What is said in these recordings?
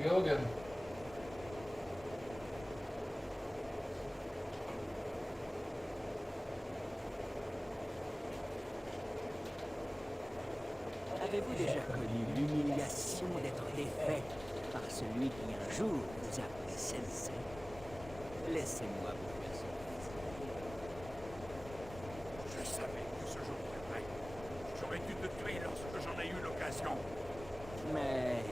we go again. Avez-vous déjà connu l'humiliation d'être défait par celui qui un jour vous a pris sensei? Laissez-moi vous faire ce plaisir. Je savais que ce jour viendrait. J'aurais dû te tuer lorsque j'en ai eu l'occasion. Mais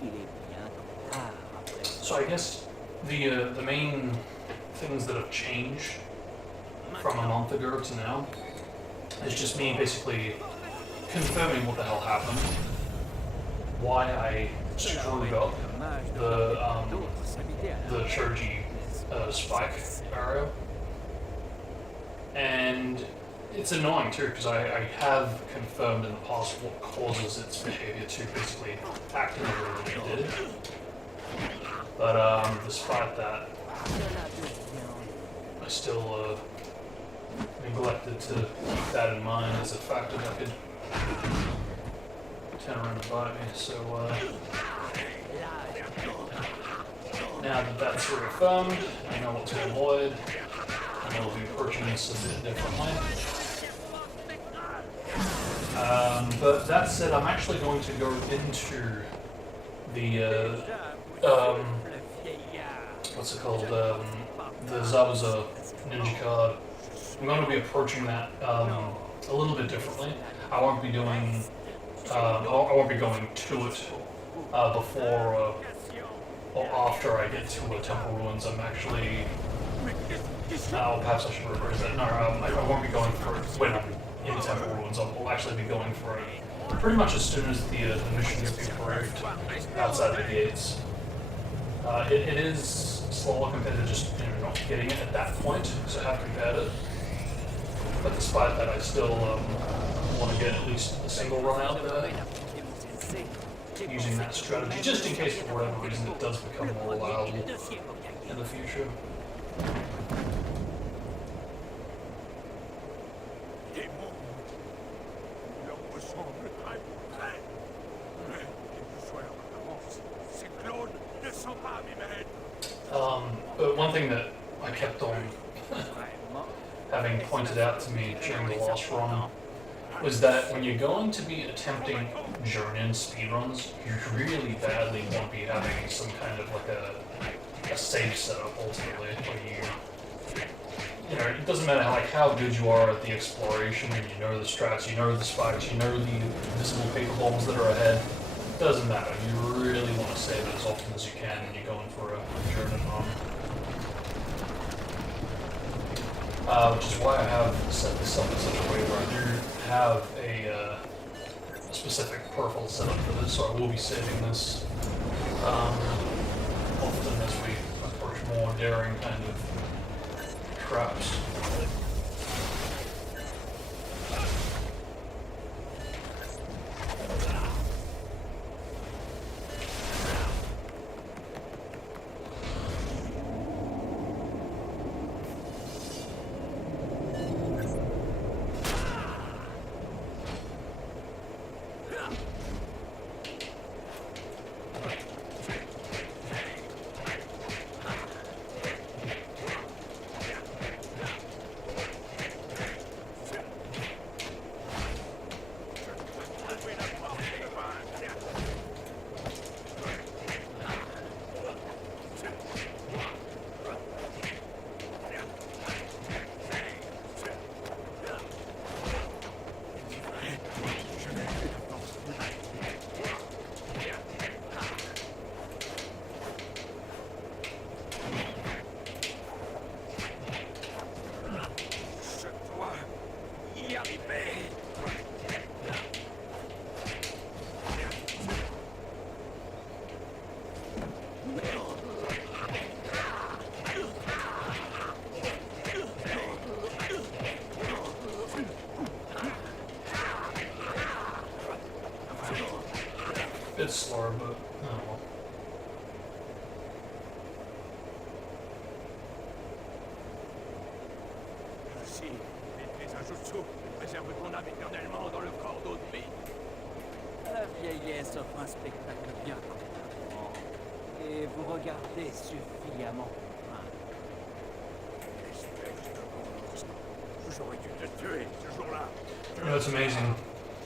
il est bien trop tard après. So I guess the main things that have changed from a month ago to now is just me basically confirming what the hell happened, why I screwed up the Shoji spike area, and it's annoying too because I have confirmed in the past what causes its behavior to basically act in the way that it did, but despite that, I still neglected to keep that in mind as a factor that could turn around and bite me. So now that that's reaffirmed, I know what to avoid. I know we'll be approaching this a bit differently. But that said, I'm actually going to go into the what's it called? The Zabuza Ninja card. I'm going to be approaching that a little bit differently. I won't be doing. I won't be going to it before or after I get to Temple Ruins. I'm actually. Perhaps I should reverse that. No, I won't be going for it when I'm in Temple Ruins. I'll actually be going for it pretty much as soon as the mission gets approved outside the gates. It is slower compared to just not getting it at that point, because I have compared it. But despite that, I still want to get at least a single run out there using that strategy, just in case for whatever reason it does become more reliable in the future. But one thing that I kept on having pointed out to me during the last run was that when you're going to be attempting Jonin speedruns, you really badly want to be having some kind of like a safe setup ultimately, where you know, it doesn't matter how good you are at the exploration, and you know the strats, you know the spikes, you know the invisible paper bombs that are ahead. It doesn't matter. You really want to save it as often as you can when you're going for a Jonin run. Which is why I have set this up in such a way where I do have a specific peripheral setup for this, so I will be saving this often as we approach more daring kind of traps. It's slower, but oh well. Si, les ajutsu préservent ton âme éternellement dans le corps d'autrui. La vieillesse offre un spectacle bien convaincant. Et vous regardez suffisamment. J'aurais dû te tuer ce jour-là. You know, it's amazing.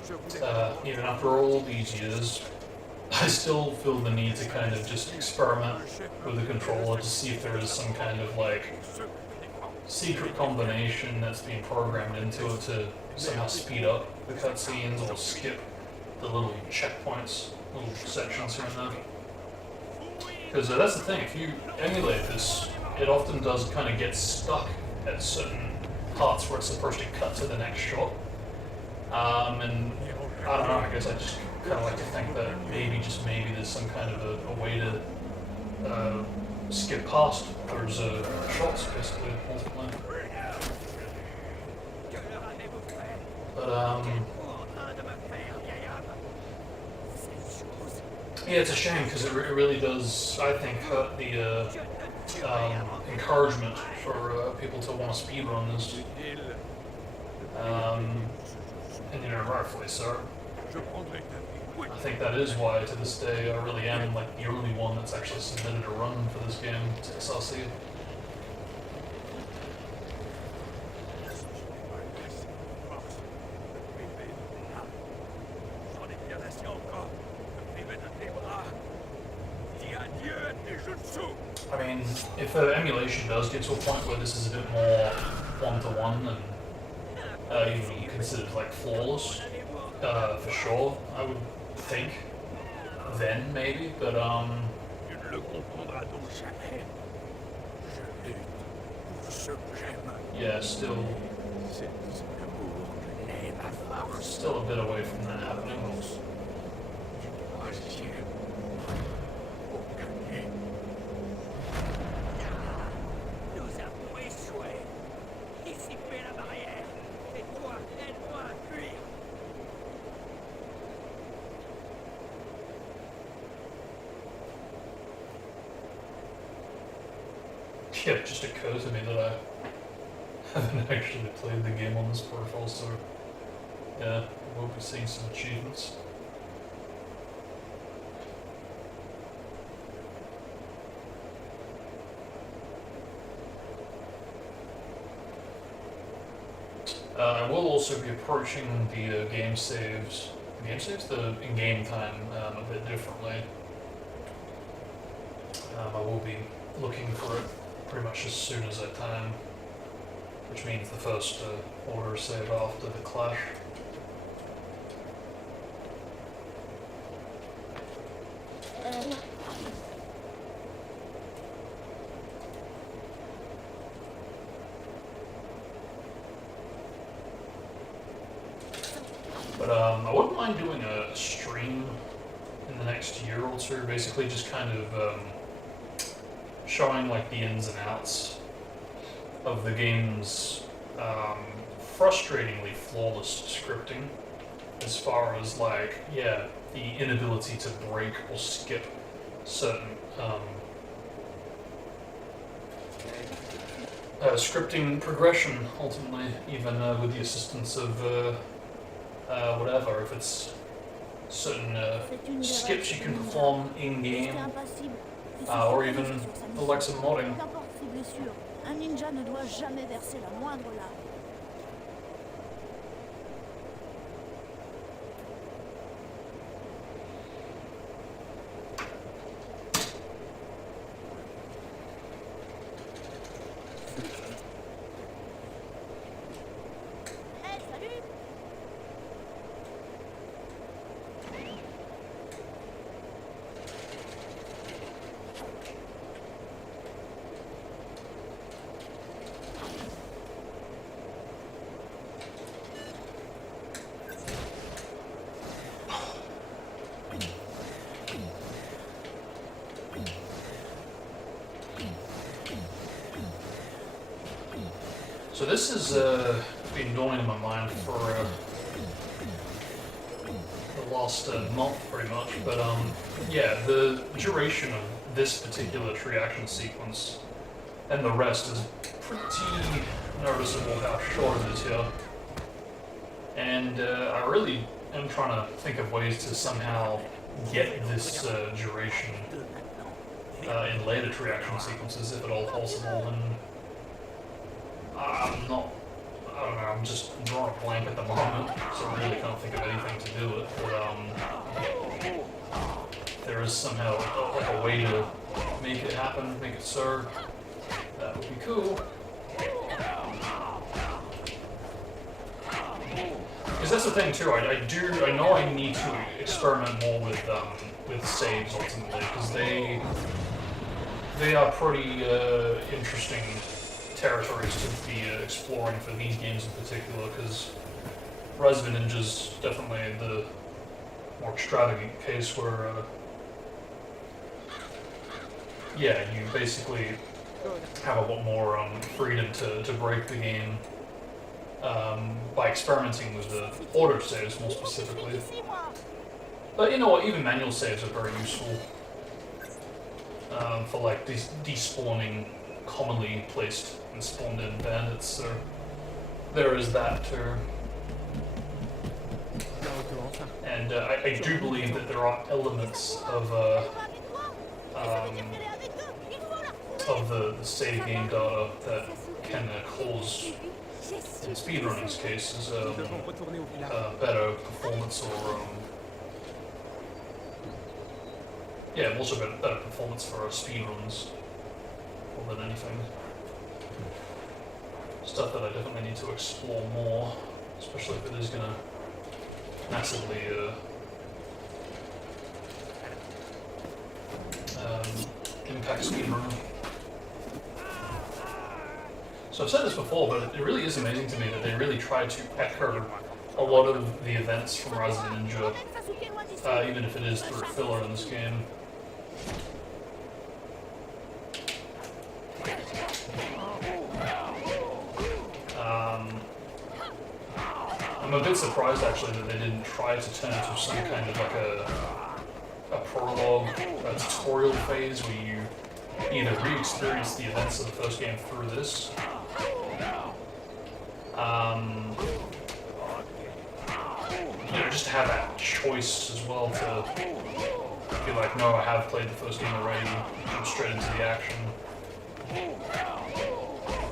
Je voulais Even after all these years, I still feel the need to kind of just experiment with the controller to see if there is some kind of like secret combination that's being programmed into it to somehow speed up the cutscenes or skip the little checkpoints, little sections here and there. Because that's the thing, if you emulate this, it often does kind of get stuck at certain parts where it's supposed to cut to the next shot. And I don't know, I guess I just kind of like to think that maybe, just maybe, there's some kind of a way to skip past those shots, basically, ultimately. But, yeah, it's a shame because it really does, I think, hurt the encouragement for people to want to speedrun this. And you know, rightfully so. I think that is why, to this day, I really am like the only one that's actually submitted a run for this game to SRC. I mean, if emulation does get to a point where this is a bit more one-to-one and even considered like flawless, for sure, I would think, then maybe, but yeah, still a bit away from that happening. Yeah, it just occurred to me that I haven't actually played the game on this profile, so yeah, we'll be seeing some achievements. I will also be approaching the game saves, the in-game time a bit differently. I will be looking for it pretty much as soon as I can, which means the first order save after the clash. But I wouldn't mind doing a stream in the next year or two, basically just kind of showing like the ins and outs of the game's frustratingly flawless scripting, as far as like, yeah, the inability to break or skip certain scripting progression, ultimately, even with the assistance of whatever, if it's certain skips you can perform in-game, or even the likes of modding. Un ninja ne doit jamais verser la moindre larme. Hey, salut! So this has been dawning in my mind for the last month, pretty much. But yeah, the duration of this particular tree action sequence and the rest is pretty noticeable how short it is here. And I really am trying to think of ways to somehow get this duration in later reaction sequences, if at all possible. And I'm not. I don't know. I'm just drawing a blank at the moment, so I really can't think of anything to do it. But there is somehow like a way to make it happen, make it so. That would be cool. Because that's the thing too. I know I need to experiment more with saves ultimately, because they are pretty interesting territories to be exploring for these games in particular. Because Resident Ninja's definitely the more extravagant case where, yeah, you basically have a lot more freedom to break the game. By experimenting with the auto saves more specifically. But you know what, even manual saves are very useful for like despawning commonly placed and spawned in bandits, so there is that too. And I do believe that there are elements of the save game data that can cause, in speedrunning's case, is better performance or yeah, also better performance for speedruns more than anything. Stuff that I definitely need to explore more, especially if it is gonna massively impact speedrunning. So I've said this before, but it really is amazing to me that they really try to echo a lot of the events from Resident Ninja, even if it is through filler in this game. I'm a bit surprised actually that they didn't try to turn it into some kind of like a prologue, a tutorial phase where you either re-experience the events of the first game through this, you know, just to have that choice as well to be like, no, I have played the first game already, jump straight into the action.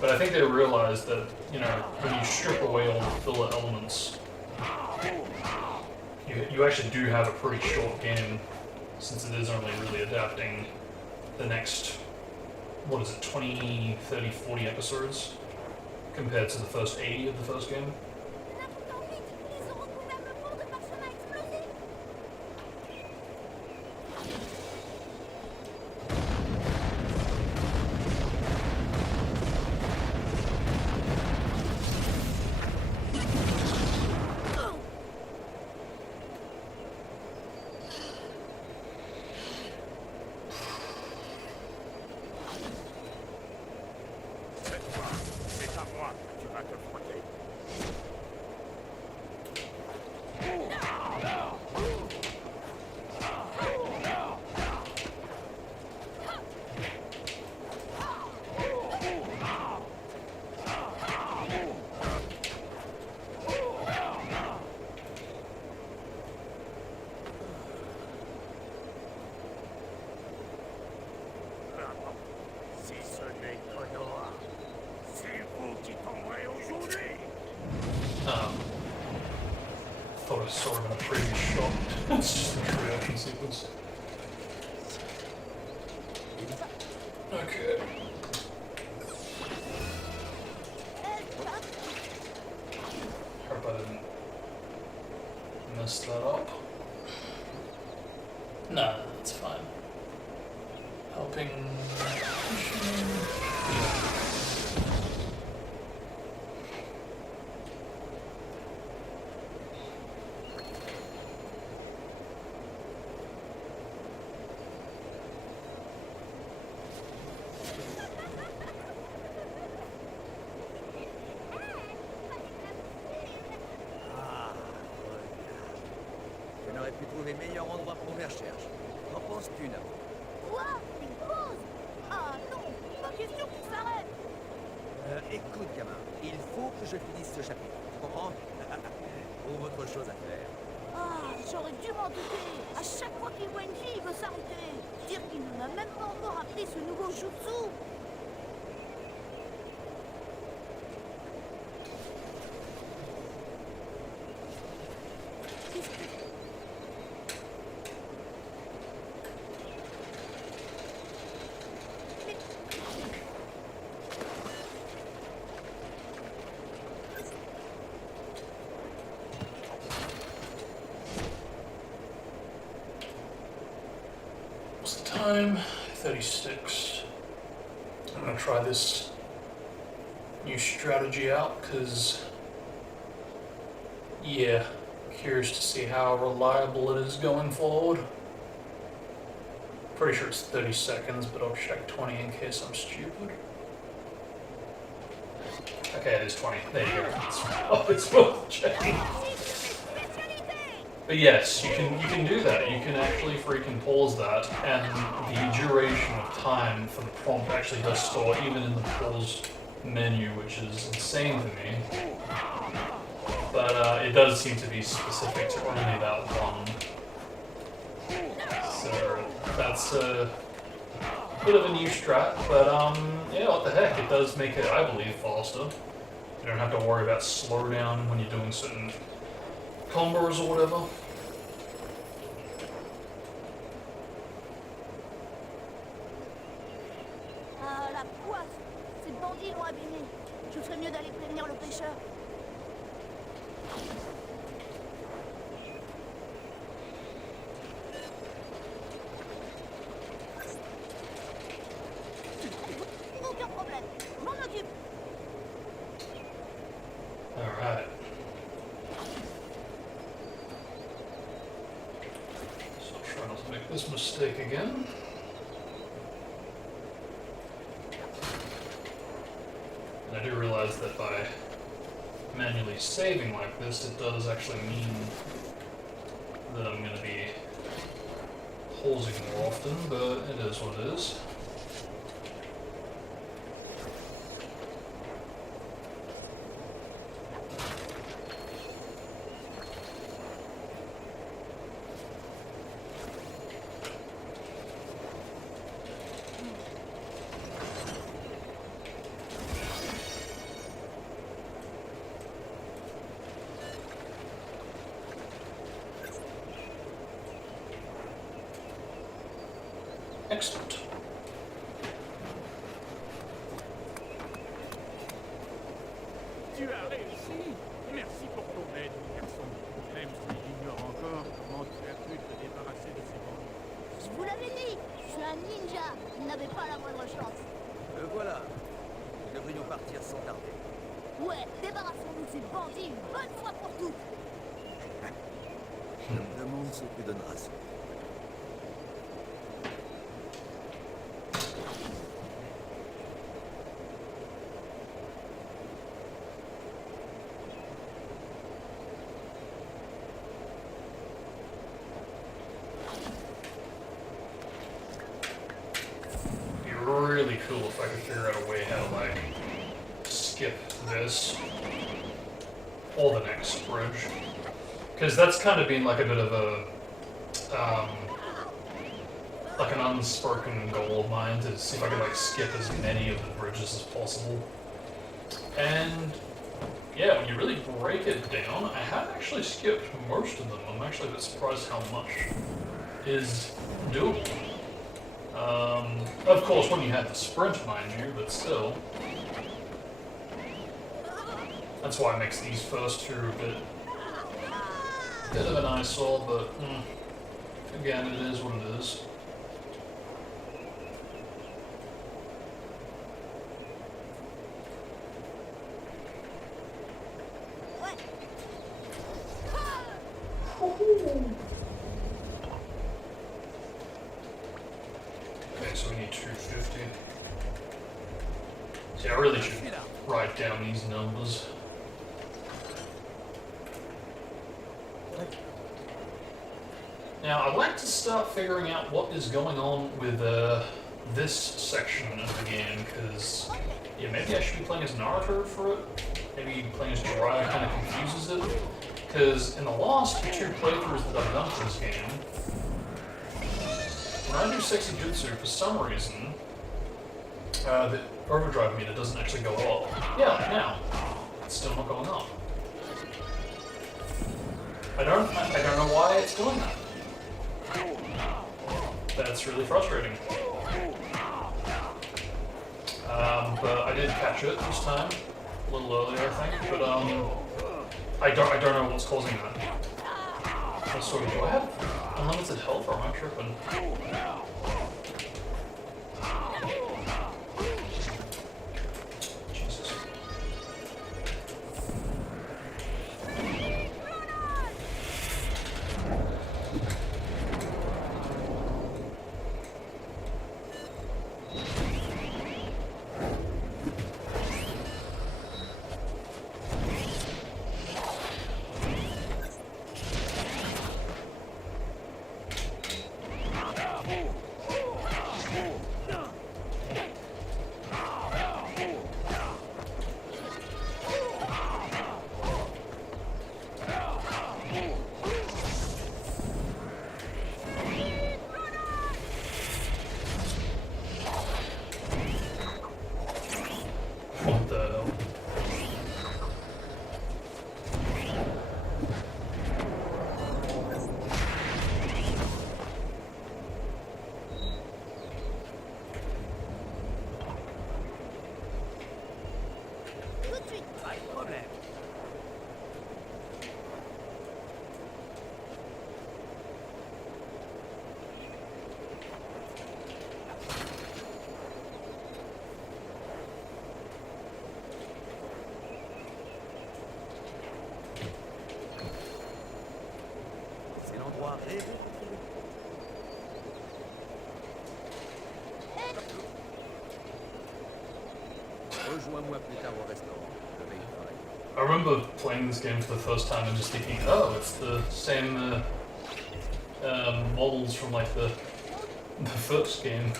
But I think they realized that, you know, when you strip away all the filler elements, you actually do have a pretty short game, since it is only really adapting the next, what is it, 20, 30, 40 episodes, compared to the first 80 of the first game. C'est à moi que tu vas te frotter. Si ce n'est qu'Onoa, c'est vous qui tomberez aujourd'hui. Thought I saw him in a previous shot. It's just a reaction sequence. Okay. Hope I didn't mess that up. No, that's fine. Helping. Je n'aurais pu trouver meilleur endroit pour mes recherches. Qu'en penses-tu, Naruto? Quoi? Une pause? Ah non, pas question qu'il s'arrête. Écoute, gamin, il faut que je finisse ce chapitre. Tu comprends? Trouve autre chose à faire. Ah, j'aurais dû m'en douter. À chaque fois qu'il voit une fille, il veut s'arrêter. Dire qu'il ne m'a même pas encore appris ce nouveau jutsu. What's the time? 36. I'm gonna try this new strategy out because, yeah, curious to see how reliable it is going forward. Pretty sure it's 30 seconds, but I'll check 20 in case I'm stupid. Okay, it is 20. There you go. It's worth checking. But yes, you can do that. You can actually freaking pause that, and the duration of time for the prompt actually does store even in the pause menu, which is insane to me. But it does seem to be specific to only that one. So that's a bit of a new strat, but yeah, what the heck, it does make it, I believe, faster. You don't have to worry about slowdown when you're doing certain combos or whatever. Ah, la poisse. Ces bandits l'ont abîmé. Je ferais mieux d'aller prévenir le pêcheur. Aucun problème. Je m'en occupe. Alright. So try not to make this mistake again. And I do realize that by manually saving like this, it does actually mean that I'm going to be pausing more often, but it is what it is. Excellent. Tu as réussi. Merci pour ton aide, garçon. Même si j'ignore encore comment tu as pu te débarrasser de ces bandits. Je vous l'avais dit. Je suis un ninja. Vous n'avez pas la moindre chance. Le voilà. Nous devrions partir sans tarder. Ouais, débarrassons-nous de ces bandits une bonne fois pour toutes. Je me demande ce que donnera ce. Really cool if I could figure out a way how to like skip this or the next bridge, because that's kind of been like a bit of a like an unspoken goal of mine to see if I could like skip as many of the bridges as possible. And yeah, when you really break it down, I have actually skipped most of them. I'm actually a bit surprised how much is doable. Of course, when you had the sprint, mind you, but still. That's why it makes these first two a bit of an eyesore, but again, it is what it is. Okay, so we need 250. See, I really should write down these numbers. Now, I'd like to start figuring out what is going on with this section of the game, because yeah, maybe I should be playing as Naruto for it. Maybe playing as Jiraiya kind of confuses it. Because in the last 2 playthroughs that I've done for this game, when I do Sexy Jutsu, for some reason, the overdrive meter doesn't actually go up. Yeah, now. It's still not going up. I don't know why it's doing that. That's really frustrating. But I did catch it this time, a little earlier, I think. But I don't know what's causing that. What sort of do I have unlimited health, or am I tripping? Jesus. What the hell? Tout de suite. Pas de problème. C'est l'endroit rêvé pour trouver. Rejoins-moi plus tard au restaurant. Je vais y travailler. I remember playing this game for the first time and just thinking, oh, it's the same models from like the first game.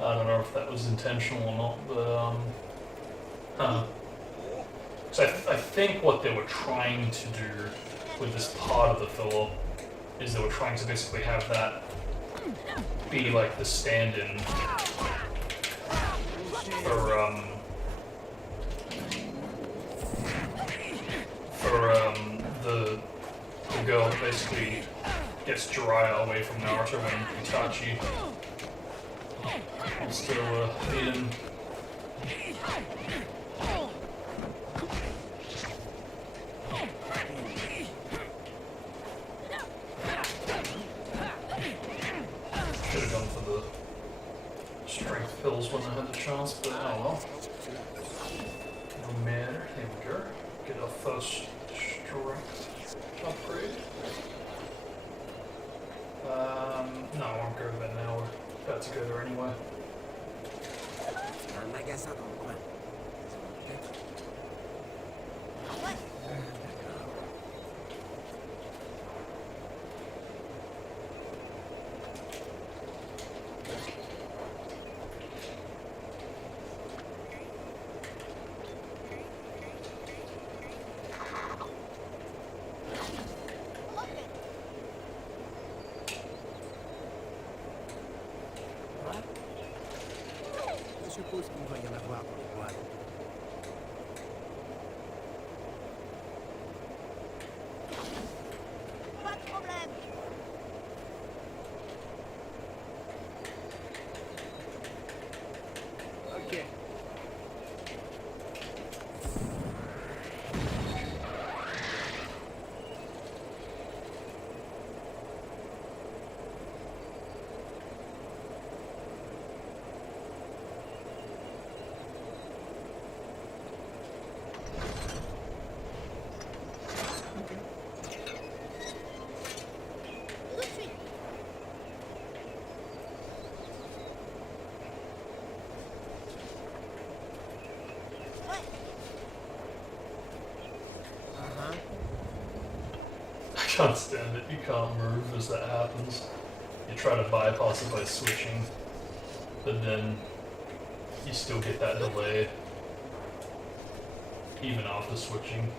I don't know if that was intentional or not, but so I think what they were trying to do with this part of the filler is they were trying to basically have that be like the stand-in for the girl that basically gets Jiraiya away from Naruto when Itachi wants to beat him. Should have gone for the strength pills when I had the chance, but oh well. No matter. Here we go. Get our first strength upgrade. No, I won't go there now. We're about to go there anyway. Un magasin dans le coin. Ouais. Je suppose qu'il va y en avoir dans les boîtes. Pas de problème. Ok. Tout de suite. Ouais. I can't stand it. You can't move as that happens. You try to bypass it by switching, but then you still get that delay even after switching.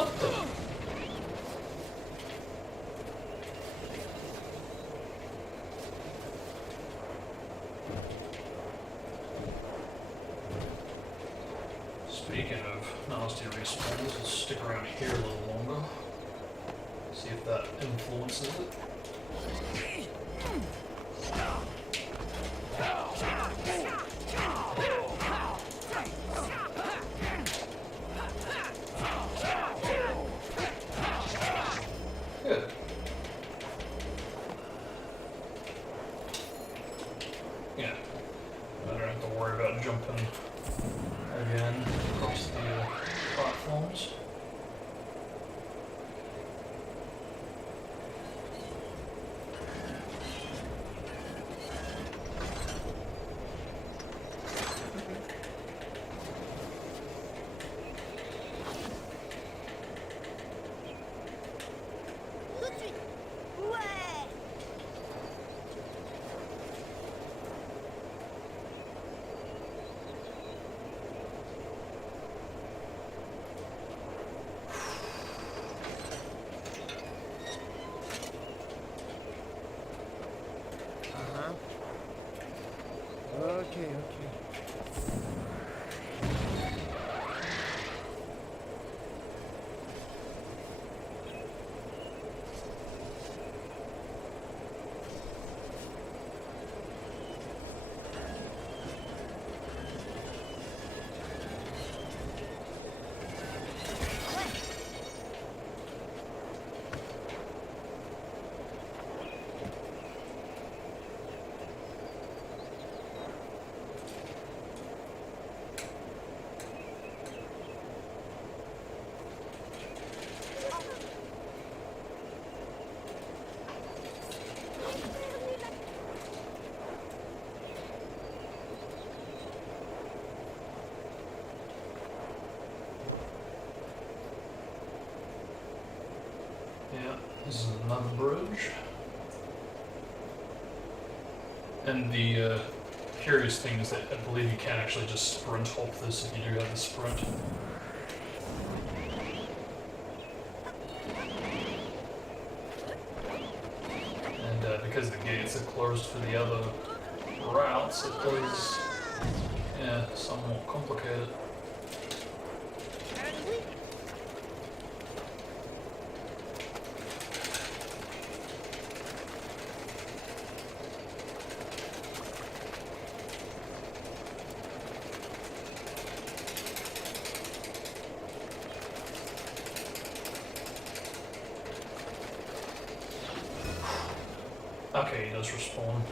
What the? Speaking of nasty respawns, let's stick around here a little longer. See if that influences it. Good. Yeah. I don't have to worry about jumping again across the platforms. Tout de suite. Ouais. Ok. Yeah, this is another bridge. And the curious thing is that I believe you can actually just sprint hop this if you do have the sprint. And because the gates are closed for the other routes, it does, yeah, somewhat complicated. Okay, he does respawn.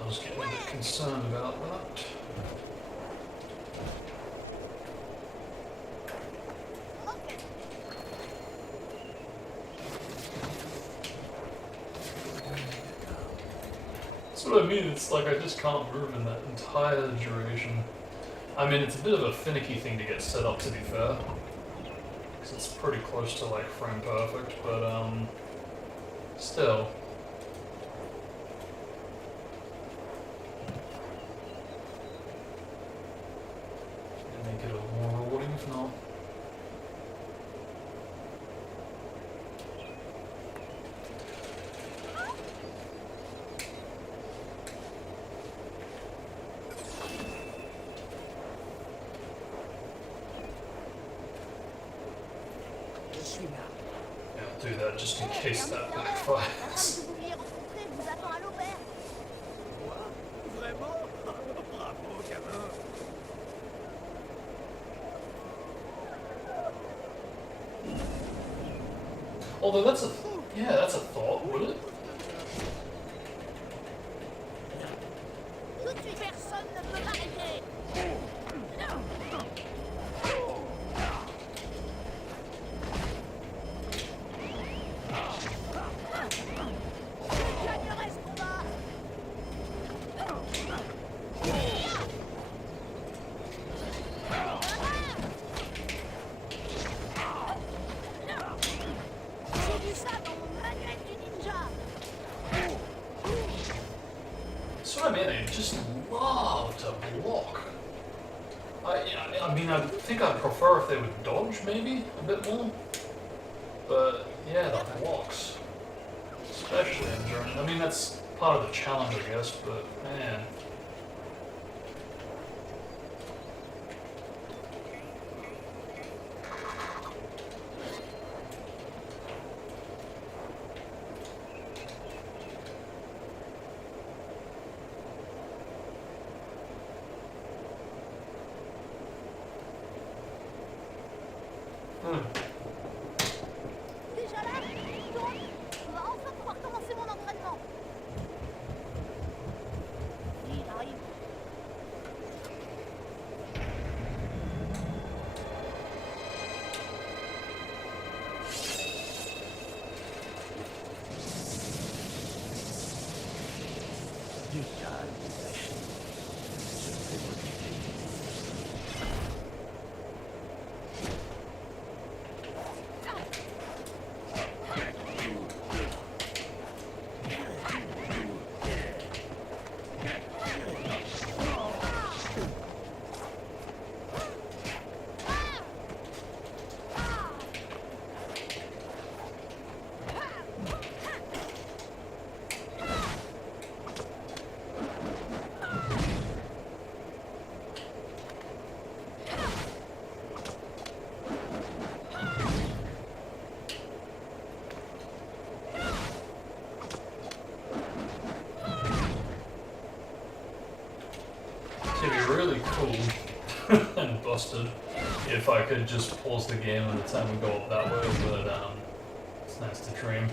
I was getting a bit concerned about that. Ok. That's what I mean, it's like I just can't move in that entire duration. I mean, it's a bit of a finicky thing to get set up, to be fair. Because it's pretty close to like frame perfect, but still. Make it a little more rewarding if not. Je suis là. Yeah, I'll do that just in case that La backfires. femme que vous vouliez rencontrer vous attend à l'auberge. Quoi? Vraiment? Bravo, gamin. Although that's a thought, would it? Tout de suite, personne ne peut m'arrêter. Je gagnerai ce combat. J'ai vu ça dans mon manuel du ninja. That's what I mean, I just love to block. I mean, I think I'd prefer if they would dodge maybe a bit more. But yeah, the blocks, especially in Jonin. I mean, that's part of the challenge, I guess. But man. Déjà là, donc, on va enfin pouvoir commencer mon entraînement. Il arrive. It'd be really cool and busted if I could just pause the game and the time would go up that way, but it's nice to dream.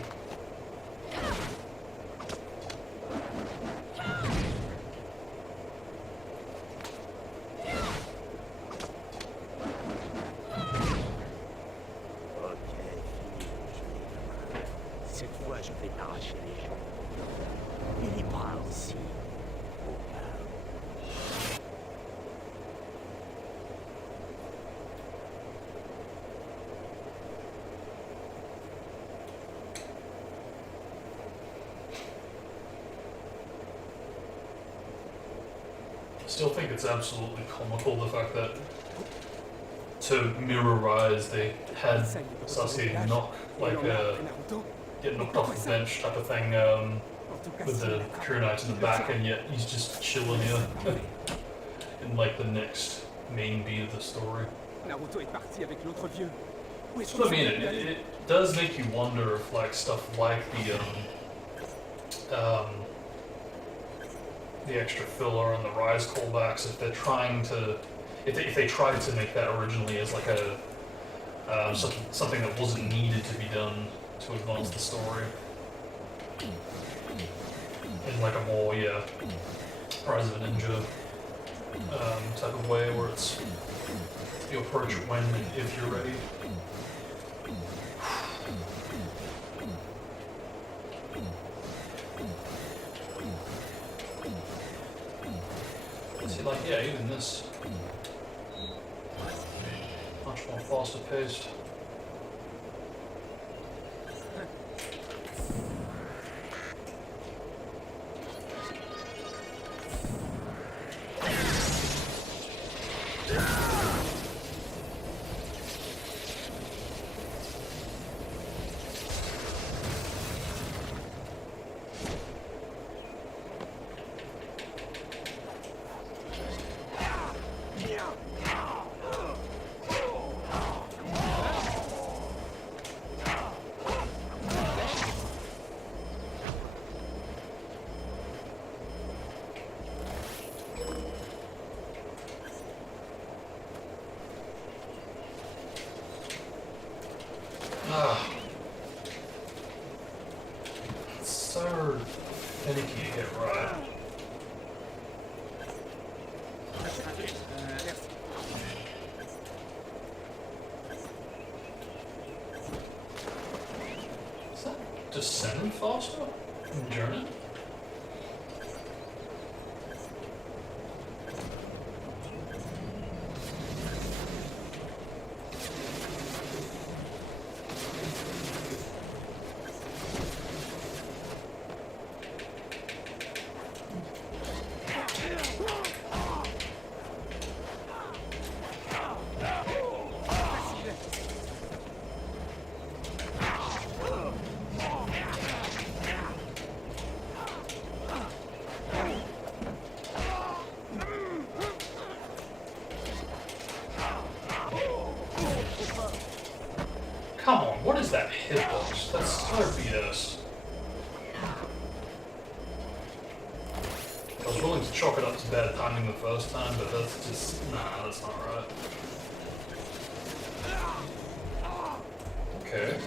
Cette fois, je vais t'arracher les jambes. Et les bras aussi. Still think it's absolutely comical the fact that to mirror Rise they had Sasuke get knocked off the bench type of thing with the kunai in the back, and yet he's just chilling here in like the next main beat of the story. Naruto est parti avec l'autre vieux. That's what I mean. It does make you wonder if like stuff like the extra filler and the Rise callbacks, if they're trying to, if they tried to make that originally as like a something that wasn't needed to be done to advance the story in like a more Rise of a Ninja type of way, where it's you approach when and if you're ready. See, like, yeah, even this much more faster paced. It's so finicky to get right. Is that descending faster in Jonin? Come on, what is that hitbox? That's utter BS. I was willing to chalk it up to bad timing the first time, but that's just... Nah, that's not right. Okay.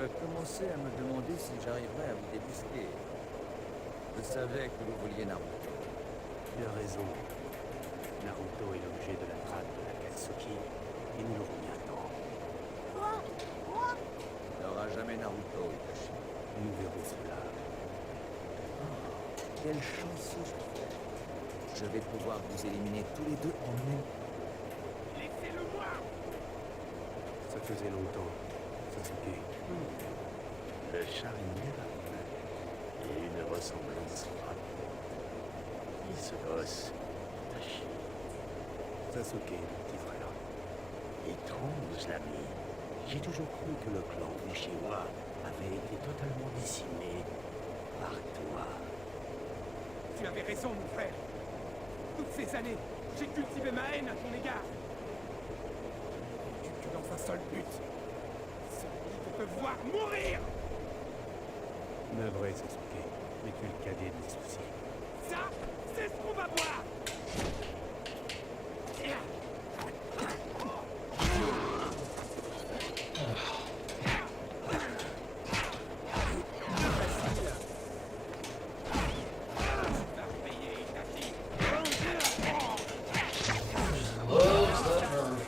Je commençais à me demander si j'arriverais à vous débusquer. Je savais que vous vouliez Naruto. Tu as raison. Naruto est l'objet de la traque de la Katsuki et nous l'aurons bientôt. Il n'y aura jamais Naruto, Itachi. Nous verrons cela. Quelle chance je suis. Je vais pouvoir vous éliminer tous les deux en même temps. Laissez-le voir. Ça faisait longtemps, Sasuke. Le Sharingan et une ressemblance frappante. Qui ce gosse? Tachi. Sasuke, mon petit frère. Étrange, l'ami. J'ai toujours cru que le clan Uchiwa avait été totalement décimé par toi. Tu avais raison, mon frère. Toutes ces années, j'ai cultivé ma haine à ton égard. Tu dans un seul but. Celui de te voir mourir. Navré, Sasuke, mais tu es le cadet de mes soucis. Ça, c'est ce qu'on va voir. Loves that nerve.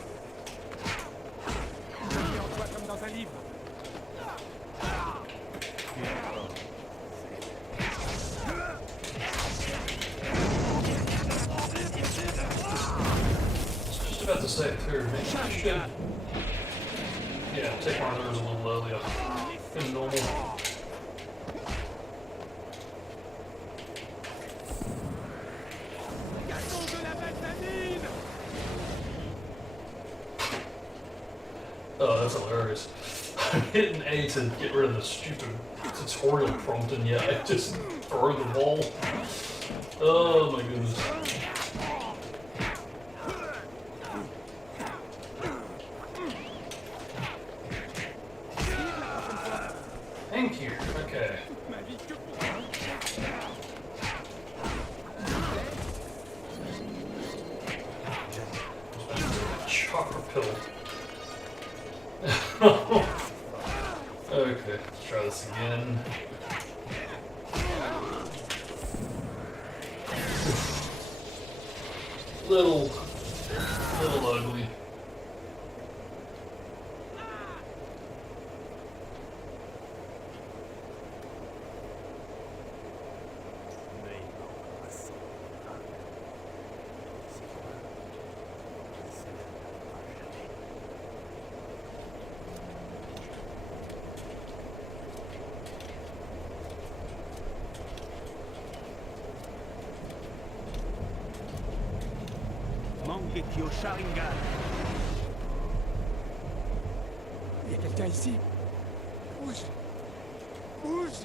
En toi comme dans un livre. Just about to say it too. Maybe I should. Yeah, take one of those a little earlier than normal. Gâteau de la batanine. Oh, that's hilarious. I'm hitting A to get rid of the stupid tutorial prompt, and yet I just throw the ball. Oh my goodness. Thank you. Okay. Ma vie que pour Chakra pill. Okay, let's try this again. Little ugly. Mais il manquera assez. C'est quoi? Cela n'arrivera jamais. Mangekyo Sharingan. Il y a quelqu'un ici. Bouge. Bouge.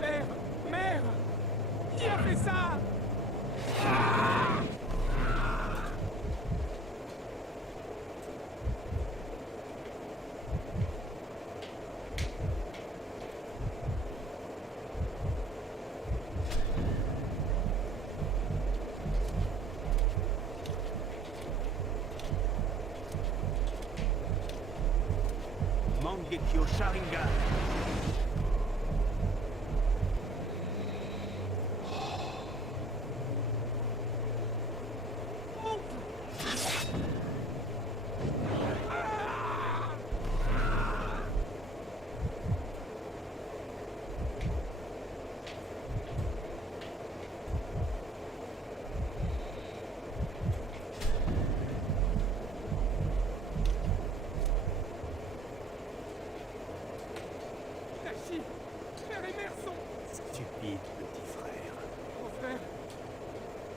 Mère. Mère. Qui a fait ça? Shingeki au Sharingan. Tachi, frère et mère sont... Stupide petit frère. Mon frère,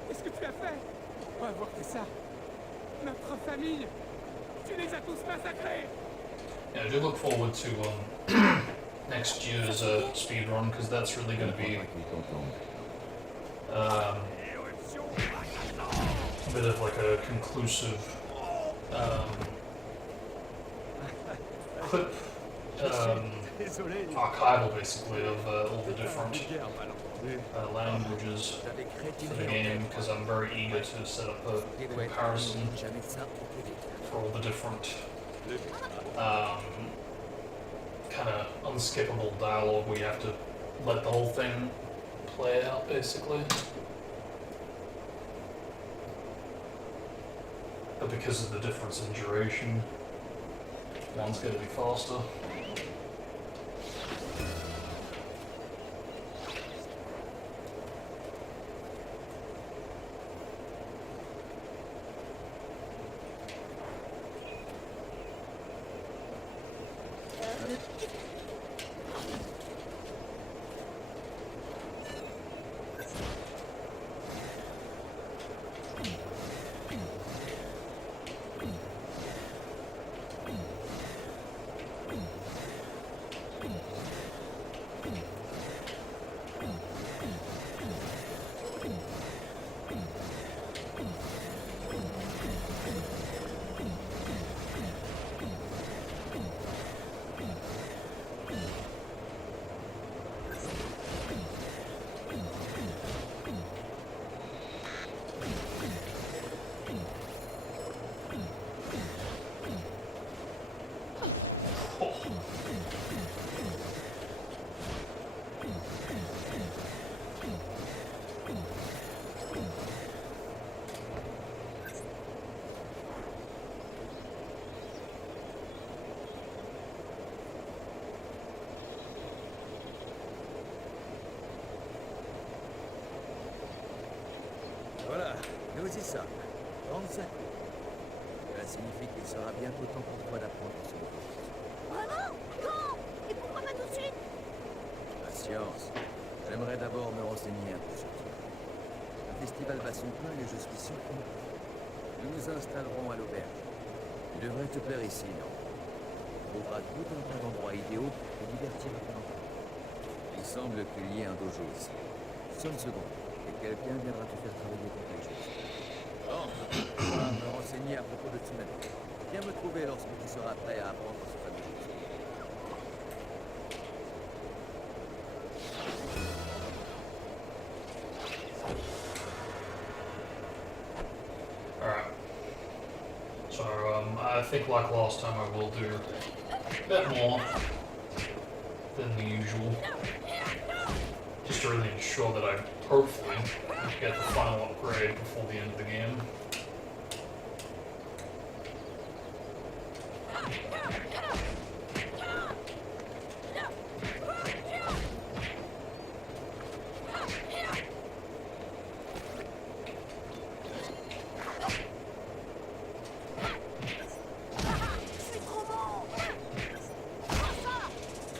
qu'est-ce que tu as fait? Pourquoi avoir fait ça? Notre famille, tu les as tous massacrés. Yeah, I do look forward to next year's speedrun because that's really going to be a bit of like a conclusive clip Désolé. archival basically of all the different Vulgaire, malentendu. languages J'avais crétiné for the en game tête. because I'm very eager to set up a comparison Jamais ça au télé. for all the different kind of unskippable dialogue where you have to let the whole thing play out basically. But because of the difference in duration, one's going to be faster. Voilà, nous y sommes. 35 coups. Cela signifie qu'il sera bientôt temps pour toi d'apprendre ce mot. Vraiment? Quand? Et pourquoi pas tout de suite? Patience. J'aimerais d'abord me renseigner un peu sur toi. Le festival bat son plein et je suis sûr que nous nous installerons à l'auberge. Il devrait te plaire ici, non? Tu trouveras tout un tas d'endroits idéaux pour te divertir à plein temps. Il semble qu'il y ait un dojo ici. Seule seconde, et quelqu'un viendra te faire travailler pour quelque chose. Bon, je vais me renseigner à propos de Tsunami. Viens me trouver lorsque tu seras prêt à apprendre ce fameux jeu. Alright. So, I think like last time I will do a bit more than the usual. Just to really ensure that I hopefully get the final upgrade before the end of the game.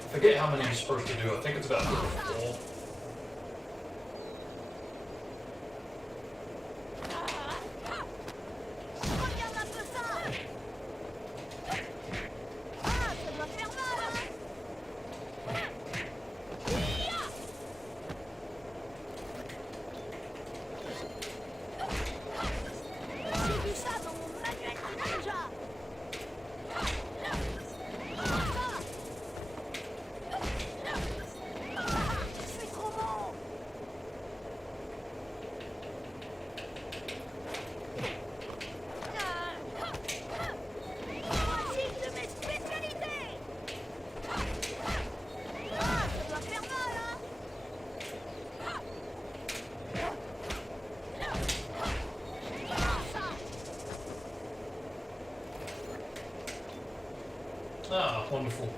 I forget how many you're supposed to do. I think it's about 4. Regarde un peu ça! Ah, ça doit faire mal, hein? J'ai vu ça dans mon manuel de ninja! Je suis Ah, wonderful.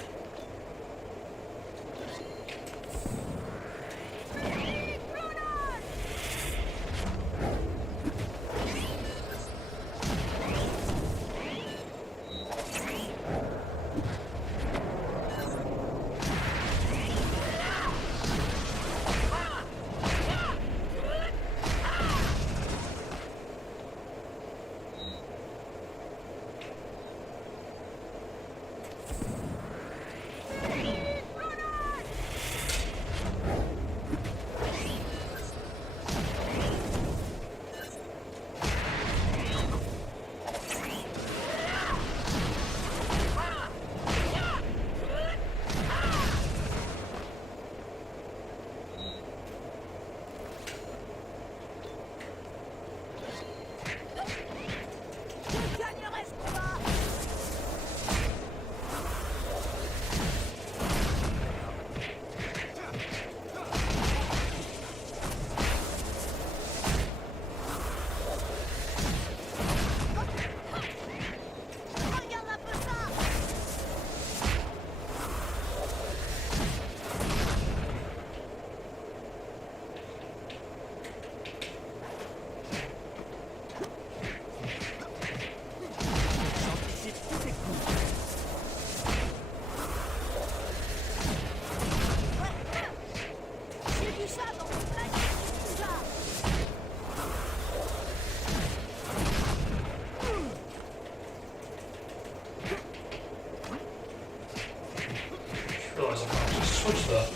Switch that. I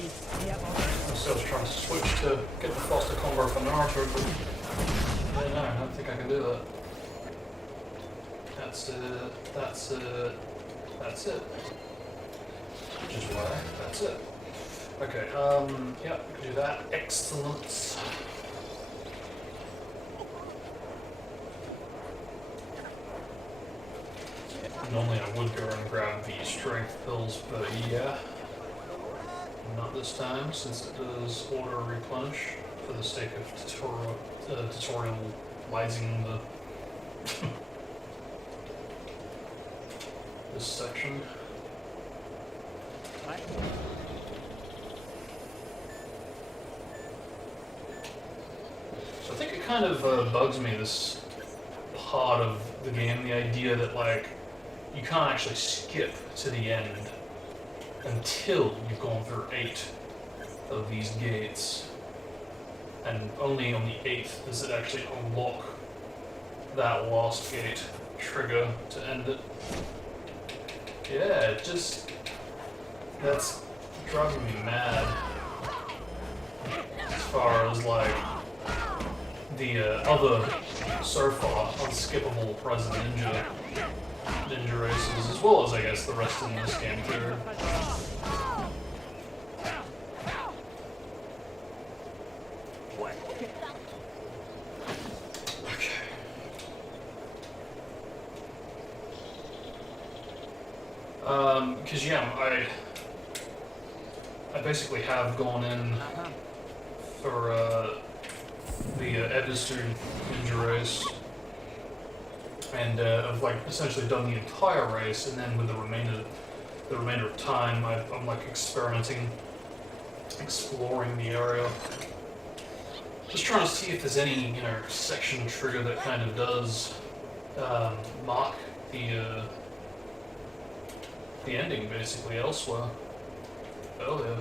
was trying to switch to get the faster combo from Naruto, but yeah, no, I don't think I can do that. That's it, that's it, that's it. Which is why, that's it. Okay, yeah, we can do that. Excellent. Normally I would go and grab the strength pills, but yeah. Not this time, since it does auto replenish for the sake of tutorializing the this section. So I think it kind of bugs me, this part of the game, the idea that like you can't actually skip to the end until you've gone through 8 of these gates, and only on the 8th does it actually unlock that last gate trigger to end it. Yeah, it just, that's driving me mad as far as like the other so far unskippable President Ninja races, as well as I guess the rest in this game too. Because yeah, I basically have gone in for the Ebisu Ninja race, and I've like essentially done the entire race, and then with the remainder of time, I'm like experimenting, exploring the area, just trying to see if there's any section trigger that kind of does mark the ending basically elsewhere. Oh yeah.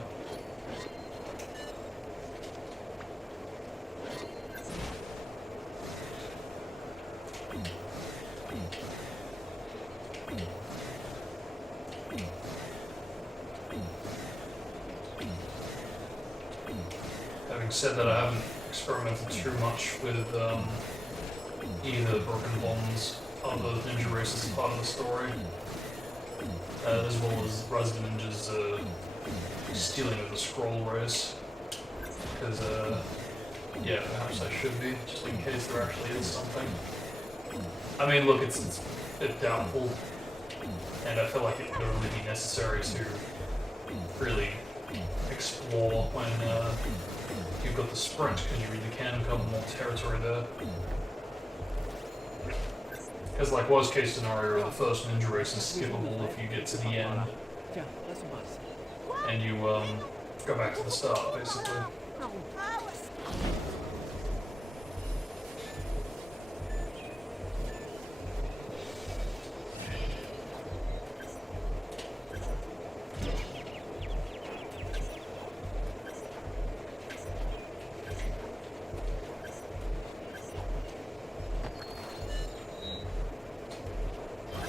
Having said that, I haven't experimented too much with either Broken Bombs or the Ninja Races as part of the story, as well as Resident Ninja's stealing of the scroll race, because yeah, perhaps I should be, just in case there actually is something. I mean, look, it's a bit doubtful, and I feel like it would only be necessary to really explore when you've got the sprint, because you really can cover more territory there. Because like worst case scenario, the first ninja race is skippable if you get to the end Tiens, laisse-moi ça. and you go back to the start, basically.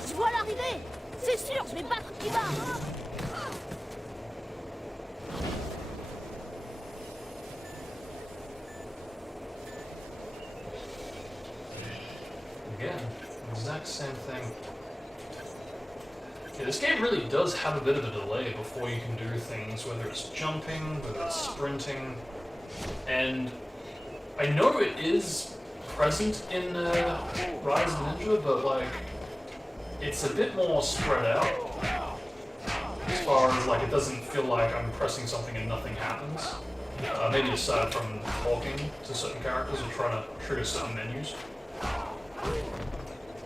Je vois l'arrivée. C'est sûr, je vais battre qui va. Again, exact same thing. Yeah, this game really does have a bit of a delay before you can do things, whether it's jumping, whether it's sprinting, and I know it is present in Rise of Ninja, but like, it's a bit more spread out. As far as like, it doesn't feel like I'm pressing something and nothing happens. Maybe aside from talking to certain characters or trying to trigger certain menus.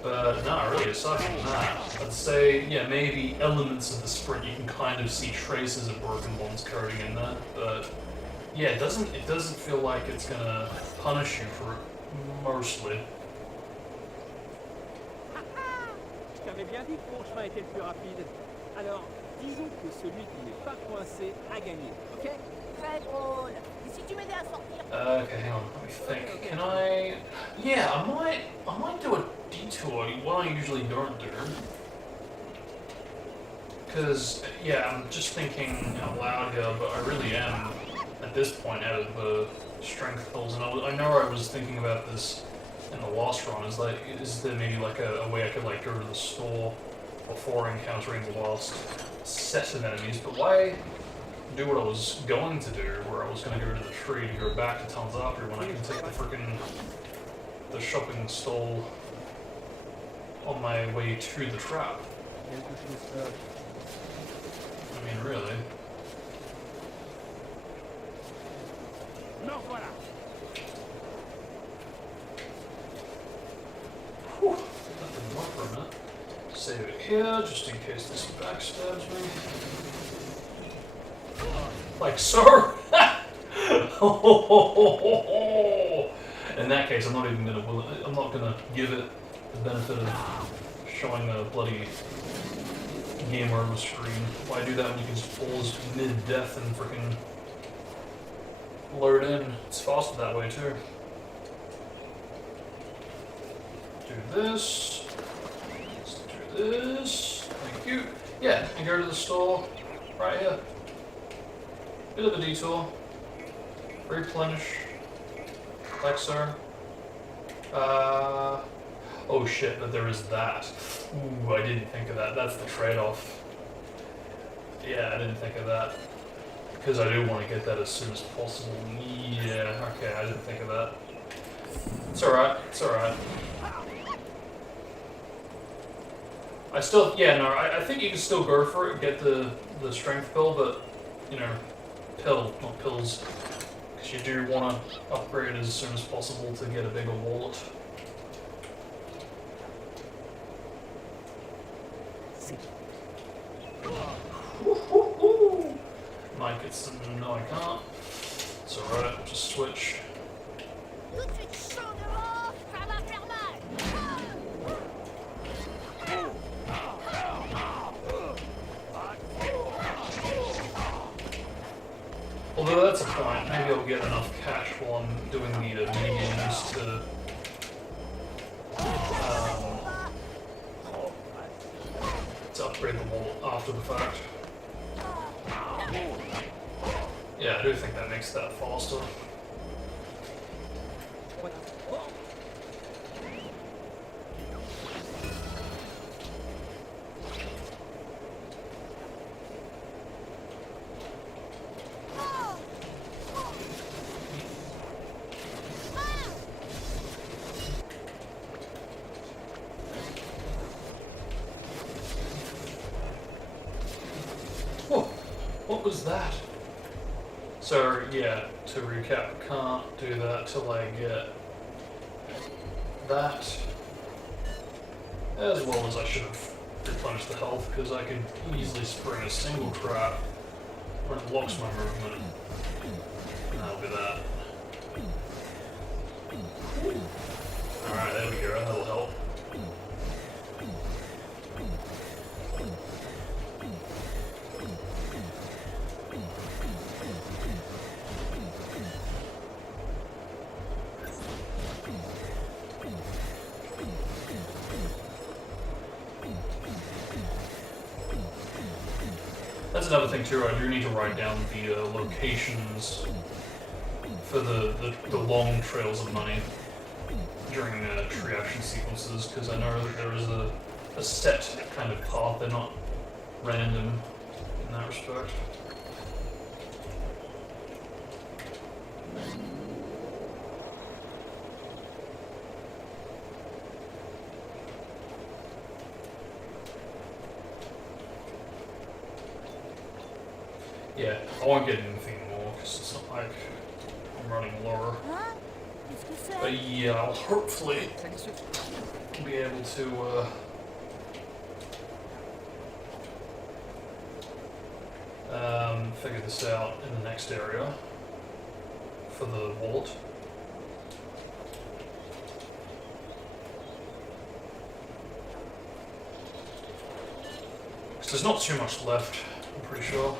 But no, really, aside from that, I'd say, yeah, maybe elements of the sprint you can kind of see traces of broken ones coding in there, but yeah, it doesn't feel like it's gonna punish you for it, mostly. Je t'avais bien dit que mon chemin était le plus rapide. Alors, disons que celui qui n'est pas coincé a gagné, ok? Très drôle. Et si tu m'aidais à sortir? Okay, hang on, let me think. Can I... Yeah, I might do a detour, what I usually don't do. Because, yeah, I'm just thinking out loud here, but I really am, at this point, out of the strength pills. And I know I was thinking about this in the last run, is there maybe like a way I could like go to the store before encountering the last set of enemies, but why do what I was going to do, where I was going to go to the tree to go back to Tanzapur when I can take the shopping stall on my way to the trap? I mean, really. Me voilà. Whew, that didn't work for a minute. Save it here, just in case this backstabs me. Like so. In that case, I'm not gonna give it the benefit of showing a bloody game over screen. Why do that when you can just pause mid-death and freaking load in? It's faster that way too. Do this. Let's do this. Thank you. Yeah, and go to the store right here. Bit of a detour. Replenish. Like so. Oh shit, but there is that. Ooh, I didn't think of that. That's the trade-off. Yeah, I didn't think of that. Because I do want to get that as soon as possible. Yeah, okay, I didn't think of that. It's alright, it's alright. I think you can still go for it, get the strength pill, but, you know, pill, not pills. Because you do want to upgrade as soon as possible to get a bigger wallet. Might get some, no I can't. It's alright, I'll just switch. Tout de suite chaud dehors, ça va faire mal. Although that's a point, maybe I'll get enough cash while I'm doing the mini-games to upgrade the wallet after the fact. Yeah, I do think that makes that faster. Whoa, what was that? So yeah, to recap, can't do that till I get that. as well as I should have replenished the health, because I could easily spring a single trap when it locks my movement. And that'll be that. Alright, there we go, that'll help. That's another thing too, I do need to write down the locations for the long trails of money during tree action sequences, because I know that there is a set kind of path, they're not random in that respect. Yeah, I won't get anything more because it's not like I'm running lower. Hein? Qu'est-ce que c'est? But yeah, I'll hopefully be able to figure this out in the next area for the vault. Because there's not too much left, I'm pretty sure.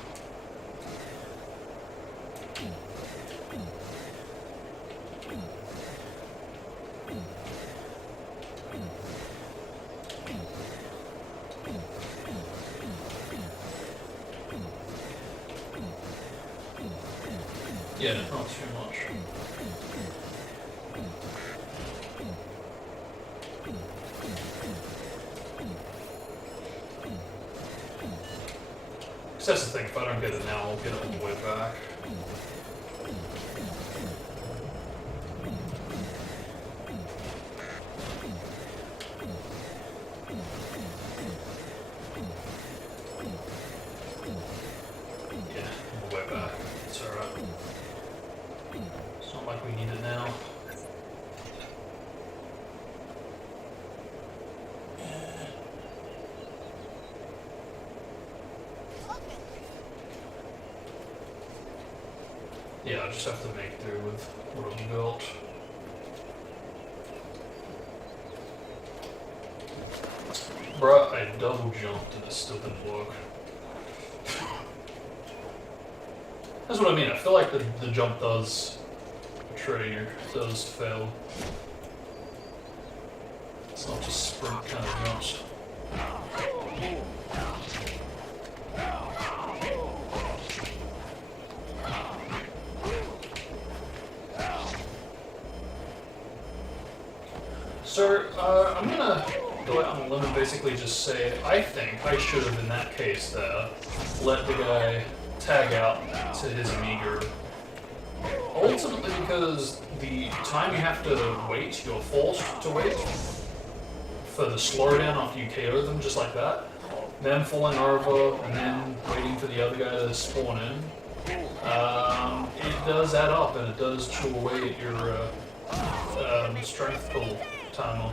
Yeah, not too much. Because that's the thing, if I don't get it now, I'll get it on the way back. Yeah, on the way back. It's alright. It's not like we need it now. Yeah, I just have to make do with what I've built. Bruh, I double jumped and it still didn't work. That's what I mean, I feel like the jump does betray you, does fail. It's not just sprint kind of jumps. So, I'm gonna go out on a limb and basically just say, I think I should have, in that case there, let the guy tag out to his Amiga. Ultimately because the time you have to wait, you're forced to wait, for the slowdown after you KO them just like that, then falling over, and then waiting for the other guy to spawn in, it does add up and it does chew away at your strength pull time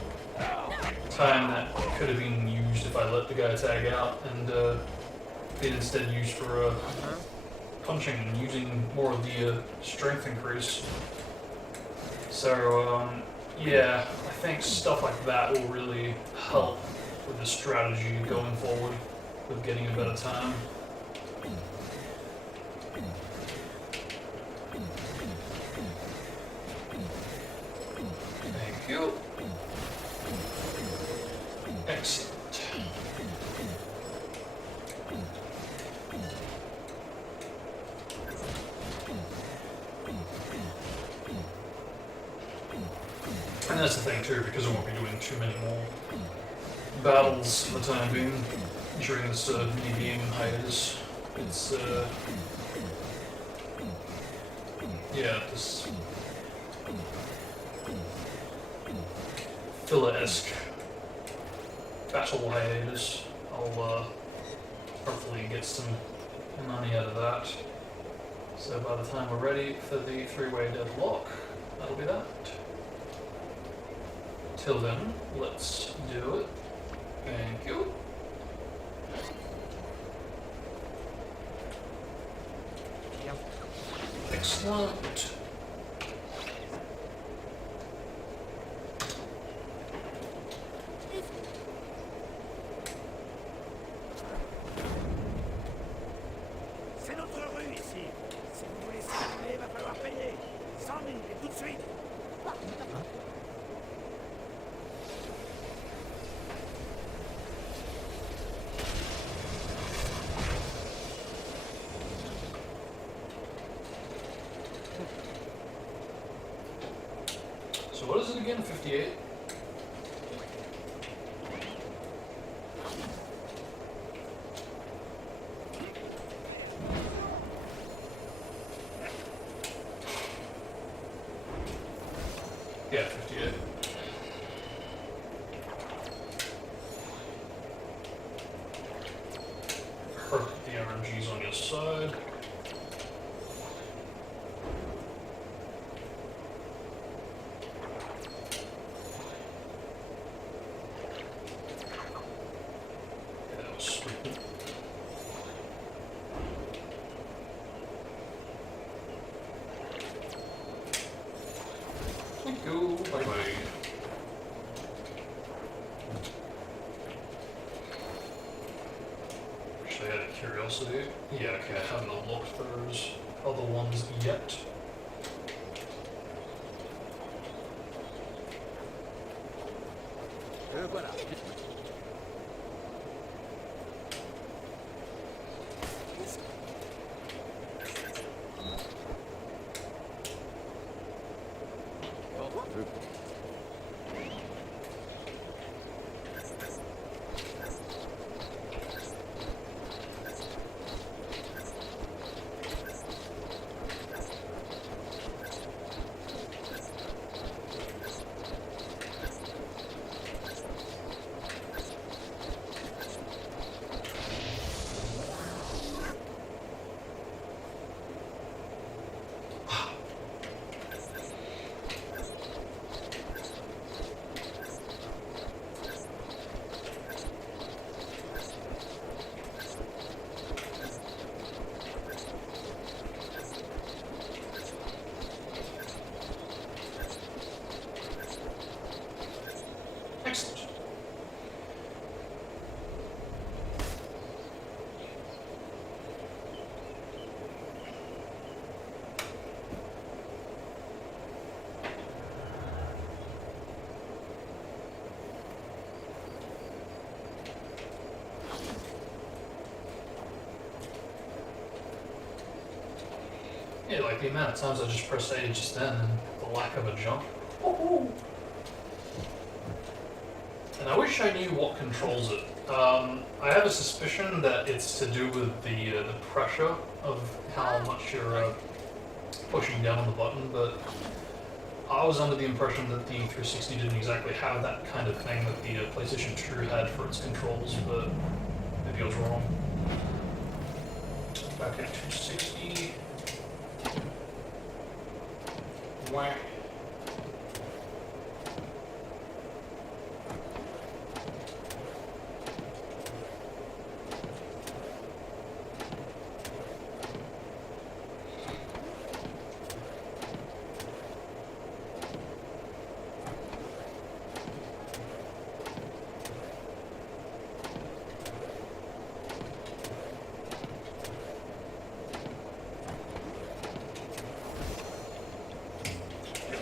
that could have been used if I let the guy tag out and been instead used for punching and using more of the strength increase. So yeah, I think stuff like that will really help with the strategy going forward with getting a better time. Thank you. Excellent. And that's the thing too, because I won't be doing too many more battles for the time being during this mini-game hiatus. It's yeah, this filler-esque battle hiatus. I'll hopefully get some money out of that. So by the time we're ready for the three-way deadlock, that'll be that. Till then, let's do it. Thank you. Excellent. C'est notre rue ici. Si vous voulez circuler, va falloir payer. 100 000 et tout de suite. So what is it again? 58? Yeah, 58. Perfect, the RNG's on your side. Yeah, that was stupid. Thank you, bye bye. Actually, out of curiosity, yeah, okay, I haven't unlocked those other ones yet. Voilà. Excellent. Yeah, like the amount of times I just pressed A just then and the lack of a jump. Woohoo! And I wish I knew what controls it. I have a suspicion that it's to do with the pressure of how much you're pushing down on the button, but I was under the impression that the 360 didn't exactly have that kind of thing that the PlayStation 2 had for its controls, but maybe I was wrong. Back at 260. Whack.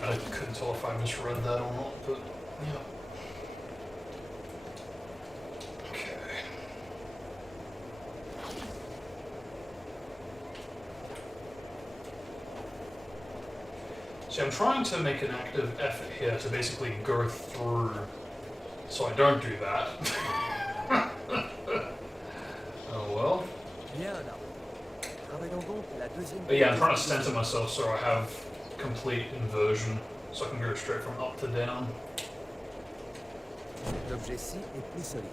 I couldn't tell if I misread that or not, but yeah. Okay. See, I'm trying to make an active effort here to basically go through so I don't do that. Oh well. Bien là. Travaillons donc la deuxième. But yeah, I'm trying to center myself so I have complete inversion, so I can go straight from up to down. Cet objet-ci est plus solide.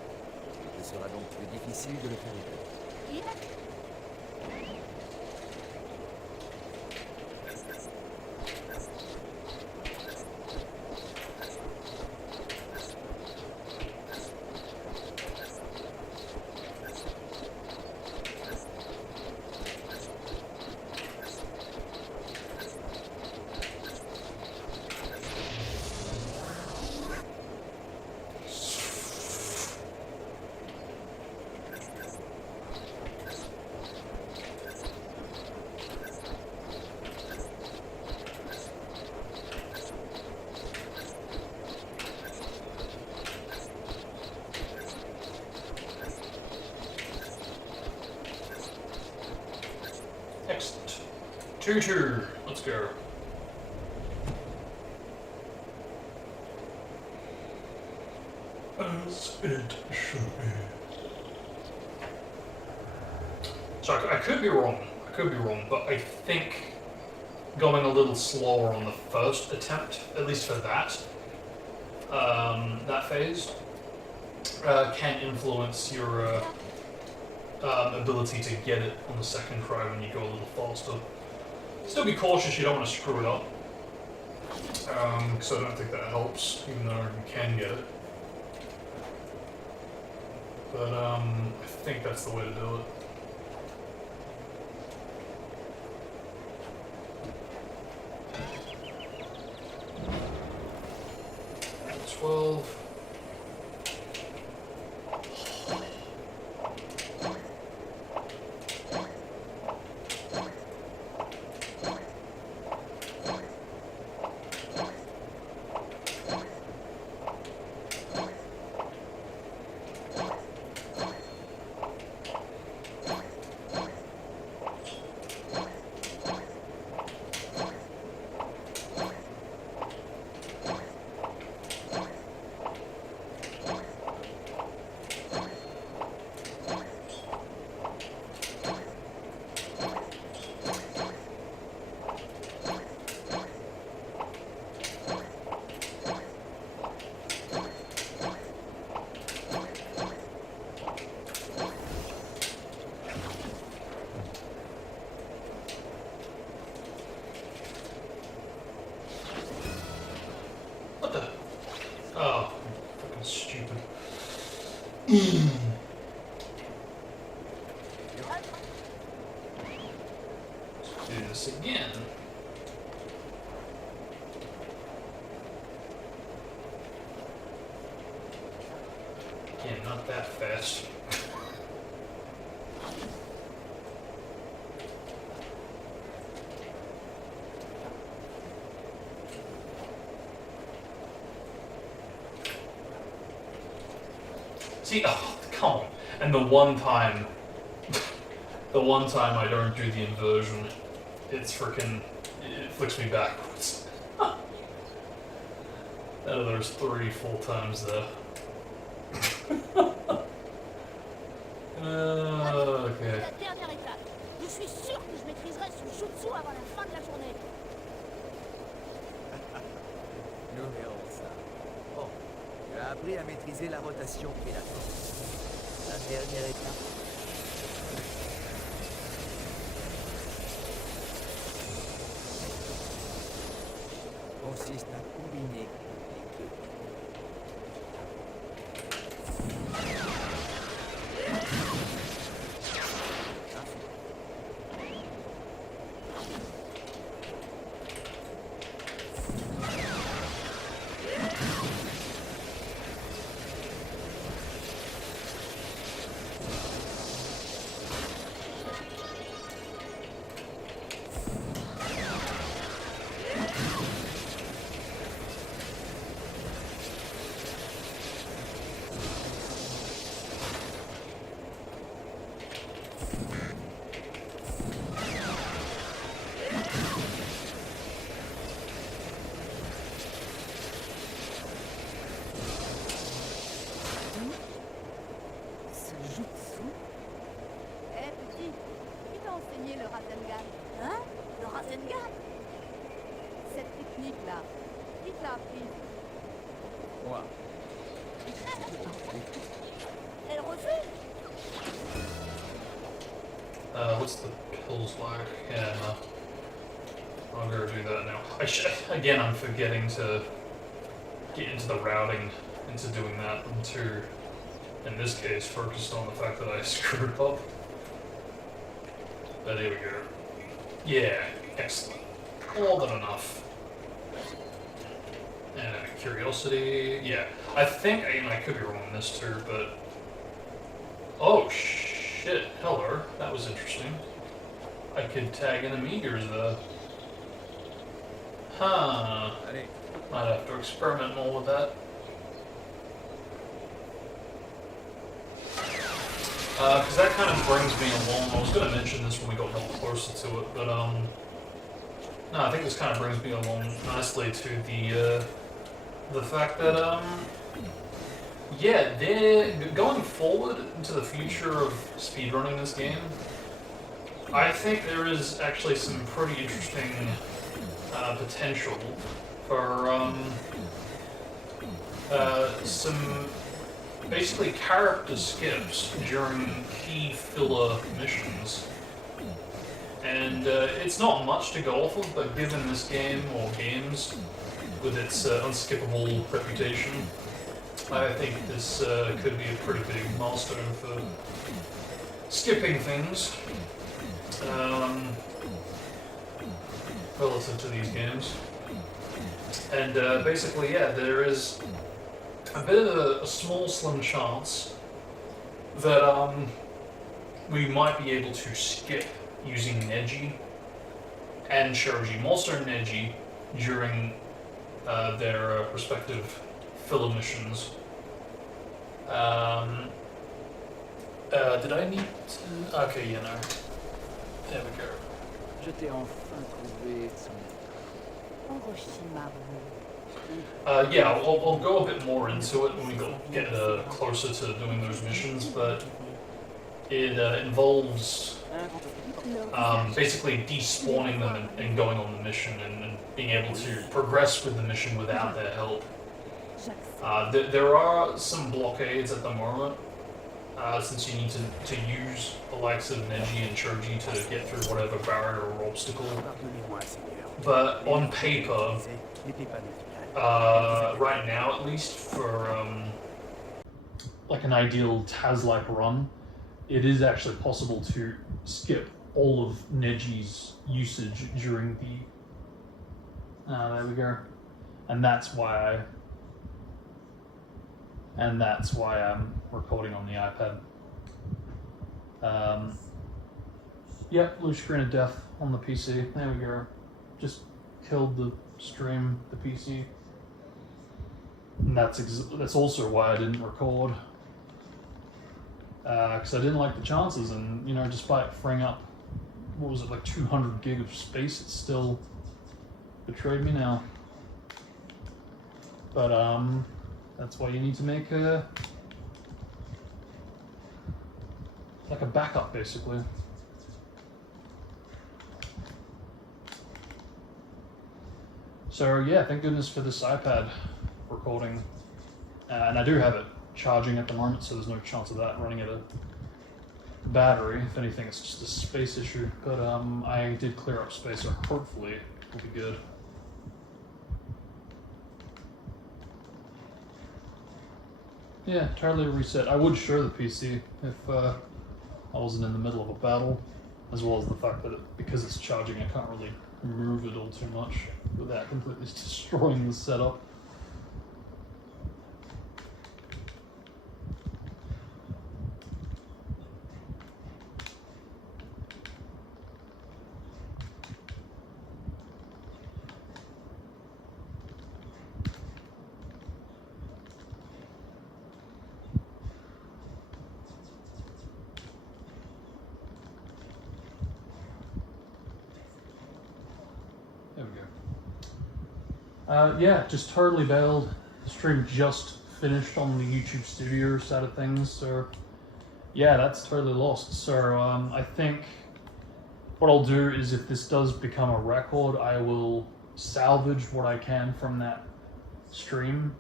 Il sera donc plus difficile de le faire évoluer. Excellent. 2-2. Let's go. As it should be. So I could be wrong. But I think going a little slower on the first attempt, at least for that, that phase, can influence your ability to get it on the second try when you go a little faster. Still be cautious, you don't want to screw it up. Because I don't think that helps, even though you can get it. But I think that's the way to do it. Twelve. Do this again. Again, not that fast. See, oh, come on. And the one time I don't do the inversion, it flicks me backwards. Out of those 3 full times there. Okay. La dernière étape. Je suis sûr que je maîtriserai ce jutsu avant la fin de la journée. Nous verrons ça. Bon, tu as appris à maîtriser la rotation et la force. La dernière étape. Consiste à combiner les deux. Hein? Le Rasengan? Cette technique-là, qui te l'a appris? Moi. Elle refuse? What's the pills like? Yeah, no. I'll go do that now. Again, I'm forgetting to get into the routing, into doing that, and to, in this case, focused on the fact that I screwed up. But here we go. Yeah, excellent. More than enough. And curiosity, yeah. I think, I could be wrong on this too, but... Oh, shit, hello. That was interesting. I could tag in a meteors though. Huh. Allez. Might have to experiment more with that. Because that kind of brings me along. I was going to mention this when we got more closer to it, but no, I think this kind of brings me along nicely to the fact that yeah, they're going forward into the future of speedrunning this game. I think there is actually some pretty interesting potential for some basically character skips during key filler missions. And it's not much to go off of, but given this game, or games, with its unskippable reputation, I think this could be a pretty big milestone for skipping things relative to these games. And basically, yeah, there is a bit of a small, slim chance that we might be able to skip using Neji and Shoji, more so Neji, during their respective filler missions. Did I need to... Okay, you know. There we go. Je t'ai enfin trouvé, Orochimaru. Yeah, I'll go a bit more into it when we get closer to doing those missions, but it involves basically despawning them and going on the mission and being able to progress with the mission without their help. There are some blockades at the moment, since you need to use the likes of Neji and Shoji to get through whatever barrier or obstacle. But on paper, right now at least, for like an ideal Taz-like run, it is actually possible to skip all of Neji's usage during the... there we go. And that's why I'm recording on the iPad. Yep, blue screen of death on the PC. There we go. Just killed the stream, the PC. And that's also why I didn't record. Because I didn't like the chances, and you know, despite freeing up, what was it, like 200 gig of space, it still betrayed me now. But that's why you need to make like a backup, basically. So yeah, thank goodness for this iPad recording, and I do have it charging at the moment, so there's no chance of that running out of battery. If anything, it's just a space issue, but I did clear up space, so hopefully it'll be good. Yeah, totally reset. I would show the PC if I wasn't in the middle of a battle, as well as the fact that because it's charging, I can't really move it all too much without completely destroying the setup. There we go. Yeah, just totally bailed. The stream just finished on the YouTube Studio side of things, so yeah, that's totally lost. So I think what I'll do is, if this does become a record, I will salvage what I can from that stream,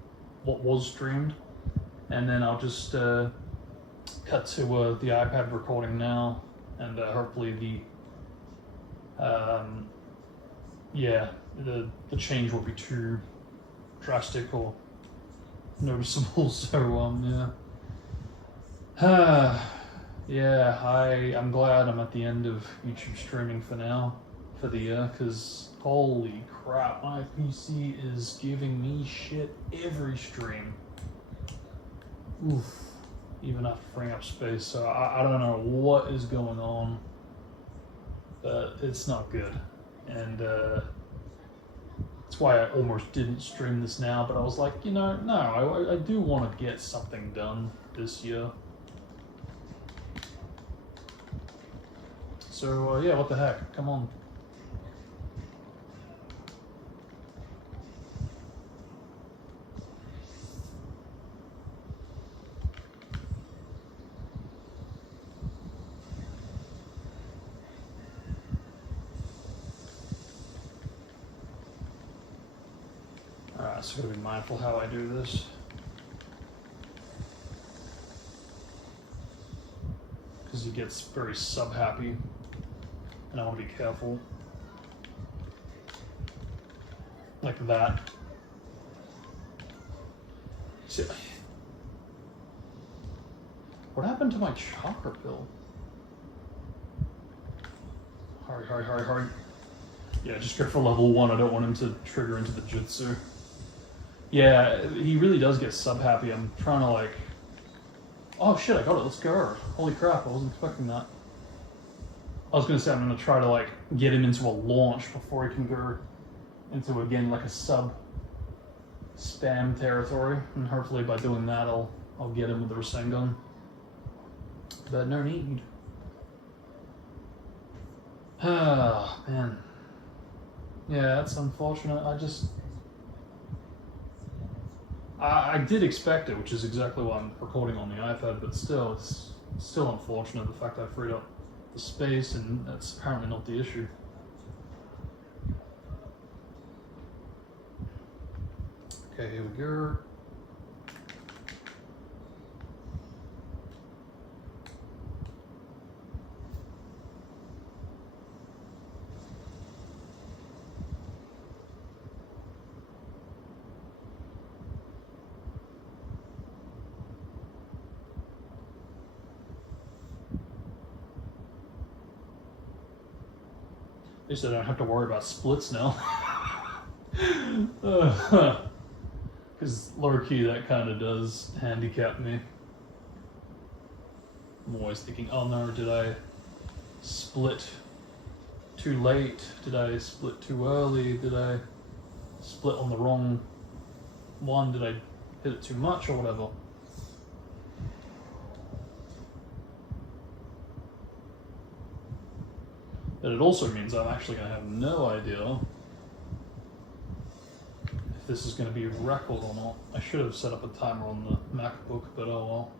what was streamed, and then I'll just cut to the iPad recording now, and hopefully the change won't be too drastic or noticeable. So yeah, I'm glad I'm at the end of YouTube streaming for now, for the year, because holy crap, my PC is giving me shit every stream. Oof, even after freeing up space. So I don't know what is going on, but it's not good. And that's why I almost didn't stream this now, but I was like, you know, no, I do want to get something done this year. So, yeah, what the heck? Come on. Alright, so gotta be mindful how I do this. Because he gets very sub-happy. And I want to be careful. Like that. See, what happened to my chakra pill? Hurry, hurry, hurry, hurry. Yeah, just go for level 1. I don't want him to trigger into the jutsu. Yeah, he really does get sub-happy. I'm trying to like... Oh shit, I got it. Let's go. Holy crap, I wasn't expecting that. I was going to say I'm going to try to like get him into a launch before he can go into, again, like a sub-spam territory. And hopefully by doing that I'll get him with the Rasengan. But no need. Ah, man. Yeah, that's unfortunate. I did expect it, which is exactly why I'm recording on the iPad, but still, it's still unfortunate the fact I freed up the space, and that's apparently not the issue. Okay, here we go. At least I don't have to worry about splits now. Because low-key that kind of does handicap me. I'm always thinking, oh no, did I split too late? Did I split too early? Did I split on the wrong one? Did I hit it too much or whatever? But it also means I'm actually going to have no idea if this is going to be a record or not. I should have set up a timer on the MacBook, but oh well.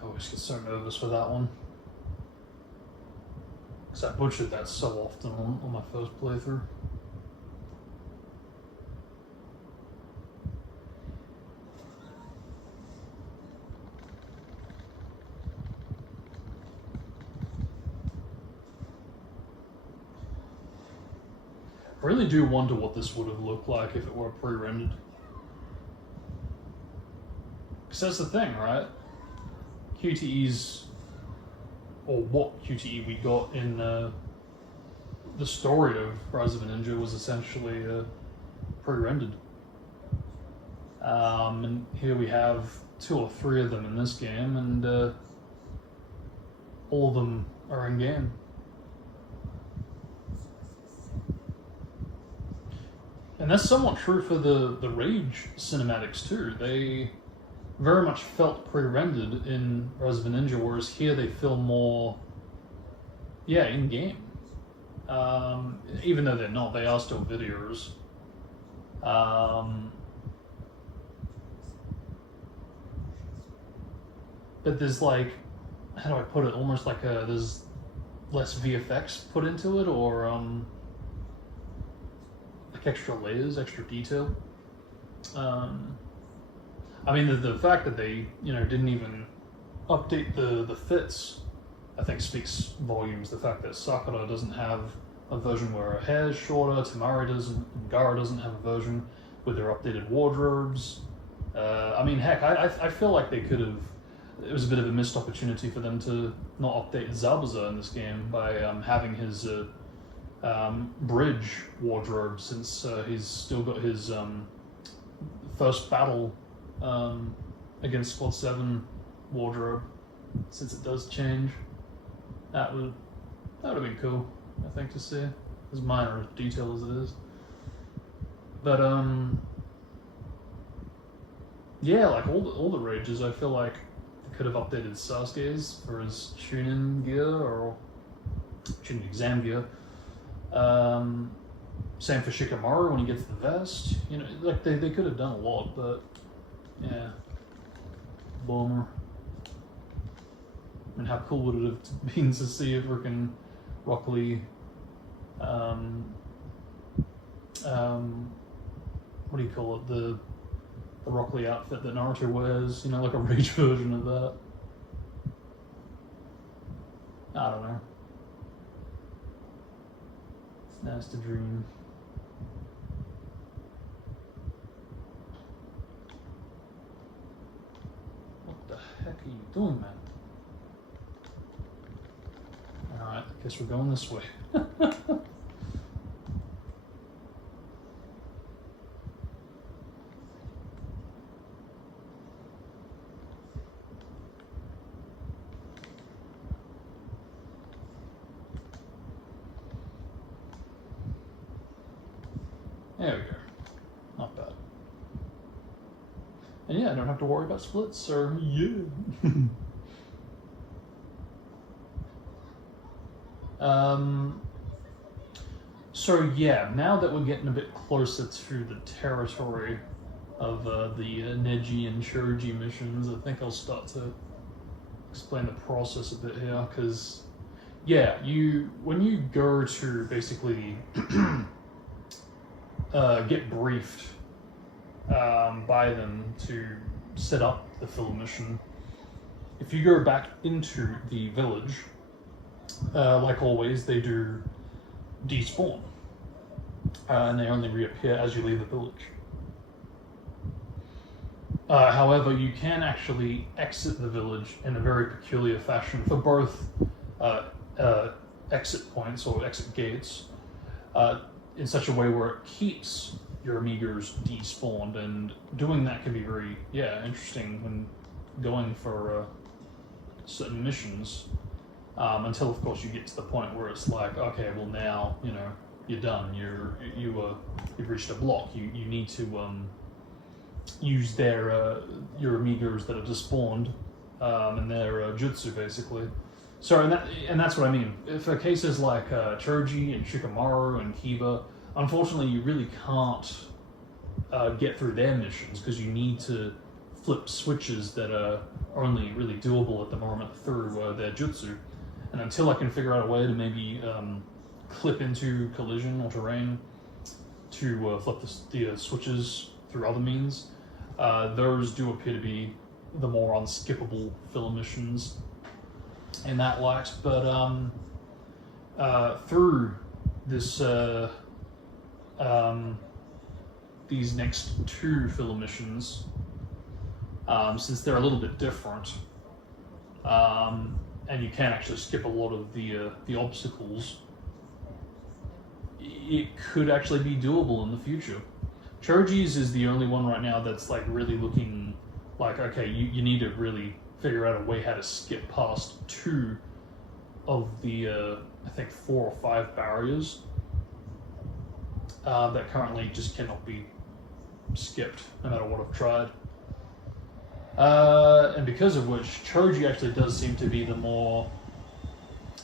I always get so nervous for that one. Because I butchered that so often on my first playthrough. I really do wonder what this would have looked like if it were pre-rendered. Because that's the thing, right? QTE's... or what QTE we got in the story of Rise of a Ninja was essentially pre-rendered. And here we have 2 or 3 of them in this game, and all of them are in game. And that's somewhat true for the Rage cinematics too. They very much felt pre-rendered in Rise of a Ninja, whereas here they feel more, yeah, in-game. Even though they're not, they are still videos. But there's like, how do I put it, almost like there's less VFX put into it, or like extra layers, extra detail. I mean, the fact that they, didn't even update the fits, I think speaks volumes. The fact that Sakura doesn't have a version where her hair is shorter, Temari doesn't, and Gara doesn't have a version with their updated wardrobes. I mean, heck, I feel like they could have, it was a bit of a missed opportunity for them to not update Zabuza in this game by having his bridge wardrobe, since he's still got his first battle against Squad 7 wardrobe, since it does change. That would have been cool, I think, to see, as minor a detail as it is. But yeah, like all the rages, I feel like they could have updated Sasuke's for his Chunin gear or Chunin exam gear. Same for Shikamaru when he gets the vest. You know, like they could have done a lot, but yeah, bummer. I mean, how cool would it have been to see a freaking Rock Lee, what do you call it? The Rock Lee outfit that Naruto wears, you know, like a rage version of that. I don't know. It's nice to dream. What the heck are you doing, man? Alright, I guess we're going this way. There we go. Not bad. And yeah, I don't have to worry about splits, or yeah. So yeah, now that we're getting a bit closer to the territory of the Neji and Choji missions, I think I'll start to explain the process a bit here, because yeah, when you go to basically get briefed by them to set up the filler mission, if you go back into the village, like always, they do despawn, and they only reappear as you leave the village. However, you can actually exit the village in a very peculiar fashion for both exit points or exit gates, in such a way where it keeps your Amigos despawned, and doing that can be very, interesting when going for certain missions, until of course you get to the point where it's like, okay, well now, you know, you're done, you've reached a block, you need to use their your Amigos that are despawned, and their jutsu basically. So, and that's what I mean. For cases like Choji and Shikamaru and Kiba, unfortunately, you really can't get through their missions because you need to flip switches that are only really doable at the moment through their jutsu. And until I can figure out a way to maybe clip into collision or terrain to flip the switches through other means, those do appear to be the more unskippable filler missions in that light. But through this these next two filler missions, since they're a little bit different, and you can actually skip a lot of the obstacles, it could actually be doable in the future. Choji's is the only one right now that's like really looking like, okay, you need to really figure out a way how to skip past two of the I think 4 or 5 barriers that currently just cannot be skipped no matter what I've tried. And because of which, Choji actually does seem to be the more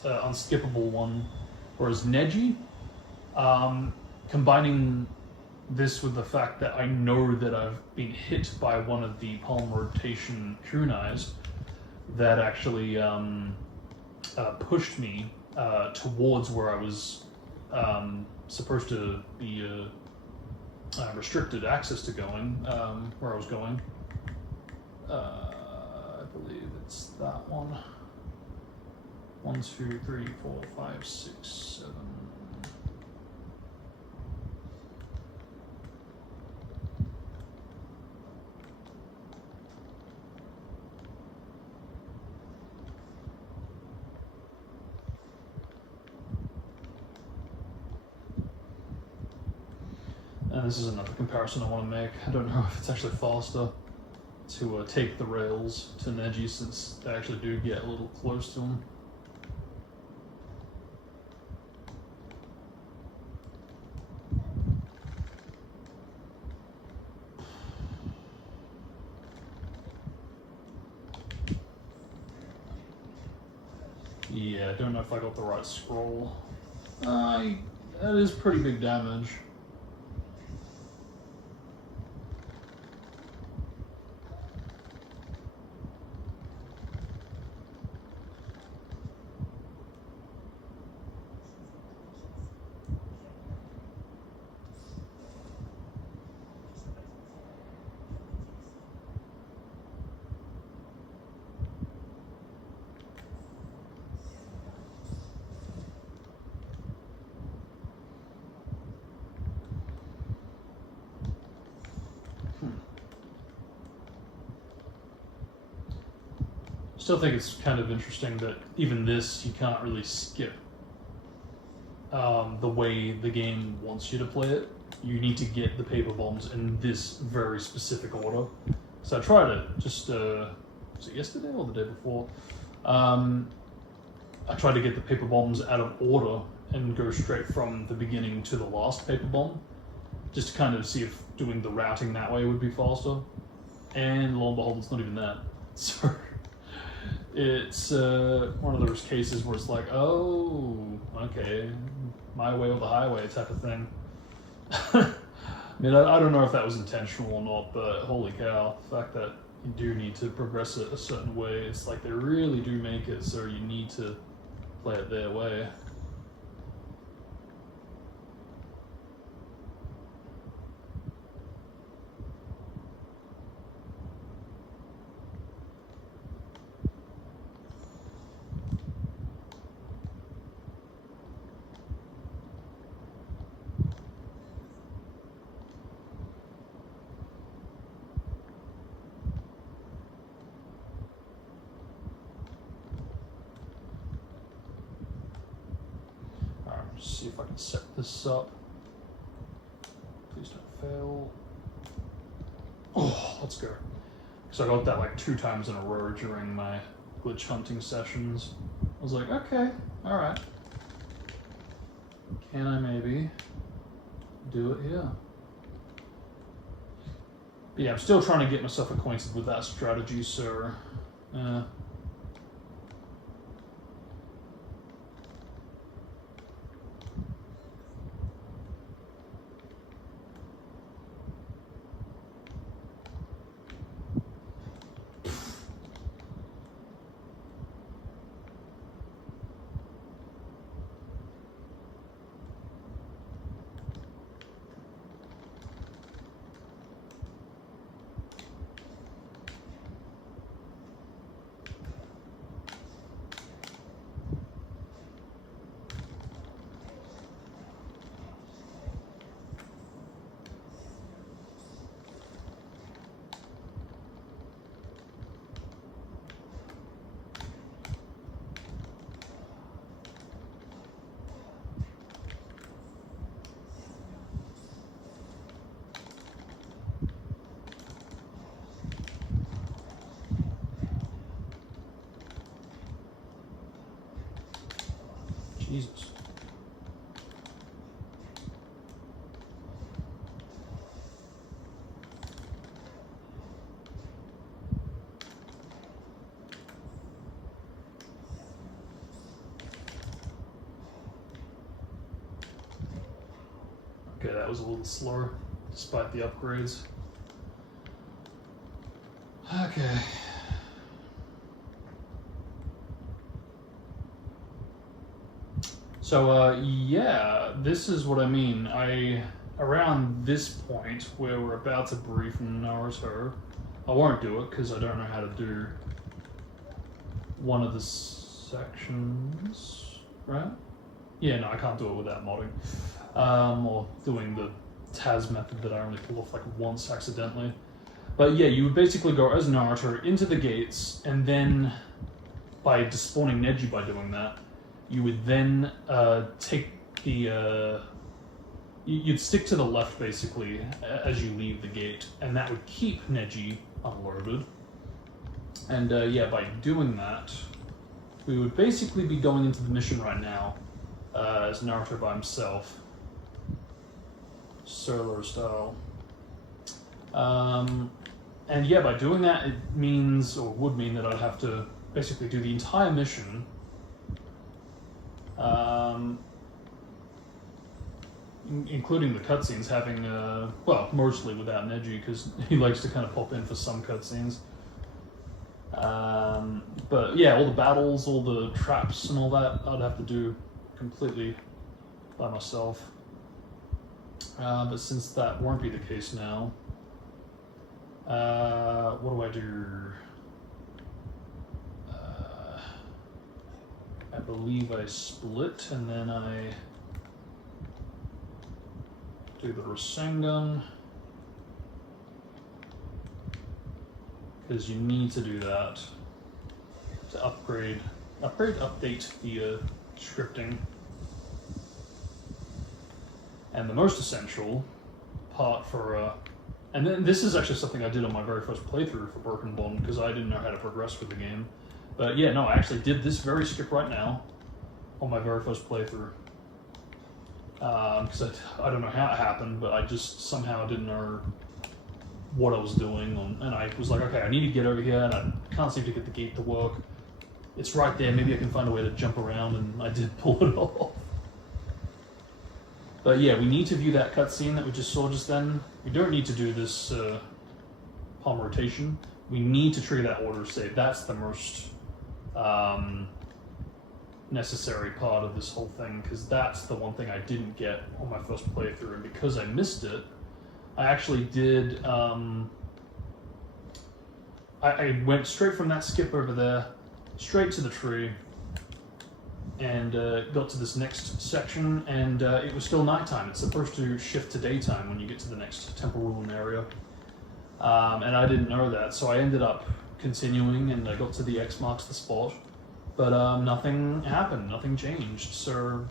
unskippable one, whereas Neji, combining this with the fact that I know that I've been hit by one of the palm rotation kunais that actually pushed me towards where I was supposed to be restricted access to going, where I was going. I believe it's that one. 1, 2, 3, 4, 5, 6, 7. And this is another comparison I want to make. I don't know if it's actually faster to take the rails to Neji, since they actually do get a little close to him. Yeah, I don't know if I got the right scroll. That is pretty big damage. Still think it's kind of interesting that even this, you can't really skip the way the game wants you to play it. You need to get the paper bombs in this very specific order. So I tried it just, was it yesterday or the day before? I tried to get the paper bombs out of order and go straight from the beginning to the last paper bomb, just to kind of see if doing the routing that way would be faster. And lo and behold, it's not even that. So it's one of those cases where it's like, oh, okay, my way or the highway type of thing. I mean, I don't know if that was intentional or not, but holy cow, the fact that you do need to progress it a certain way, it's like they really do make it so you need to play it their way. See if I can set this up. Please don't fail. Oh, let's go. So I got that like 2 times in a row during my glitch hunting sessions. I was like, okay, alright. Can I maybe do it here? But yeah, I'm still trying to get myself acquainted with that strategy, so Jesus. Okay, that was a little slower, despite the upgrades. Okay. So, yeah, this is what I mean. Around this point, where we're about to brief Naruto, I won't do it, because I don't know how to do one of the sections, right? Yeah, no, I can't do it without modding. Or doing the Taz method that I only pull off like once accidentally. But yeah, you would basically go as Naruto into the gates, and then by despawning Neji by doing that, you would then take the... you'd stick to the left basically as you leave the gate, and that would keep Neji unloaded. And yeah, by doing that, we would basically be going into the mission right now as Naruto by himself, solo style. And yeah, by doing that, it means, or would mean, that I'd have to basically do the entire mission, including the cutscenes, having, well, mostly without Neji, because he likes to kind of pop in for some cutscenes. But yeah, all the battles, all the traps and all that, I'd have to do completely by myself. But since that won't be the case now, what do I do? I believe I split, and then I do the Rasengan, because you need to do that to update the scripting. And the most essential part for, and then this is actually something I did on my very first playthrough for Broken Bond, because I didn't know how to progress with the game. But yeah, no, I actually did this very skip right now on my very first playthrough. Because I don't know how it happened, but I just somehow didn't know what I was doing. And I was like, okay, I need to get over here, and I can't seem to get the gate to work. It's right there, maybe I can find a way to jump around, and I did pull it off. But yeah, we need to view that cutscene that we just saw just then. We don't need to do this palm rotation. We need to trigger that autosave. That's the most necessary part of this whole thing, because that's the one thing I didn't get on my first playthrough, and because I missed it, I actually did, I went straight from that skip over there, straight to the tree, and got to this next section, and it was still nighttime. It's supposed to shift to daytime when you get to the next temple ruin area. And I didn't know that, so I ended up continuing, and I got to the X marks the spot, but nothing happened, nothing changed. So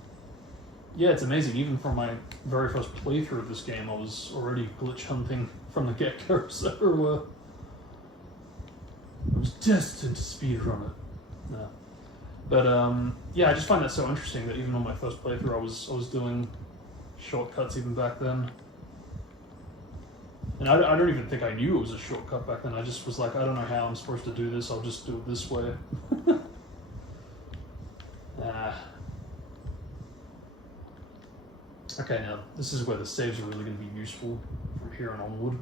yeah, it's amazing. Even from my very first playthrough of this game, I was already glitch hunting from the get-go, so I was destined to speedrun it. No. But yeah, I just find that so interesting that even on my first playthrough, I was doing shortcuts even back then. And I don't even think I knew it was a shortcut back then. I just was like, I don't know how I'm supposed to do this. I'll just do it this way. Okay, now this is where the saves are really going to be useful from here on onward.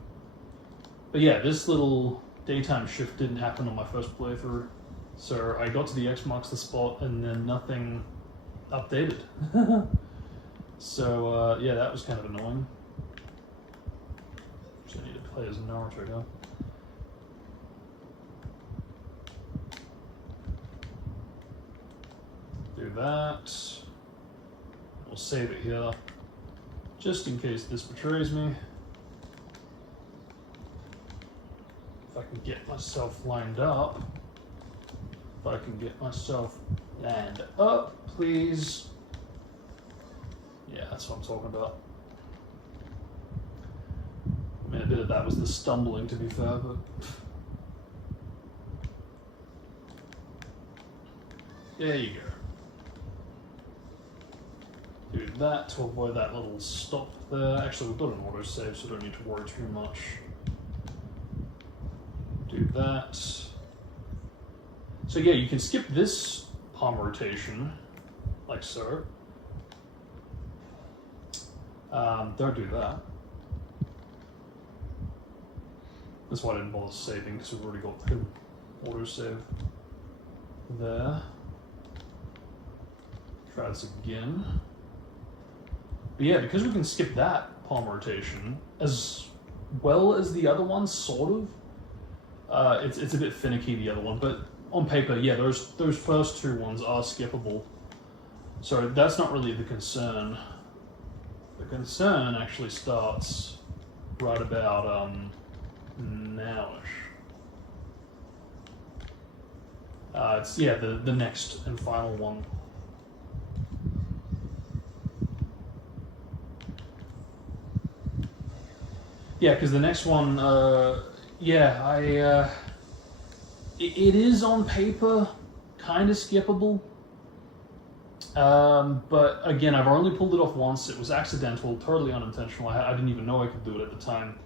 But yeah, this little daytime shift didn't happen on my first playthrough. So I got to the X marks the spot, and then nothing updated. So yeah, that was kind of annoying. So I need to play as Naruto now. Do that. We'll save it here, just in case this betrays me. If I can get myself lined up. If I can get myself lined up, please. Yeah, that's what I'm talking about. I mean, a bit of that was the stumbling, to be fair, but... There you go. Do that to avoid that little stop there. Actually, we've got an autosave, so don't need to worry too much. Do that. So yeah, you can skip this palm rotation, like so. Don't do that. That's why I didn't bother saving, because we've already got the autosave there. Try this again. But yeah, because we can skip that palm rotation, as well as the other one, sort of. It's a bit finicky, the other one, but on paper, yeah, those first two ones are skippable. So that's not really the concern. The concern actually starts right about nowish. It's yeah, the next and final one. Yeah, because the next one, yeah, it is on paper kind of skippable. But again, I've only pulled it off once. It was accidental, totally unintentional. I didn't even know I could do it at the time.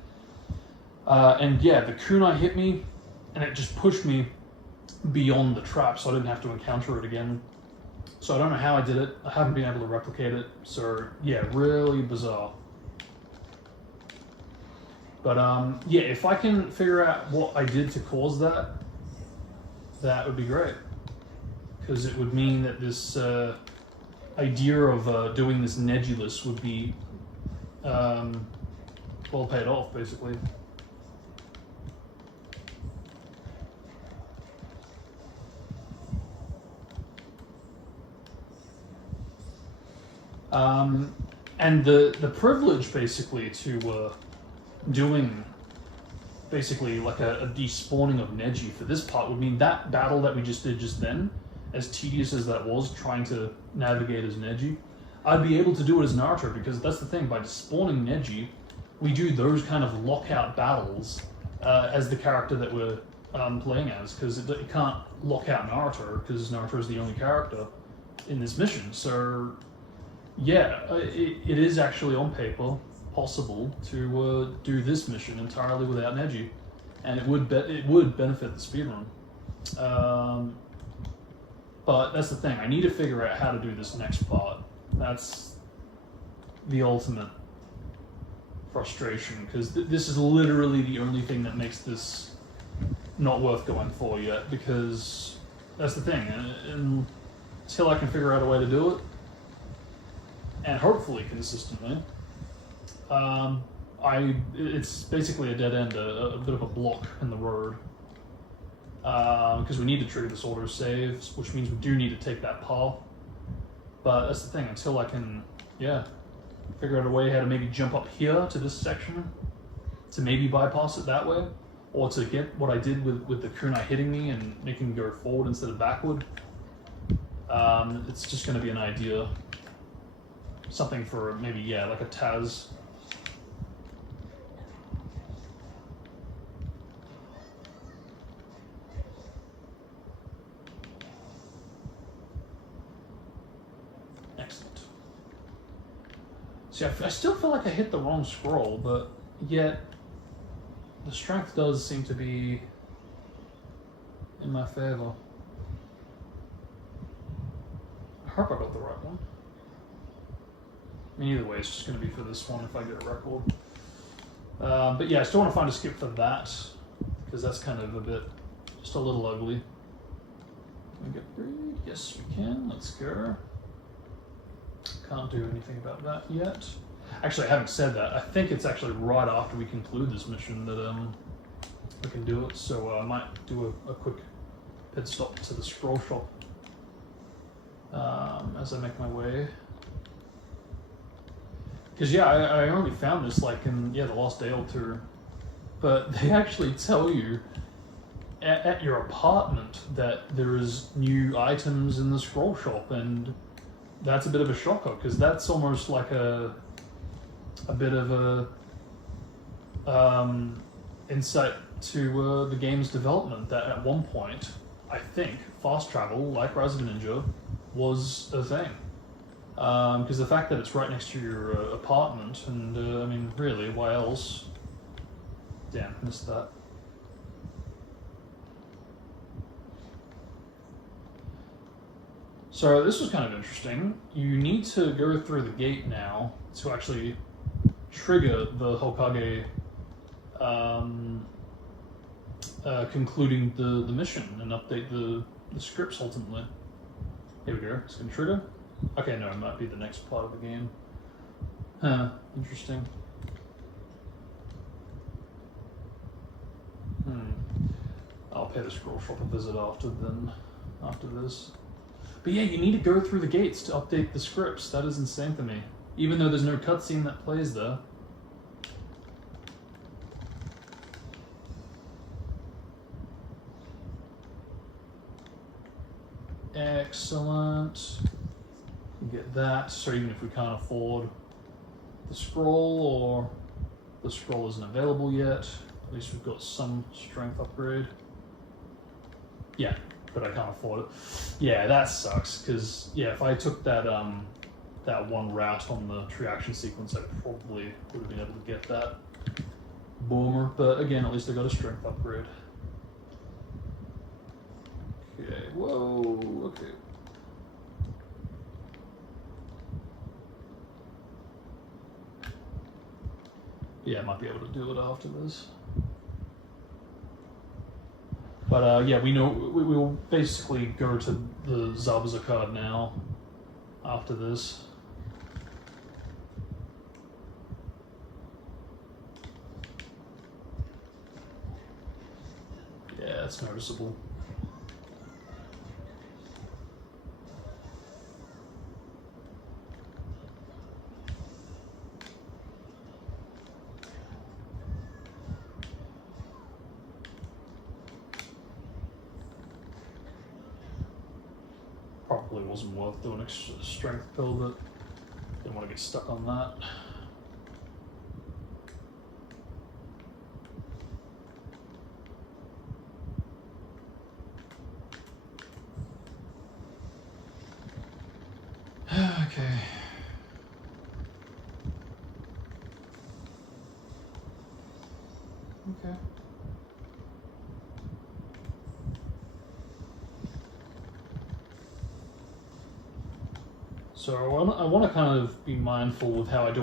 And yeah, the kunai hit me, and it just pushed me beyond the trap, so I didn't have to encounter it again. So I don't know how I did it. I haven't been able to replicate it. So yeah, really bizarre. But yeah, if I can figure out what I did to cause that, that would be great. Because it would mean that this idea of doing this Negulus would be well paid off, basically. And the privilege, basically, to doing basically like a despawning of Neji for this part would mean that battle that we just did just then, as tedious as that was, trying to navigate as Neji, I'd be able to do it as Naruto, because that's the thing, by despawning Neji, we do those kind of lockout battles as the character that we're playing as, because it can't lock out Naruto, because Naruto is the only character in this mission. So yeah, it is actually on paper possible to do this mission entirely without Neji, and it would benefit the speedrun. But that's the thing, I need to figure out how to do this next part. That's the ultimate frustration, because this is literally the only thing that makes this not worth going for yet, because that's the thing, and until I can figure out a way to do it, and hopefully consistently, it's basically a dead end, a bit of a block in the road. Because we need to trigger this auto save, which means we do need to take that path. But that's the thing, until I can, yeah, figure out a way how to maybe jump up here to this section, to maybe bypass it that way, or to get what I did with the kunai hitting me and making me go forward instead of backward. It's just going to be an idea. Something for maybe, yeah, like a Taz. Excellent. See, I still feel like I hit the wrong scroll, but yet the strength does seem to be in my favor. I hope I got the right one. I mean, either way, it's just going to be for this one if I get a record. But yeah, I still want to find a skip for that, because that's kind of a bit, just a little ugly. Can we get through? Yes, we can. Let's go. Can't do anything about that yet. Actually, having said that, I think it's actually right after we conclude this mission that we can do it. So I might do a quick pit stop to the scroll shop as I make my way. Because yeah, I only found this like in the last day or two, but they actually tell you at your apartment that there is new items in the scroll shop, and that's a bit of a shocker, because that's almost like a bit of a insight to the game's development, that at one point I think fast travel, like Rise of Ninja, was a thing. Because the fact that it's right next to your apartment, and I mean, really, why else? Damn, missed that. So this was kind of interesting. You need to go through the gate now to actually trigger the Hokage concluding the mission and update the scripts ultimately. Here we go, it's going to trigger. Okay, no, it might be the next part of the game. Huh, interesting. I'll pay the scroll shop a visit after this. But yeah, you need to go through the gates to update the scripts. That is insane to me. Even though there's no cutscene that plays there. Excellent. Get that, so even if we can't afford the scroll, or the scroll isn't available yet, At least we've got some strength upgrade. Yeah, but I can't afford it. Yeah, that sucks, because, yeah, if I took that, that one route on the tree action sequence, I probably would have been able to get that boomer, but again, at least I got a strength upgrade. Okay, whoa, okay. Yeah, I might be able to do it after this. But yeah, we know we will basically go to the Zabuza card now after this. Yeah, it's noticeable. Probably wasn't worth doing a strength pill, but didn't want to get stuck on that. Okay. Okay. So I want to kind of be mindful with how I do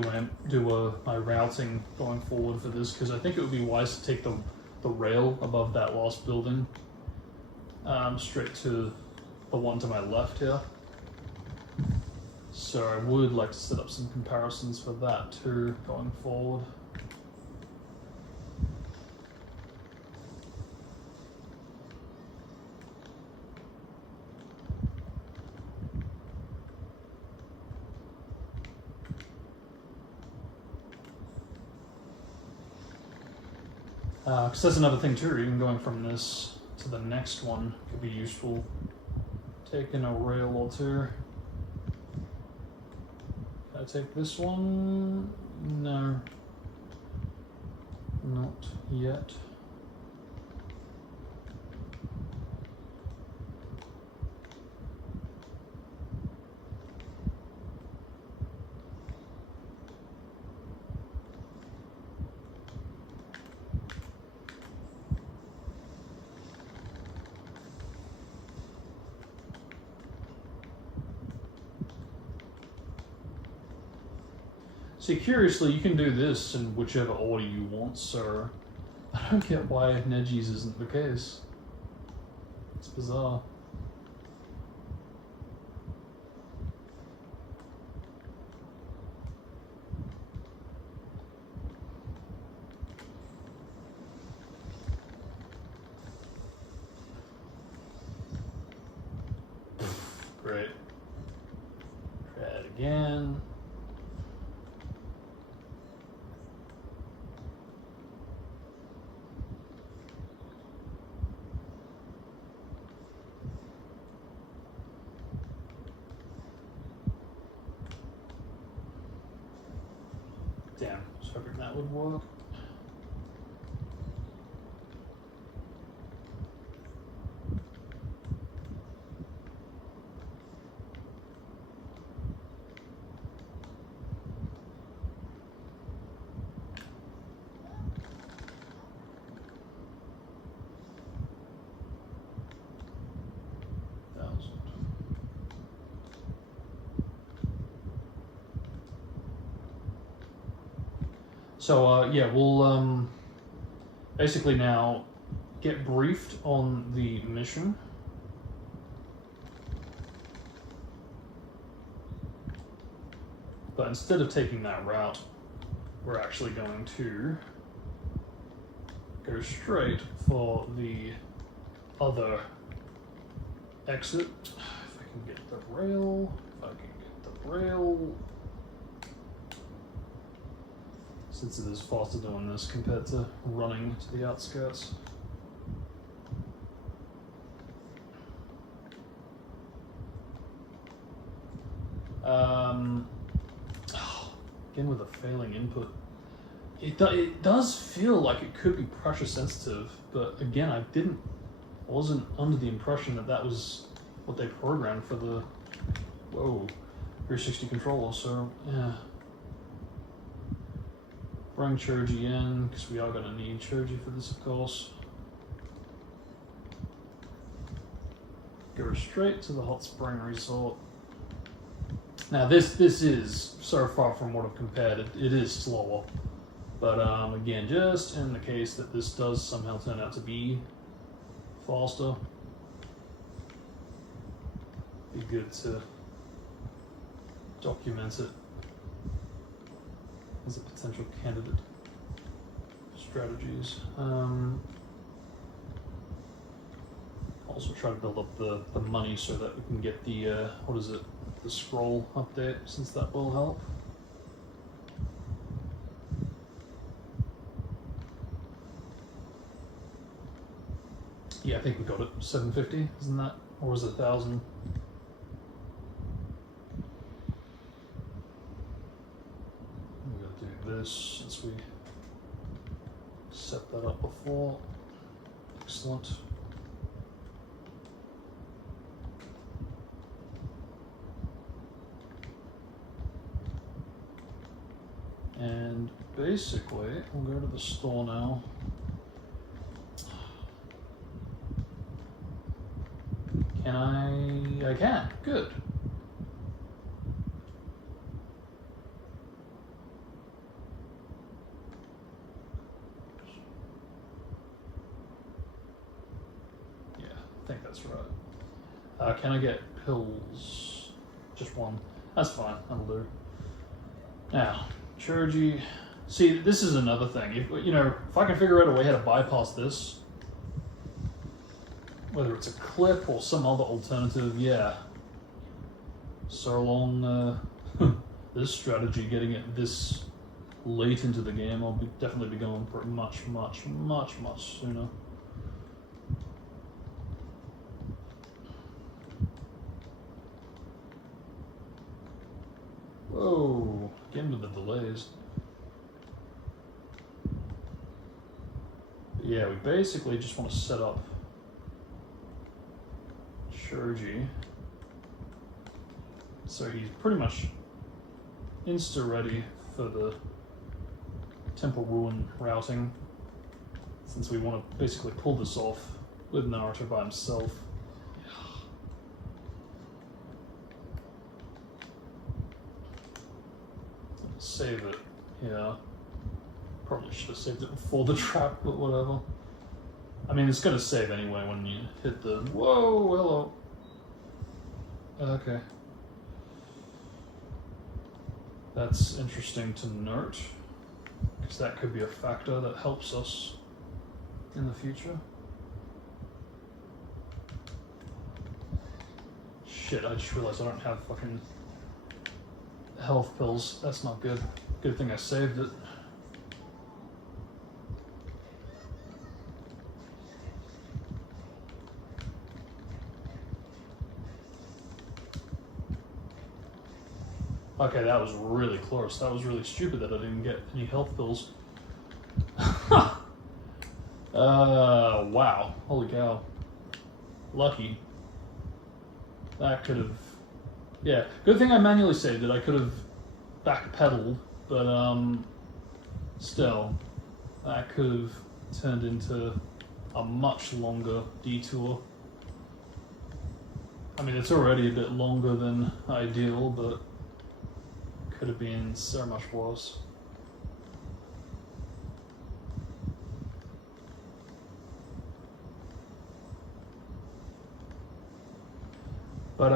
my routing going forward for this, because I think it would be wise to take the rail above that last building straight to the one to my left here. So I would like to set up some comparisons for that too going forward. Because that's another thing too, even going from this to the next one could be useful. Taking a rail or two. Can I take this one? No. Not yet. See, curiously, you can do this in whichever order you want, so I don't get why Neji's isn't the case. It's bizarre. Great. Try it again. Damn, I was hoping that would work. So yeah, we'll basically now get briefed on the mission. But instead of taking that route, we're actually going to go straight for the other exit. If I can get the rail, since it is faster doing this compared to running to the outskirts. Again with a failing input. It does feel like it could be pressure sensitive, but again, I wasn't under the impression that that was what they programmed for the 360 controller. So yeah, bring Choji in because we are gonna need Choji for this, of course. Go straight to the hot spring resort. Now this is so far from what I've compared. It is slower. But again, just in the case that this does somehow turn out to be faster, be good to document it as a potential candidate strategies. Also try to build up the money so that we can get the the scroll update, since that will help. Yeah, I think we got it. 750, isn't that? Or was it 1,000? We're going to do this since we set that up before. Excellent. And basically, we'll go to the store now. Can I can. Good. Yeah, I think that's right. Can I get pills? Just one. That's fine. That'll do. Now, Choji. See, this is another thing. If I can figure out a way how to bypass this, whether it's a clip or some other alternative, yeah. So long this strategy, getting it this late into the game, I'll definitely be going for it much sooner. Whoa, again with the delays. But yeah, we basically just want to set up Choji, so he's pretty much insta ready for the Temple Ruin routing, since we want to basically pull this off with Naruto by himself. Save it, yeah. Probably should have saved it before the trap, but whatever. I mean, it's going to save anyway when you hit the... Whoa, hello. Okay. That's interesting to note, because that could be a factor that helps us in the future. Shit, I just realized I don't have fucking health pills. That's not good. Good thing I saved it. Okay, that was really close. That was really stupid that I didn't get any health pills. Wow. Holy cow. Lucky. That could have... Yeah, good thing I manually saved it. I could have backpedaled, but still, that could have turned into a much longer detour. I mean, it's already a bit longer than ideal, but could have been so much worse. But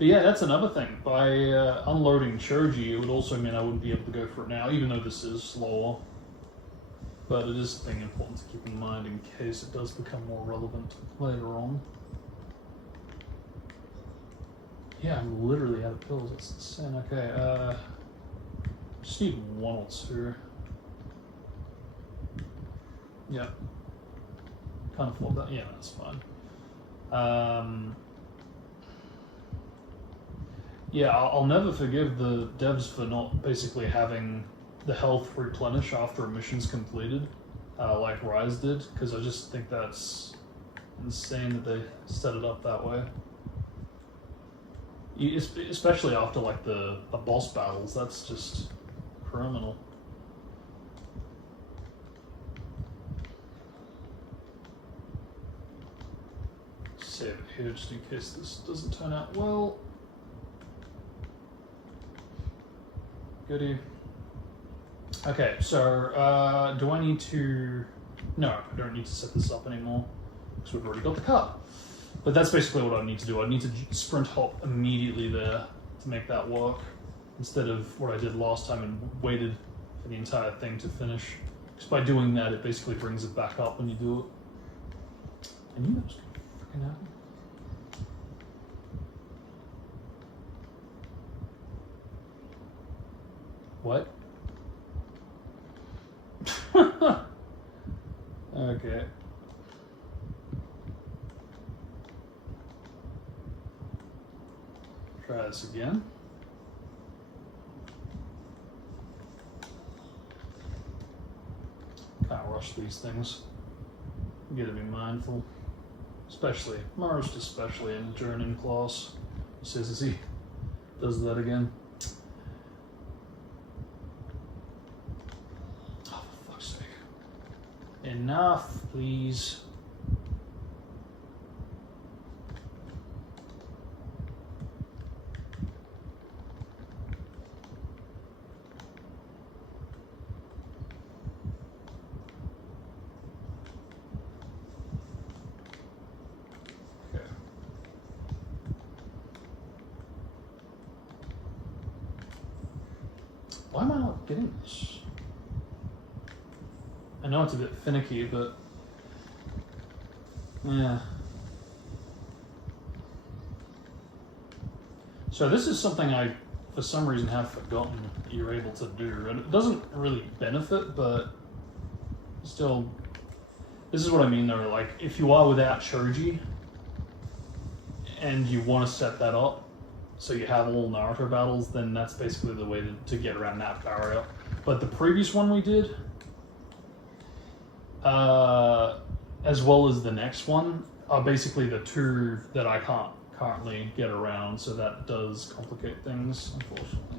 yeah, that's another thing. By unloading Choji, it would also mean I wouldn't be able to go for it now, even though this is slower. But it is something important to keep in mind in case it does become more relevant later on. Yeah, I'm literally out of pills. That's insane. Okay, just need one or two. Yeah. Can't afford that. Yeah, that's fine. Yeah, I'll never forgive the devs for not basically having the health replenish after a mission's completed, like Rise did, because I just think that's insane that they set it up that way. Especially after like the boss battles, that's just criminal. Save it here just in case this doesn't turn out well. Goody. Okay, so do I need to... No, I don't need to set this up anymore because we've already got the car. But that's basically what I need to do. I need to sprint hop immediately there to make that work, instead of what I did last time and waited for the entire thing to finish. Because by doing that, it basically brings it back up when you do it. I knew that was going to freaking happen. What? Okay. Try this again. Can't rush these things. You gotta be mindful. Especially, most especially in the Jonin class. Says as he does that again. Oh, for fuck's sake. Enough, please. Why am I not getting this? I know it's a bit finicky, but yeah. So this is something I, for some reason, have forgotten you're able to do. And it doesn't really benefit, but still, this is what I mean though. Like, if you are without Shoji and you want to set that up, so you have all Naruto battles, then that's basically the way to get around that barrier. But the previous one we did, as well as the next one, are basically the two that I can't currently get around, so that does complicate things, unfortunately.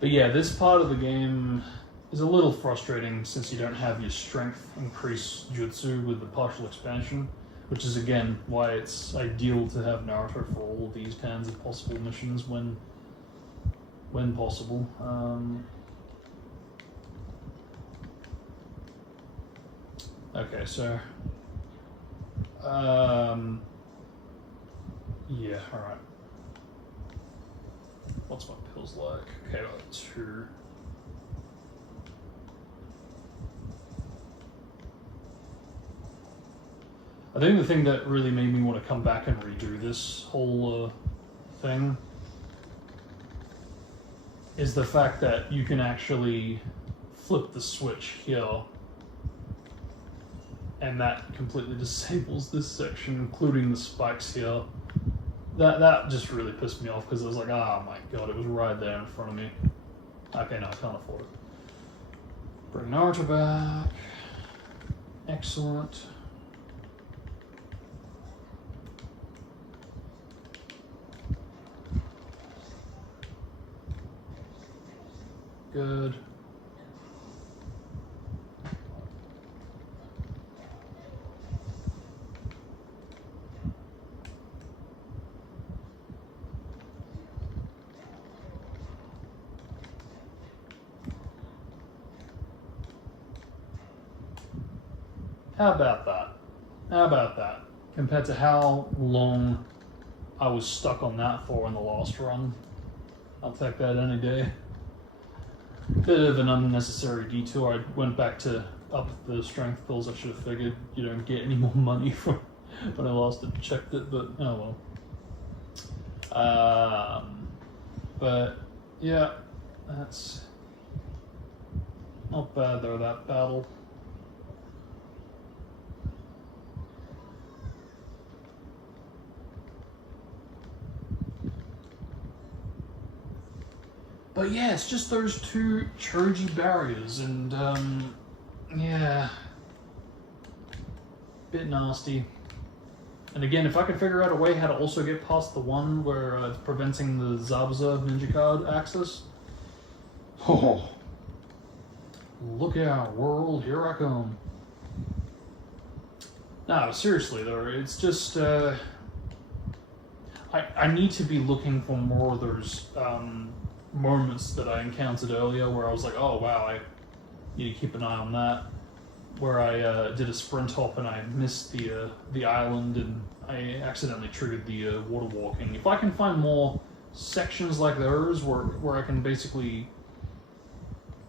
But yeah, this part of the game is a little frustrating since you don't have your strength increase jutsu with the partial expansion, which is again why it's ideal to have Naruto for all these kinds of possible missions when possible. Okay, so yeah, all right. What's my pills like? Okay, well, 2. I think the thing that really made me want to come back and redo this whole thing is the fact that you can actually flip the switch here, and that completely disables this section, including the spikes here. That just really pissed me off because I was like, oh my god, it was right there in front of me. Okay, no, I can't afford it. Bring Naruto back. Excellent. Good. How about that? How about that? Compared to how long I was stuck on that for in the last run. I'll take that any day. Bit of an unnecessary detour. I went back to up the strength pills. I should have figured you don't get any more money from when I last had checked it, but oh well. But yeah, that's not bad though, that battle. But yeah, it's just those two Choji barriers, and yeah, bit nasty. And again, if I could figure out a way how to also get past the one where it's preventing the Zabuza ninja card access, oh, look out, world, here I come. No, seriously though, it's just I need to be looking for more of those moments that I encountered earlier where I was like, oh wow, I need to keep an eye on that. Where I did a sprint hop and I missed the island and I accidentally triggered the water walking. If I can find more sections like those where I can basically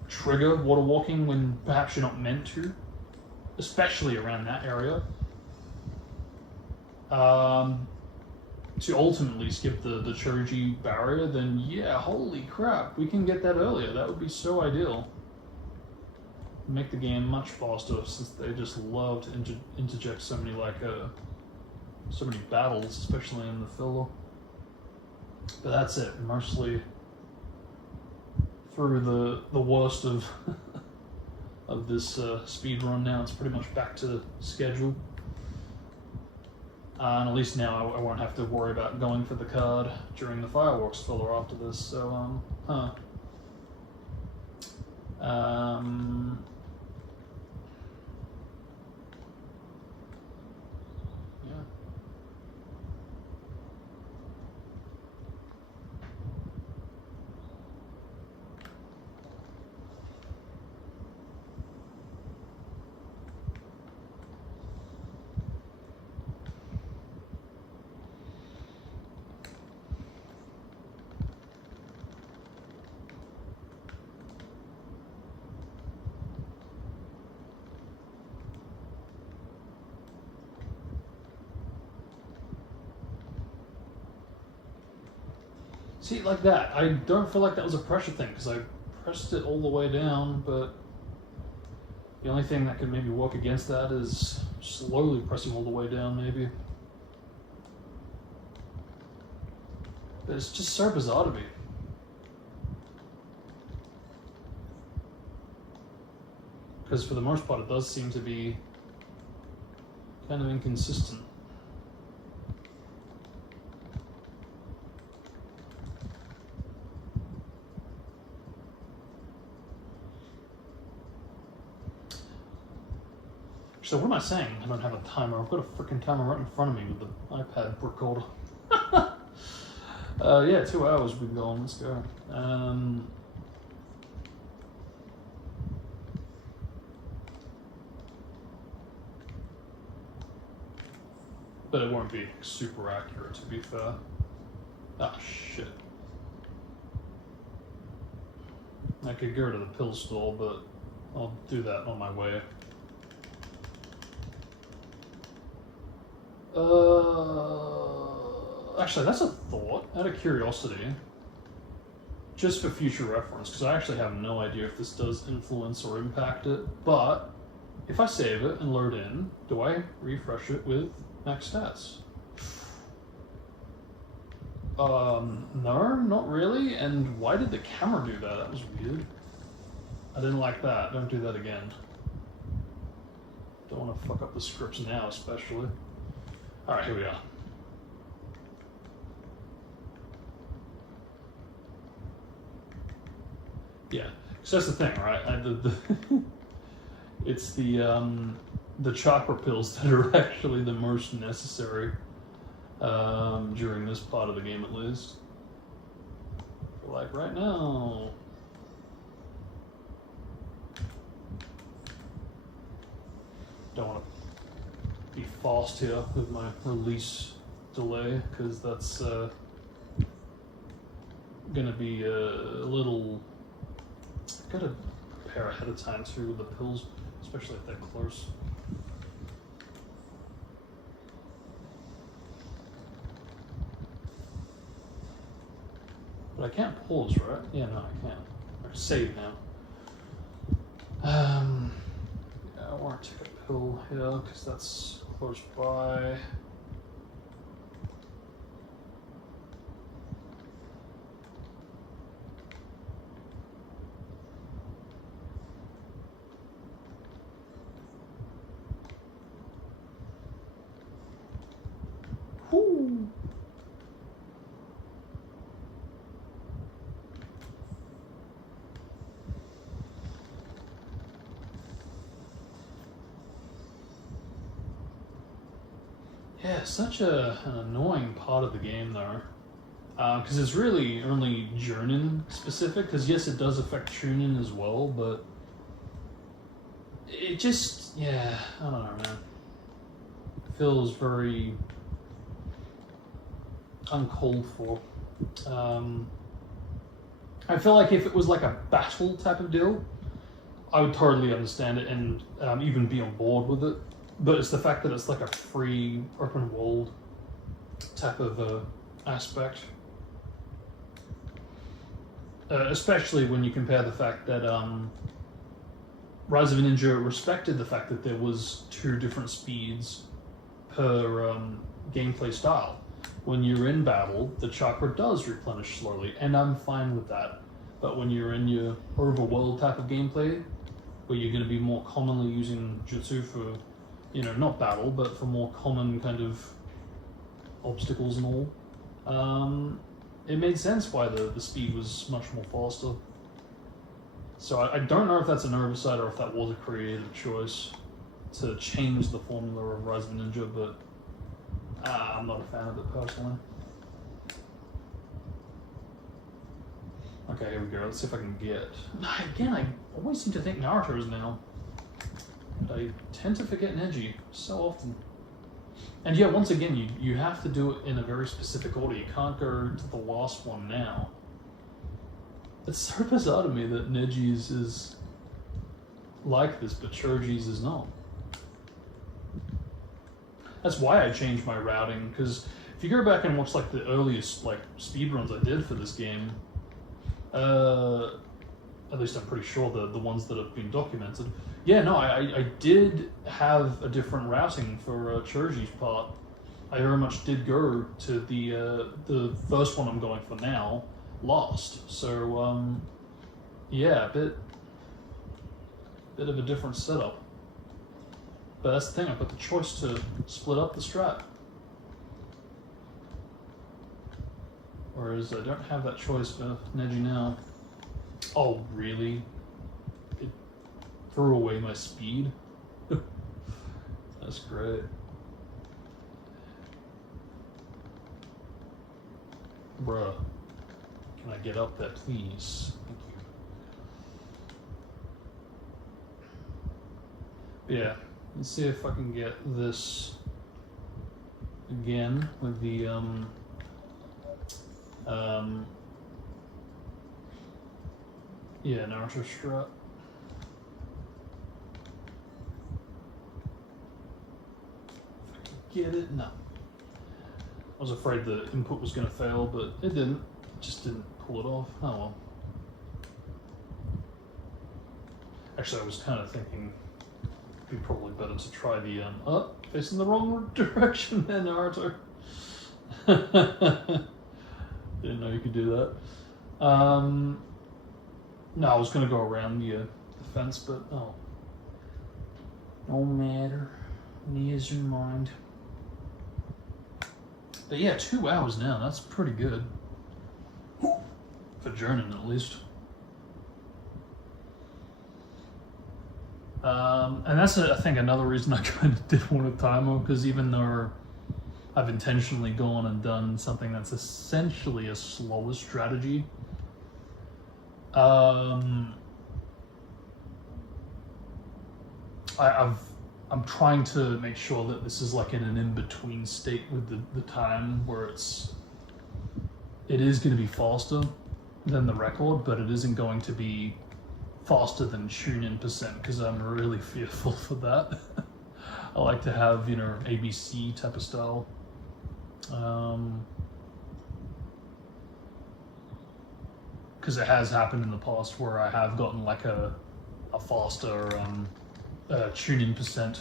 trigger water walking when perhaps you're not meant to, especially around that area, to ultimately skip the Choji barrier, then yeah, holy crap, we can get that earlier. That would be so ideal. Make the game much faster since they just love to interject so many so many battles, especially in the filler. But that's it, mostly through the worst of of this speed run. Now it's pretty much back to schedule. And at least now I won't have to worry about going for the card during the fireworks filler after this, so, yeah. See, like that, I don't feel like that was a pressure thing, because I pressed it all the way down, but the only thing that could maybe work against that is slowly pressing all the way down, maybe. But it's just so bizarre to me. Because for the most part, it does seem to be kind of inconsistent. So what am I saying? I don't have a timer. I've got a freaking timer right in front of me with the iPad recorder. Yeah, 2 hours we've been going. Let's go. But it won't be super accurate, to be fair. Ah, shit. I could go to the pill store, but I'll do that on my way. Actually, that's a thought, out of curiosity, just for future reference, because I actually have no idea if this does influence or impact it, but if I save it and load in, do I refresh it with max stats? No, not really, and why did the camera do that? That was weird. I didn't like that, don't do that again. Don't want to fuck up the scripts now, especially. Alright, here we are. Yeah, so that's the thing, right? It's the chakra pills that are actually the most necessary during this part of the game, at least. For like right now. Don't want to be fast here with my release delay, because that's gonna be a little. Gotta prepare ahead of time too with the pills, especially if they're close. But I can't pause, right? Yeah, no, I can't. Or save now. Yeah, I want to take a pill here because that's close by. Yeah, such an annoying part of the game though. Because it's really only Jonin specific, because yes, it does affect Chunin as well, but it just, yeah, I don't know, man. It feels very uncalled for. I feel like if it was like a battle type of deal, I would totally understand it and even be on board with it. But it's the fact that it's like a free open world type of aspect. Especially when you compare the fact that Rise of a Ninja respected the fact that there was 2 different speeds per gameplay style. When you're in battle, the chakra does replenish slowly, and I'm fine with that. But when you're in your overworld type of gameplay, where you're going to be more commonly using jutsu for, you know, not battle, but for more common kind of obstacles and all, it made sense why the speed was much more faster. So I don't know if that's an oversight or if that was a creative choice to change the formula of Rise of a Ninja, but I'm not a fan of it personally. Okay, here we go. Let's see if I can get... Again, I always seem to think Naruto is now. But I tend to forget Neji so often. And yeah, once again, you have to do it in a very specific order. You can't go to the last one now. It's so bizarre to me that Neji's is like this, but Choji's is not. That's why I changed my routing, because if you go back and watch like the earliest like speedruns I did for this game, at least I'm pretty sure the ones that have been documented, yeah, no, I did have a different routing for Choji's part. I very much did go to the first one I'm going for now last. So yeah, bit of a different setup. But that's the thing, I've got the choice to split up the strat. Whereas I don't have that choice for Neji now. Oh, really? It threw away my speed? That's great. Bruh. Can I get up there, please? Thank you. Yeah. Let's see if I can get this again with the yeah, Naruto strut. If I can get it, no. I was afraid the input was going to fail, but it didn't. It just didn't pull it off. Oh well. Actually, I was kind of thinking be probably better to try the facing the wrong direction there, Naruto. Didn't know you could do that. No, I was gonna go around the fence, but oh, no matter. Nears your mind. But yeah, 2 hours now. That's pretty good for Jonin, at least. And that's, I think, another reason I kind of did want a timer, because even though I've intentionally gone and done something that's essentially a slower strategy, I'm trying to make sure that this is like in an in-between state with the time where it is going to be faster than the record, but it isn't going to be faster than tune-in percent, because I'm really fearful for that. I like to have, you know, ABC type of style. Because it has happened in the past where I have gotten like a faster tune-in percent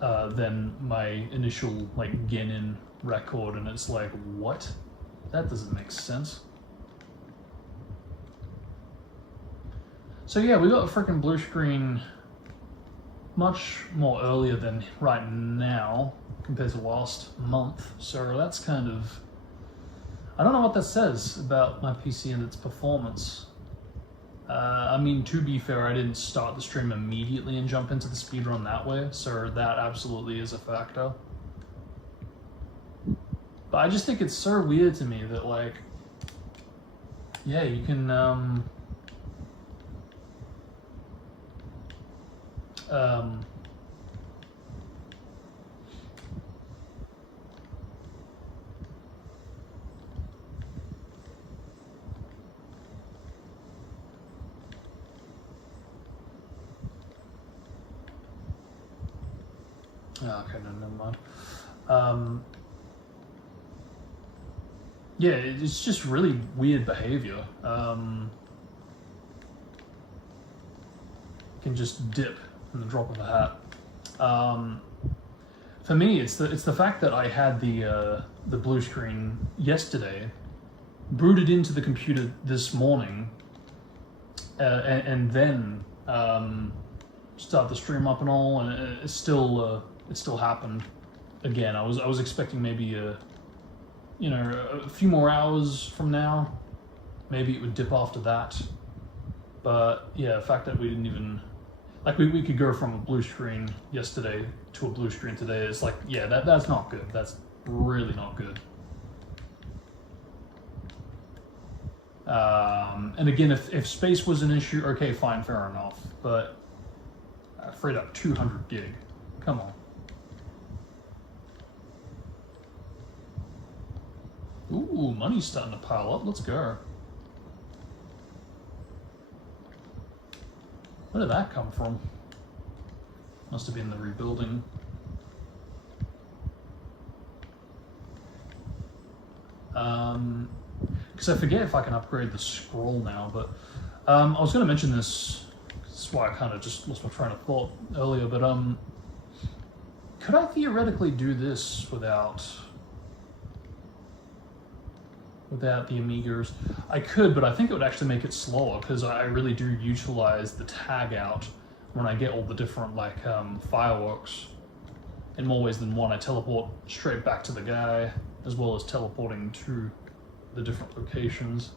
than my initial like get-in record, and it's like, what? That doesn't make sense. So yeah, we got a freaking blue screen much more earlier than right now compared to last month. So that's kind of, I don't know what that says about my PC and its performance. I mean, to be fair, I didn't start the stream immediately and jump into the speedrun that way, so that absolutely is a factor. But I just think it's so weird to me that, like, yeah, you can, okay, no, never mind. Yeah, it's just really weird behavior. Can just dip in the drop of a hat. For me, it's the fact that I had the blue screen yesterday, booted into the computer this morning, and then start the stream up and all, and it still happened again. I was expecting maybe a few more hours from now, maybe it would dip after that. But yeah, the fact that we didn't even, like, we could go from a blue screen yesterday to a blue screen today, is like, yeah, that's not good. That's really not good. And again, if space was an issue, okay, fine, fair enough. But I freed up 200 gig. Come on. Ooh, money's starting to pile up. Let's go. Where did that come from? Must have been the rebuilding. Because I forget if I can upgrade the scroll now, but I was going to mention this. This is why I kind of just lost my train of thought earlier, but could I theoretically do this without the Amigas? I could, but I think it would actually make it slower, because I really do utilize the tag out when I get all the different, like, fireworks. In more ways than one, I teleport straight back to the guy, as well as teleporting to the different locations.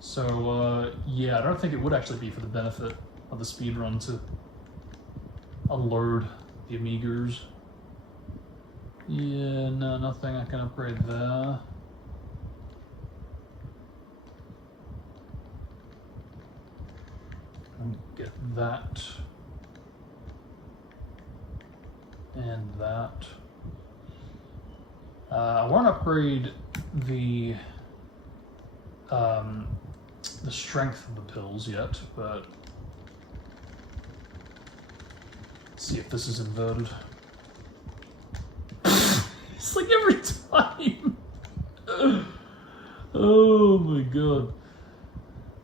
So, yeah, I don't think it would actually be for the benefit of the speedrun to unload the Amigas. Yeah, no, nothing I can upgrade there. Get that and that. I want to upgrade the strength of the pills yet, but let's see if this is inverted. It's like every time. Oh my god.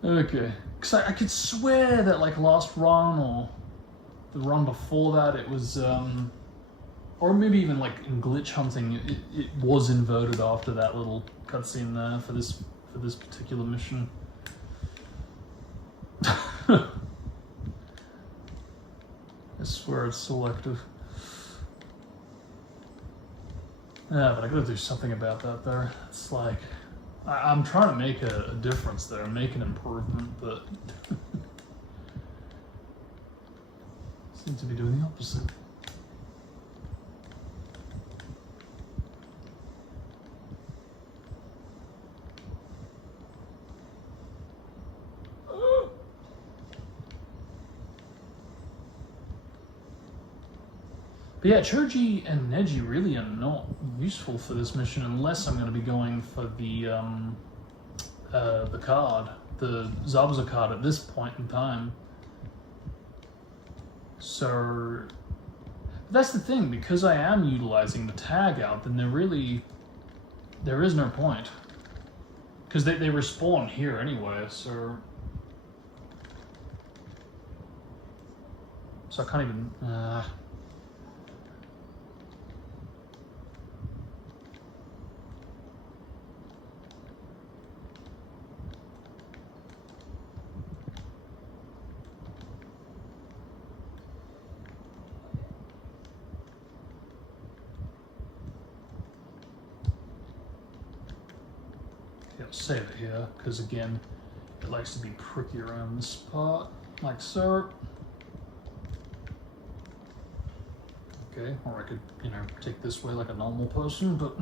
Okay. Because I could swear that, like, last run or the run before that, it was, or maybe even, like, in glitch hunting, it was inverted after that little cutscene there for this particular mission. I swear it's selective. Yeah, but I gotta do something about that there. It's like, I'm trying to make a difference there, make an improvement, but seem to be doing the opposite. But yeah, Choji and Neji really are not useful for this mission unless I'm going to be going for the card, the Zabuza card at this point in time. So that's the thing, because I am utilizing the tag out, then there is no point. Because they respawn here anyway, so I can't even... save it here, because again, it likes to be pricky around this part, like so. okay. Or I could, you know, take this way like a normal person, but...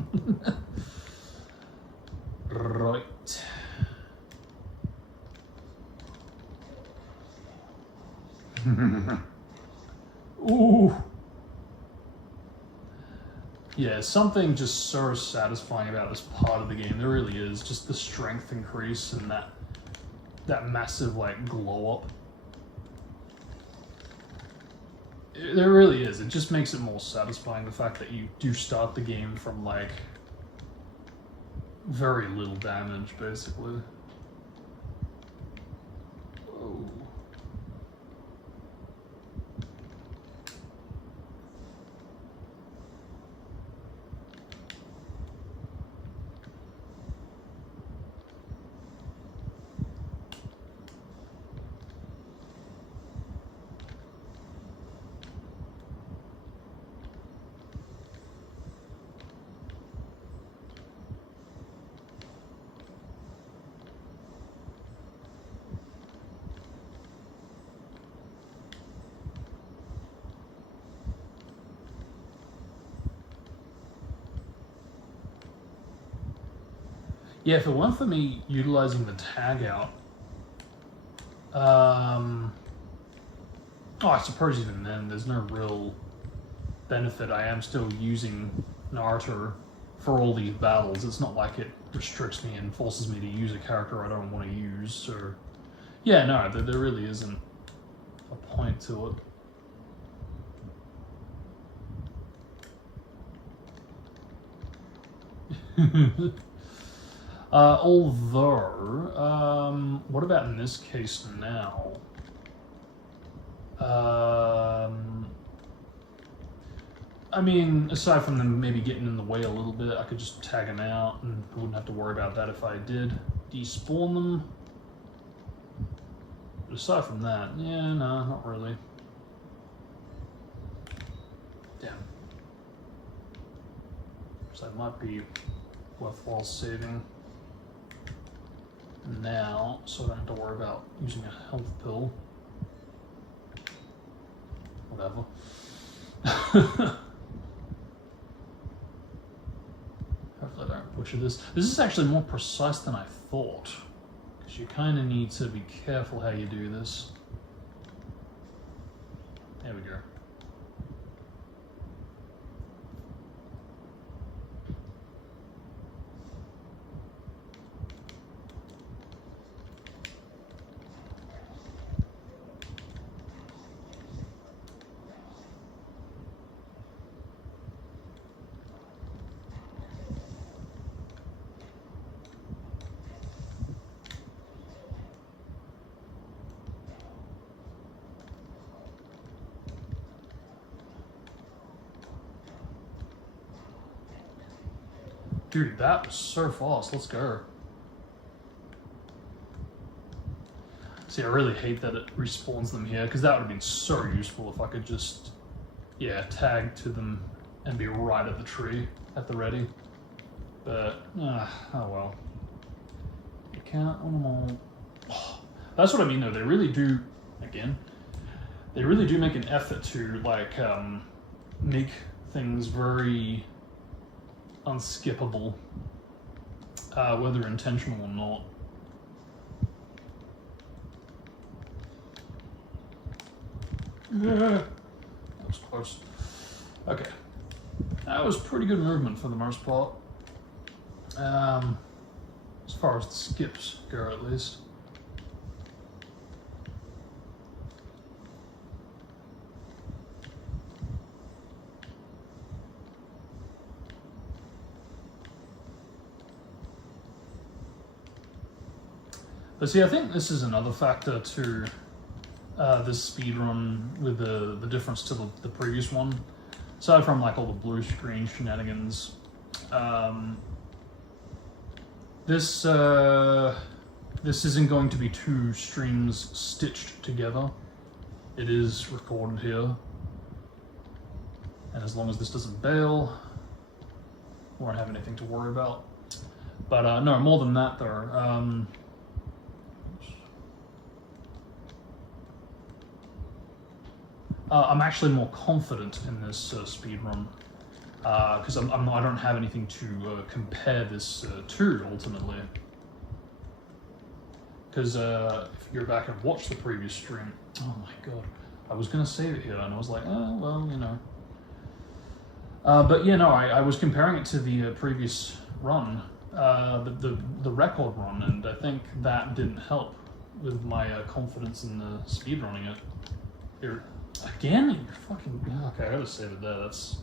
Right. Ooh! Yeah, something just so satisfying about this part of the game. There really is. Just the strength increase and that massive, like, glow up. There really is. It just makes it more satisfying, the fact that you do start the game from, like, very little damage, basically. Whoa. Yeah, if it weren't for me utilizing the tag out, oh, I suppose even then, there's no real benefit. I am still using Naruto for all these battles. It's not like it restricts me and forces me to use a character I don't want to use. So, yeah, no, there really isn't a point to it. Although, what about in this case now? I mean, aside from them maybe getting in the way a little bit, I could just tag them out and I wouldn't have to worry about that if I did despawn them. But aside from that, yeah, no, not really. Damn. So that might be worthwhile saving now, so I don't have to worry about using a health pill. Whatever. Hopefully I don't butcher this. This is actually more precise than I thought, because you kind of need to be careful how you do this. There we go. Dude, that was so fast. Let's go. See, I really hate that it respawns them here, because that would have been so useful if I could just, yeah, tag to them and be right at the tree at the ready. But, oh well. You can't own them all. Oh, that's what I mean, though. They really do, again, they really do make an effort to, like, make things very unskippable, whether intentional or not. That was close. Okay. That was pretty good movement for the most part. As far as the skips go, at least. But see, I think this is another factor to this speedrun with the difference to the previous one. Aside from like all the blue screen shenanigans, this isn't going to be two streams stitched together. It is recorded here, and as long as this doesn't bail, we won't have anything to worry about. But no, more than that though. I'm actually more confident in this speed run because I don't have anything to compare this to ultimately. Because if you go back and watch the previous stream, oh my god, I was gonna save it here and I was like, oh well, you know. But yeah, no, I was comparing it to the previous run, the record run, and I think that didn't help with my confidence in speedrunning it. Here, again, you fucking okay. I gotta save it there. That's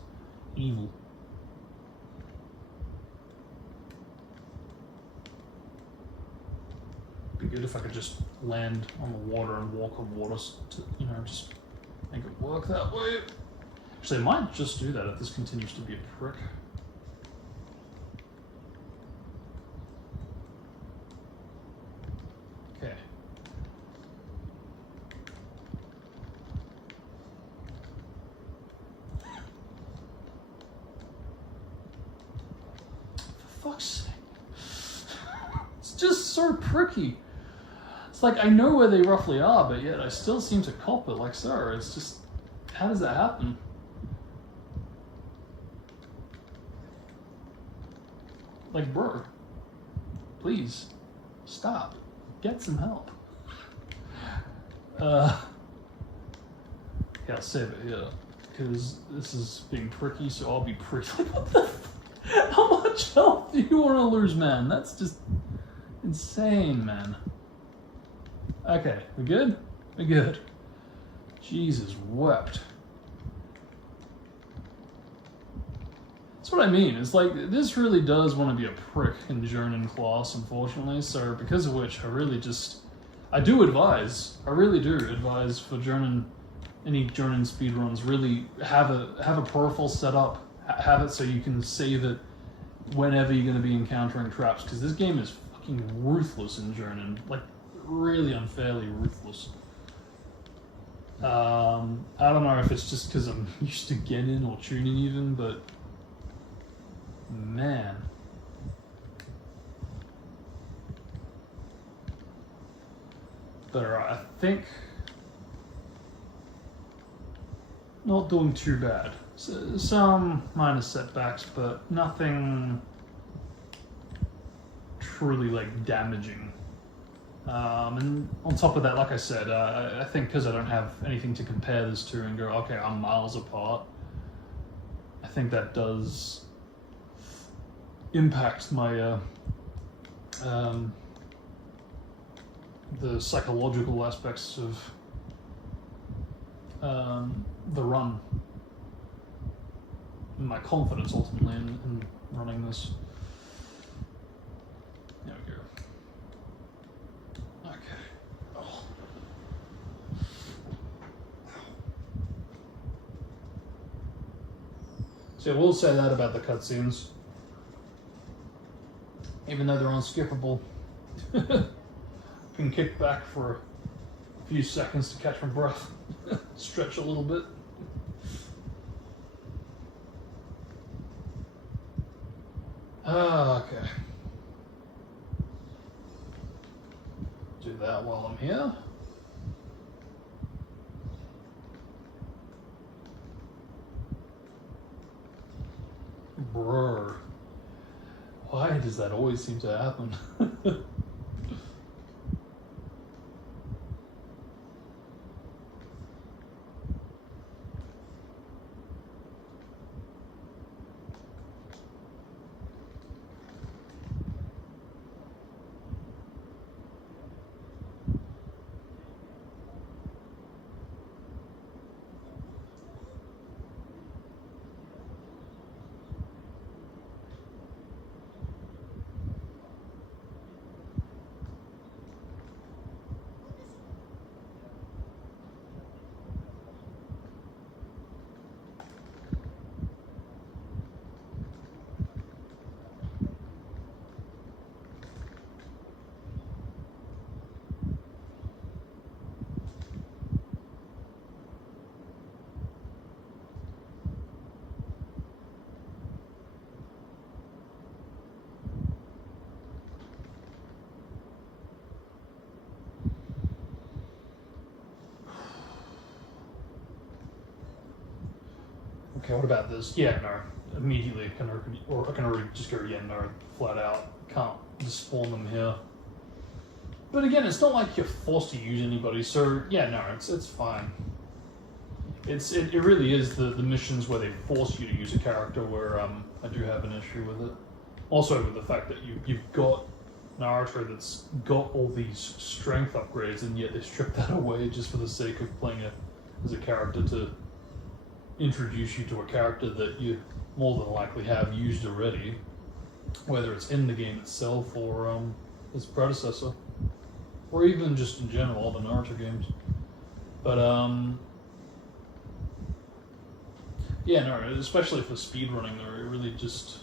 evil. Be good if I could just land on the water and walk on water to, you know, just make it work that way. Actually, I might just do that if this continues to be a prick. Okay. For fuck's sake. It's just so pricky. It's like I know where they roughly are, but yet I still seem to cop it like so. It's just, how does that happen? Like, bro, please stop. Get some help. Yeah, I'll save it here because this is being pricky, so I'll be pricky. What the? How much health do you want to lose, man? That's just insane, man. Okay, we good? We good. Jesus wept. That's what I mean. It's like, this really does want to be a prick in Jonin class, unfortunately. So because of which, I really do advise for Jonin, any Jonin speedruns, really have a profile set up, have it so you can save it whenever you're going to be encountering traps. Because this game is fucking ruthless in Jonin, like really unfairly ruthless. I don't know if it's just because I'm used to Genin or tuning even, but man. But I think not doing too bad. Some minor setbacks, but nothing truly like damaging. And on top of that, like I said, I think because I don't have anything to compare this to and go, okay, I'm miles apart, I think that does impact my the psychological aspects of the run, and my confidence ultimately in running this. There we go. Okay. Oh. So I will say that about the cutscenes. Even though they're unskippable, can kick back for a few seconds to catch my breath, stretch a little bit. Okay. Do that while I'm here. Brr. Why does that always seem to happen? Okay, what about this? Yeah, no. Immediately, I can already just go, yeah, no, flat out. Can't just spawn them here. But again, it's not like you're forced to use anybody, so yeah, no, it's fine. It really is the missions where they force you to use a character where I do have an issue with it. Also with the fact that you've got Naruto that's got all these strength upgrades, and yet they strip that away just for the sake of playing as a character to introduce you to a character that you more than likely have used already, whether it's in the game itself or its predecessor, or even just in general, the Naruto games. But yeah, no, especially for speedrunning, though, it really just,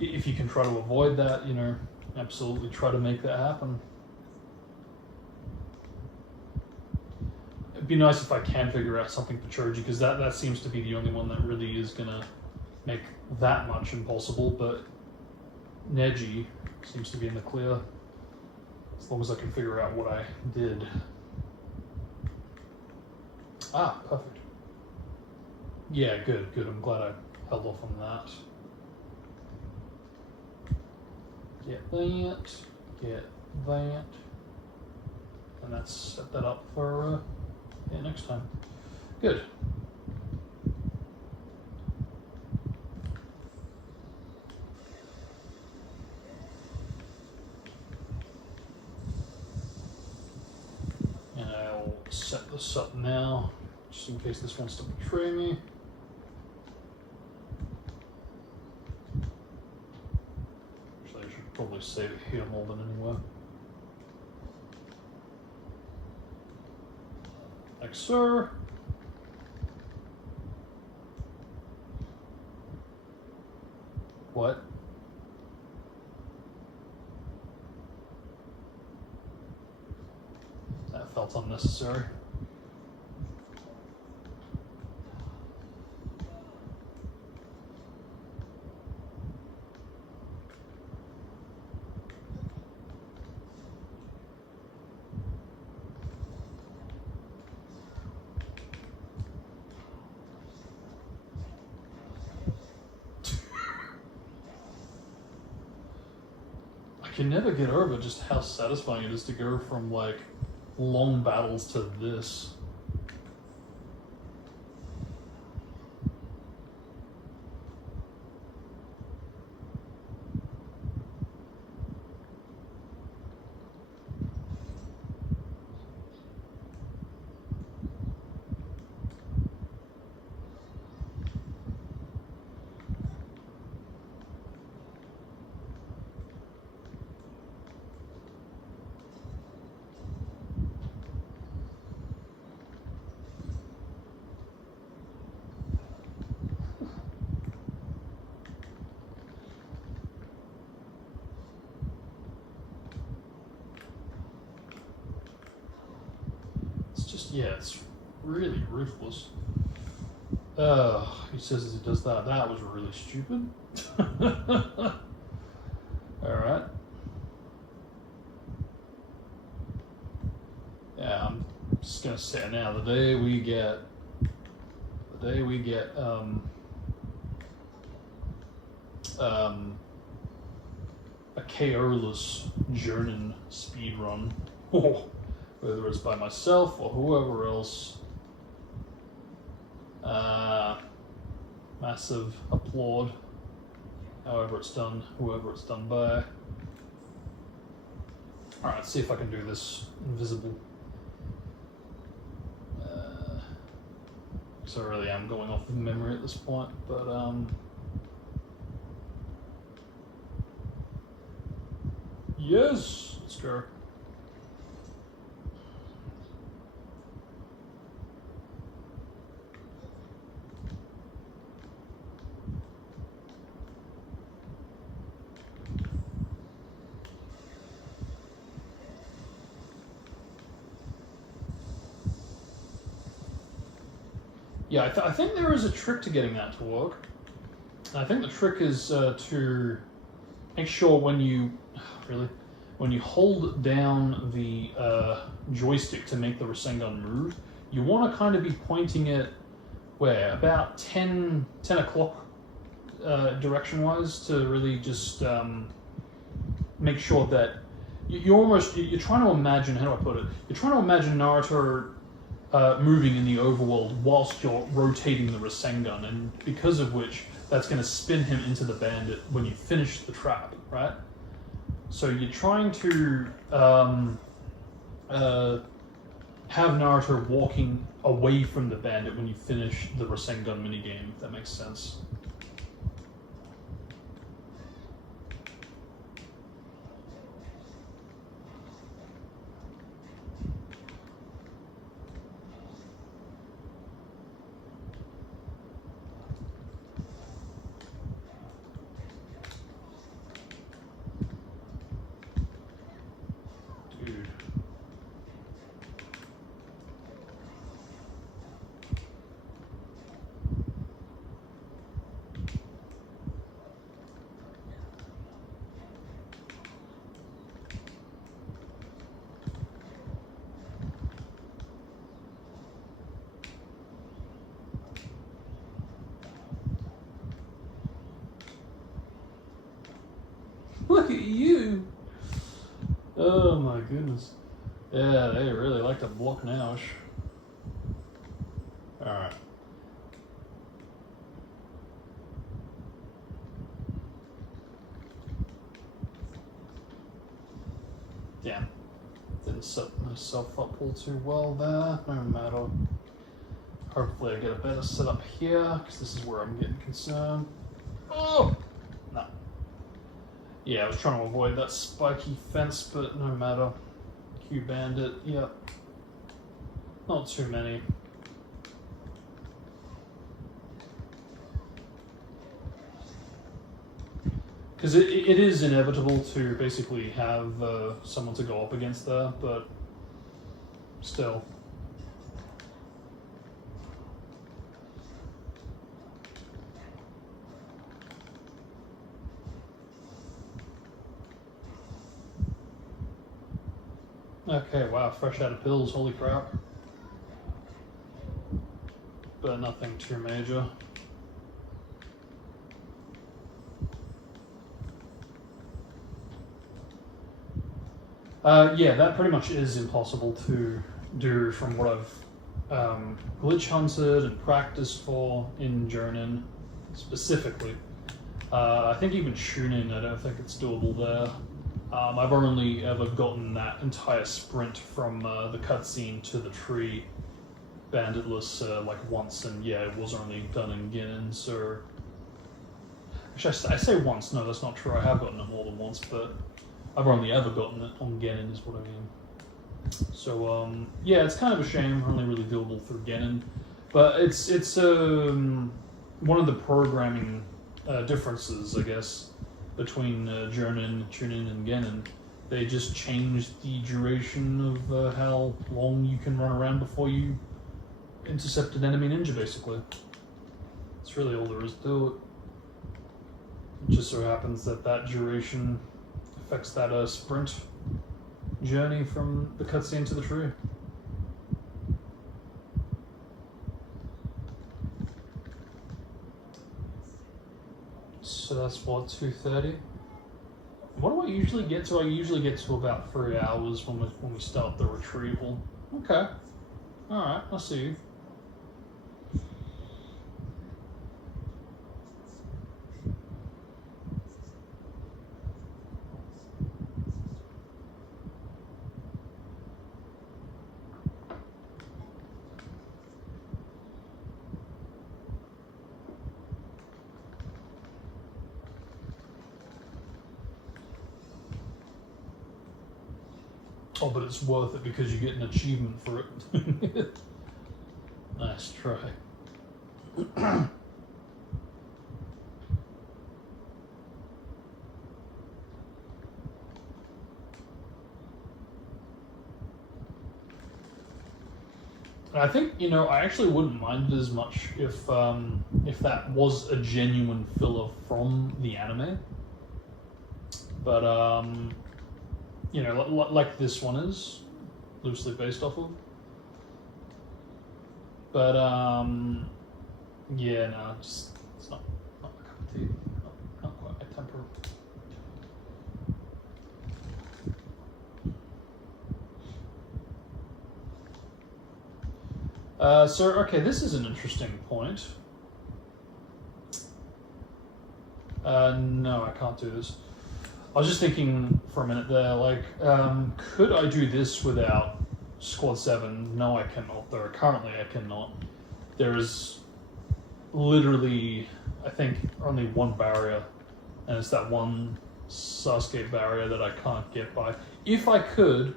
if you can try to avoid that, you know, absolutely try to make that happen. It'd be nice if I can figure out something for Choji, because that seems to be the only one that really is gonna make that much impossible, but Neji seems to be in the clear, as long as I can figure out what I did. Ah, perfect. Yeah, good. I'm glad I held off on that. Get that, and that's set that up for next time. Good. And I'll set this up now, just in case this wants to betray me. Actually, I should probably save it here more than anywhere. Like so. What? That felt unnecessary. I can never get over just how satisfying it is to go from like long battles to this. Yeah, it's really ruthless. He says as he does that. That was really stupid. Alright. Yeah, I'm just gonna say it now. The day we get a KO-less Jonin speedrun. Whether it's by myself or whoever else. Massive applaud. However it's done, whoever it's done by. Alright, let's see if I can do this invisible. So I really am going off of memory at this point, but yes, let's go. Yeah, I think there is a trick to getting that to work. I think the trick is to make sure when you hold down the joystick to make the Rasengan move, you want to kind of be pointing it where about 10 o'clock direction-wise to really just make sure that you're trying to imagine, how do I put it? You're trying to imagine Naruto moving in the overworld whilst you're rotating the Rasengan, and because of which that's going to spin him into the bandit when you finish the trap, right? So you're trying to have Naruto walking away from the bandit when you finish the Rasengan minigame, if that makes sense. Look at you! Oh my goodness. Yeah, they really like to block now. Alright. Damn. Didn't set myself up all too well there. No matter. Hopefully I get a better setup here, because this is where I'm getting concerned. Oh! No. Yeah, I was trying to avoid that spiky fence, but no matter. Q bandit, yep. Not too many. Because it is inevitable to basically have someone to go up against there, but still. Okay, wow, fresh out of pills, holy crap. But nothing too major. Yeah, that pretty much is impossible to do from what I've glitch hunted and practiced for in Jonin, specifically. I think even Jonin, I don't think it's doable there. I've only ever gotten that entire sprint from the cutscene to the tree banditless like once, and yeah, it was only done in Jonin, so... Actually, I say once, no, that's not true, I have gotten it more than once, but I've only ever gotten it on Jonin is what I mean. So, yeah, it's kind of a shame, only really doable through Jonin, but it's one of the programming differences, I guess, between Jonin, Chunin, and Jonin. They just changed the duration of how long you can run around before you intercept an enemy ninja, basically. That's really all there is to it. It just so happens that that duration affects that sprint journey from the cutscene to the tree. So that's what, 2:30? What do I usually get to? I usually get to about 3 hours when we start the retrieval. Okay. Alright, I see you. Oh, but it's worth it because you get an achievement for it. Nice try. I think, you know, I actually wouldn't mind it as much if that was a genuine filler from the anime. But, you know, like this one is loosely based off of. But, Yeah, no, it's not my cup of tea. Not quite my temper. So, okay, this is an interesting point. No, I can't do this. I was just thinking for a minute there, like, could I do this without Squad 7? No, I cannot, though. Currently, I cannot. There is literally, I think, only one barrier, and it's that one Sasuke barrier that I can't get by. If I could,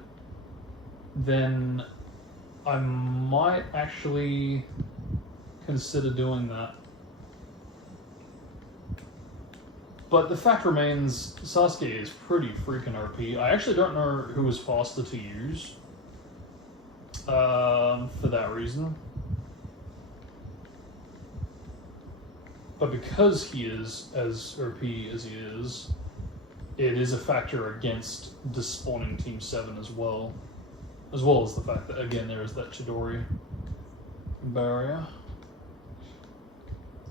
then I might actually consider doing that. But the fact remains, Sasuke is pretty freaking OP. I actually don't know who is faster to use for that reason. But because he is as OP as he is, it is a factor against despawning Team 7 as well. As well as the fact that, again, there is that Chidori barrier.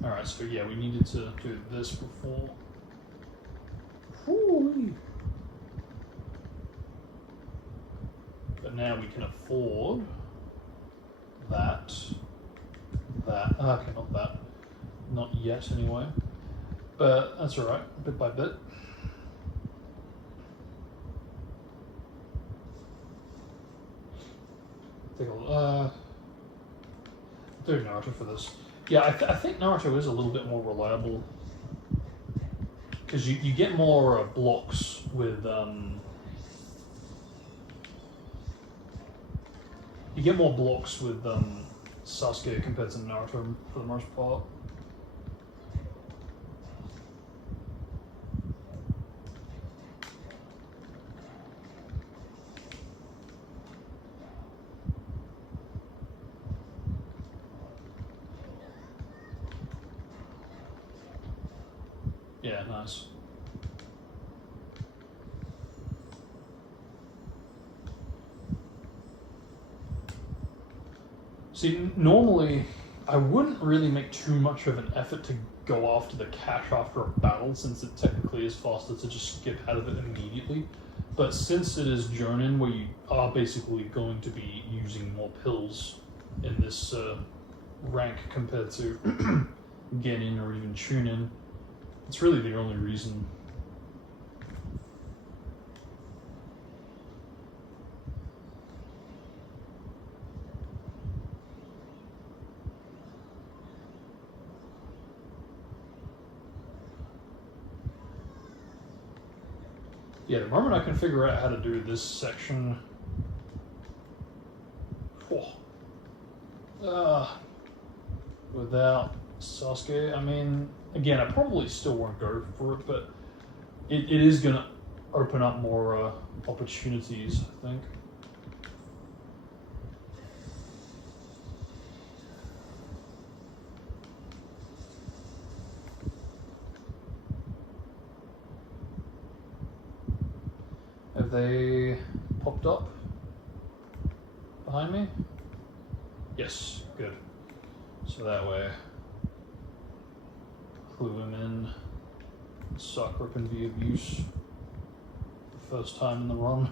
Alright, so yeah, we needed to do this before. Woo-wee. But now we can afford that. Okay, not that. Not yet, anyway. But that's alright, bit by bit. Take a look. Do Naruto for this. Yeah, I think Naruto is a little bit more reliable. Because you get more blocks with Sasuke compared to Naruto for the most part. Yeah, nice. See, normally I wouldn't really make too much of an effort to go after the cash after a battle, since it technically is faster to just skip out of it immediately. But since it is Jonin, where you are basically going to be using more pills in this rank compared to Genin or even Chunin, it's really the only reason. Yeah, the moment I can figure out how to do this section, without Sasuke, I mean, again, I probably still won't go for it, but it is going to open up more opportunities, I think. Have they popped up behind me? Yes, good. So that way, clue him in. Sakura can be of use the first time in the run.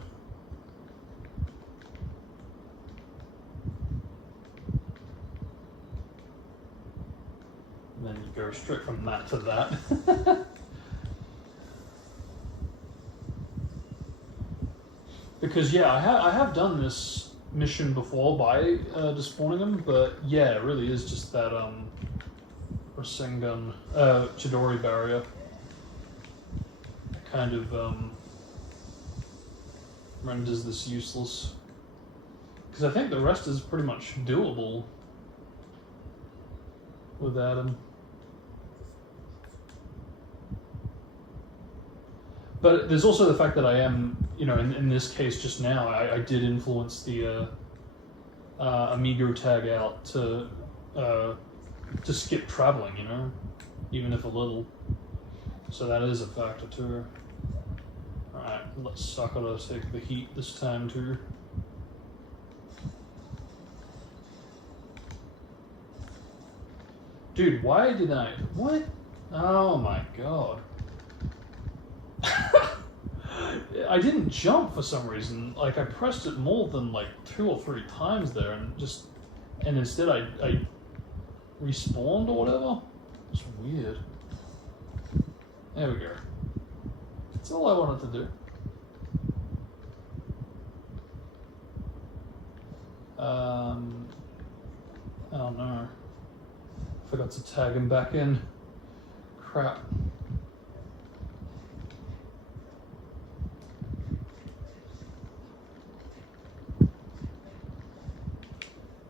And then you go straight from that to that. Because yeah, I have done this mission before by despawning him, but yeah, it really is just that Rasengan Chidori barrier kind of renders this useless. Because I think the rest is pretty much doable without him. But there's also the fact that I am, you know, in this case just now, I did influence the Amigo tag out to skip traveling, you know, even if a little. So that is a factor too. Alright, let Sakura take the heat this time too. Dude, why did I... What? Oh my god. I didn't jump for some reason. Like, I pressed it more than, like, 2 or 3 times there, and just... And instead I respawned or whatever? It's weird. There we go. That's all I wanted to do. Oh no. Forgot to tag him back in. Crap.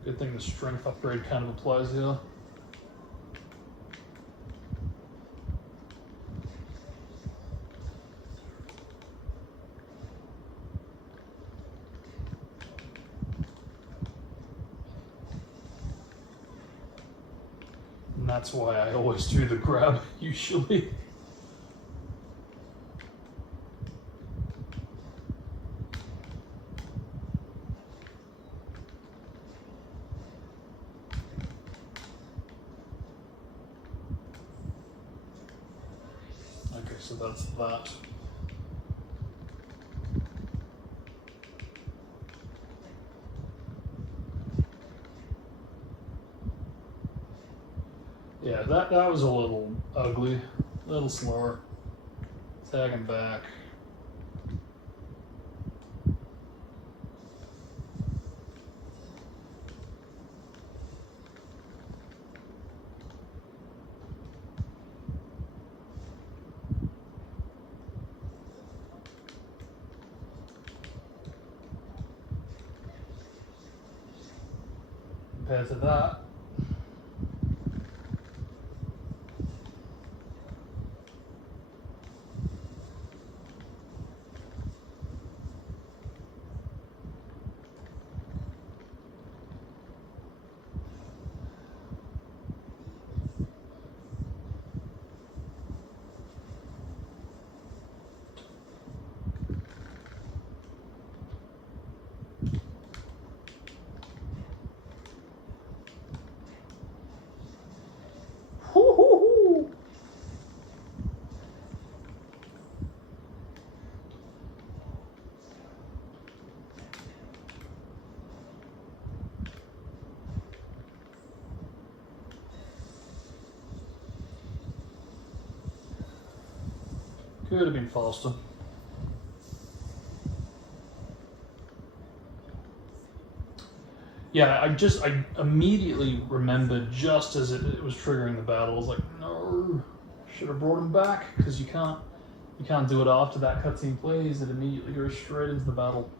Good thing the strength upgrade kind of applies here. And that's why I always do the grab, usually. Okay, so that's that. Yeah, that was a little ugly, a little slower. Tag him back. Compared to that. Could have been faster. Yeah, I immediately remembered just as it was triggering the battle. I was like, no, should have brought him back, because you can't do it after that cutscene plays. It immediately goes straight into the battle.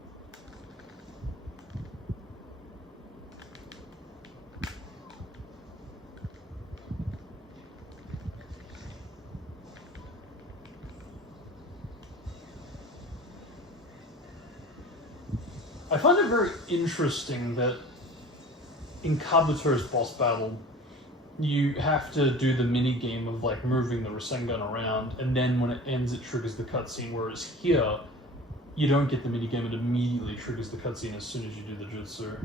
I find it very interesting that in Kabuto's boss battle, you have to do the mini game of like moving the Rasengan around, and then when it ends, it triggers the cutscene. Whereas here, you don't get the mini game; it immediately triggers the cutscene as soon as you do the jutsu.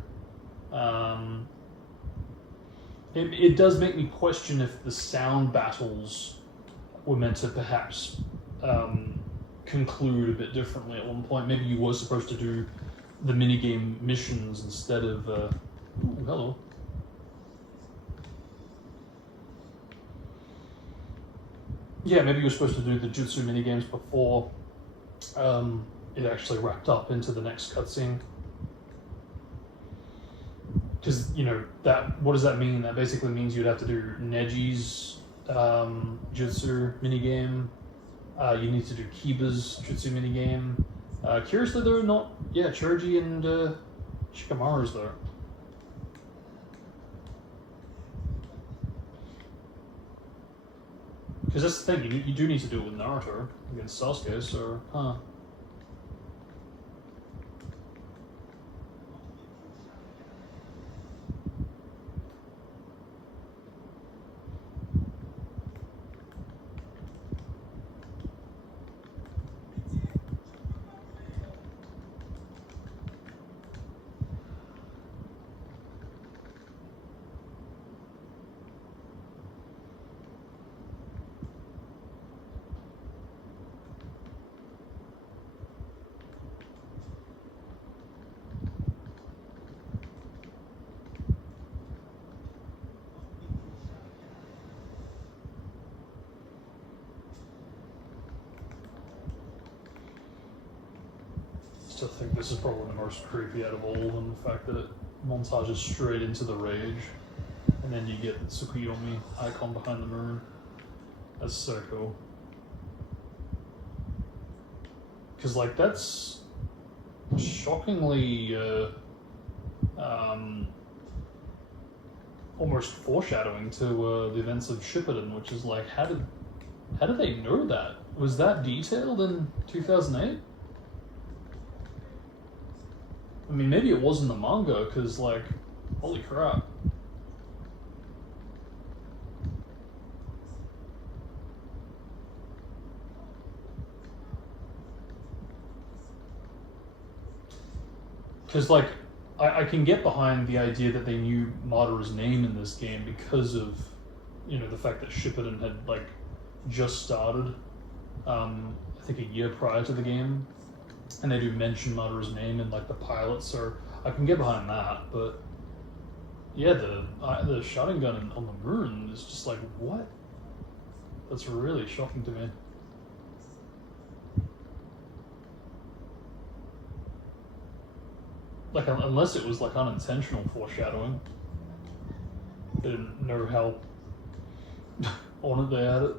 It does make me question if the sound battles were meant to perhaps conclude a bit differently at one point. Maybe you were supposed to do the minigame missions instead of... ooh, hello. Yeah, maybe you were supposed to do the jutsu minigames before it actually wrapped up into the next cutscene. Because, you know, what does that mean? That basically means you'd have to do Neji's jutsu minigame. You need to do Kiba's jutsu minigame. Curiously, they're not... Yeah, Choji and Shikamaru's there. Because that's the thing, you do need to do it with Naruto against Sasuke, so... Huh. still think this is probably the most creepy out of all of them. The fact that it montages straight into the rage, and then you get the Tsukuyomi icon behind the moon. That's so cool. Because, like, that's shockingly almost foreshadowing to the events of Shippuden, which is like, how did they know that? Was that detailed in 2008? I mean, maybe it was in the manga, because, like, holy crap. Because, like, I can get behind the idea that they knew Madara's name in this game because of, you know, the fact that Shippuden had, like, just started, I think a year prior to the game, and they do mention Madara's name in, like, the pilot, so I can get behind that, but yeah, the Sharingan on the moon is just like, what? That's really shocking to me. Like, unless it was, like, unintentional foreshadowing. They didn't know how on it they had it.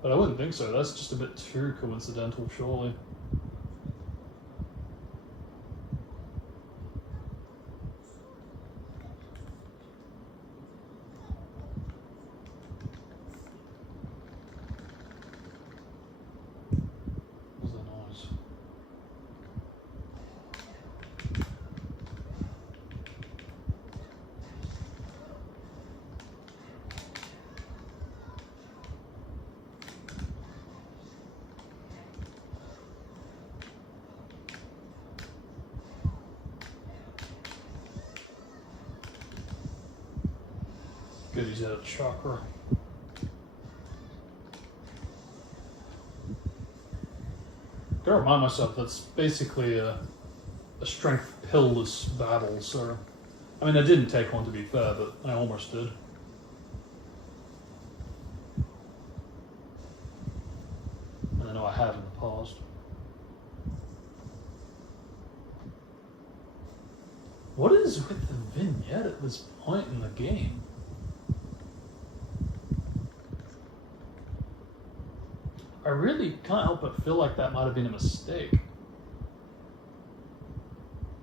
But I wouldn't think so. That's just a bit too coincidental, surely. What was that noise? Good, he's out of chakra. Gotta remind myself that's basically a strength pill-less battle, so... I mean, I didn't take one to be fair, but I almost did. And I know I have in the past. What is with the vignette at this point in the game? I really can't help but feel like that might have been a mistake.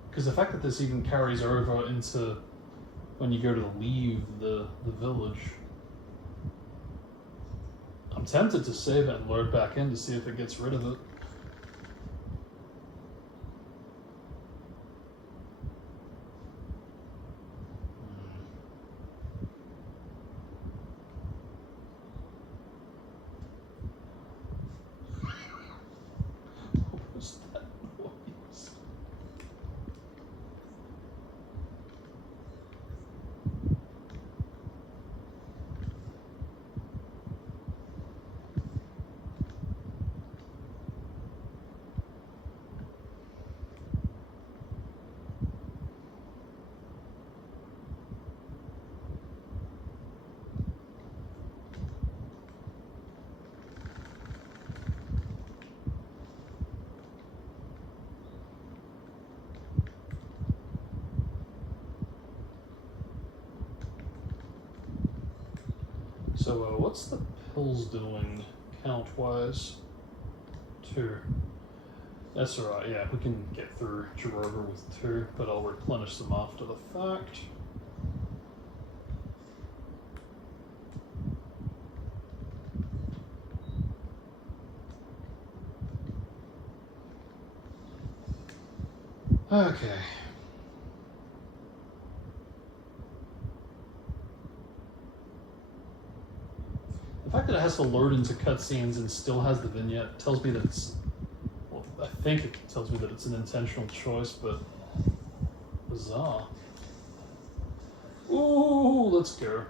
Because the fact that this even carries over into when you go to leave the village. I'm tempted to save it and load back in to see if it gets rid of it. What was that noise? So, what's the pills doing count-wise? 2. That's alright, yeah, we can get through Jiroga with 2, but I'll replenish them after the fact. Okay. The fact that it has to load into cutscenes and still has the vignette tells me that it's... Well, I think it tells me that it's an intentional choice, but... bizarre. Ooh, let's go.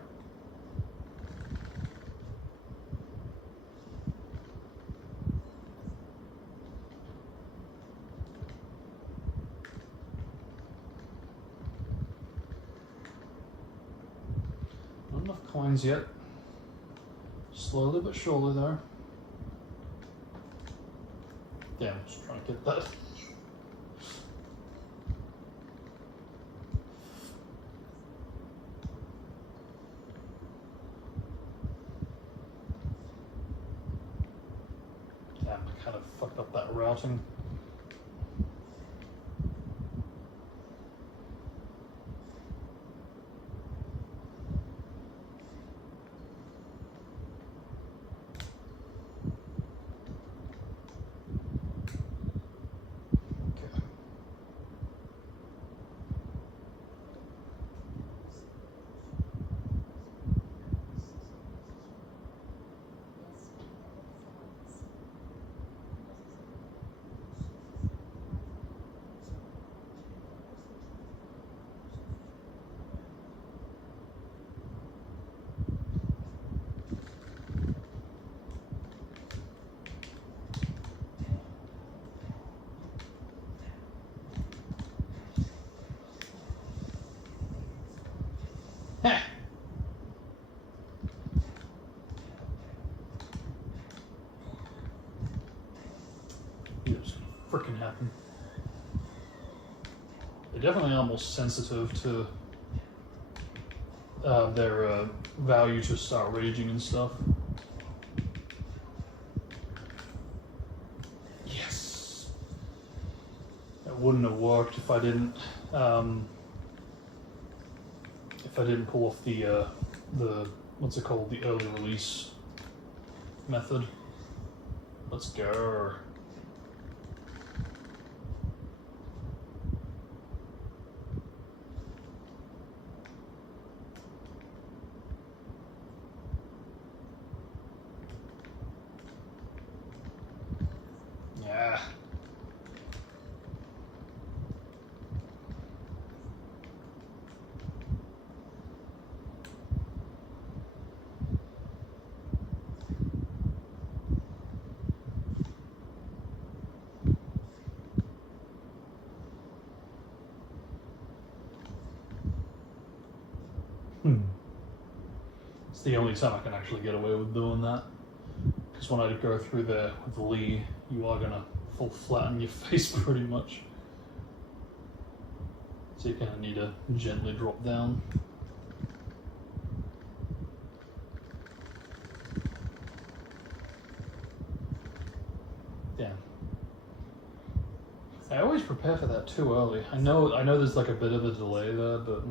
Not enough coins yet. Slowly but surely there. get that. Damn, I kind of fucked up that routing. It's freaking happen. They're definitely almost sensitive to their value to start raging and stuff. Yes, that wouldn't have worked if I didn't pull off the what's it called, the early release method. Let's go. Yeah. It's the only time I can actually get away with doing that. Because when I go through there with Lee, you are gonna fall flat on your face pretty much. So you kind of need to gently drop down. Damn. I always prepare for that too early. I know there's like a bit of a delay there, but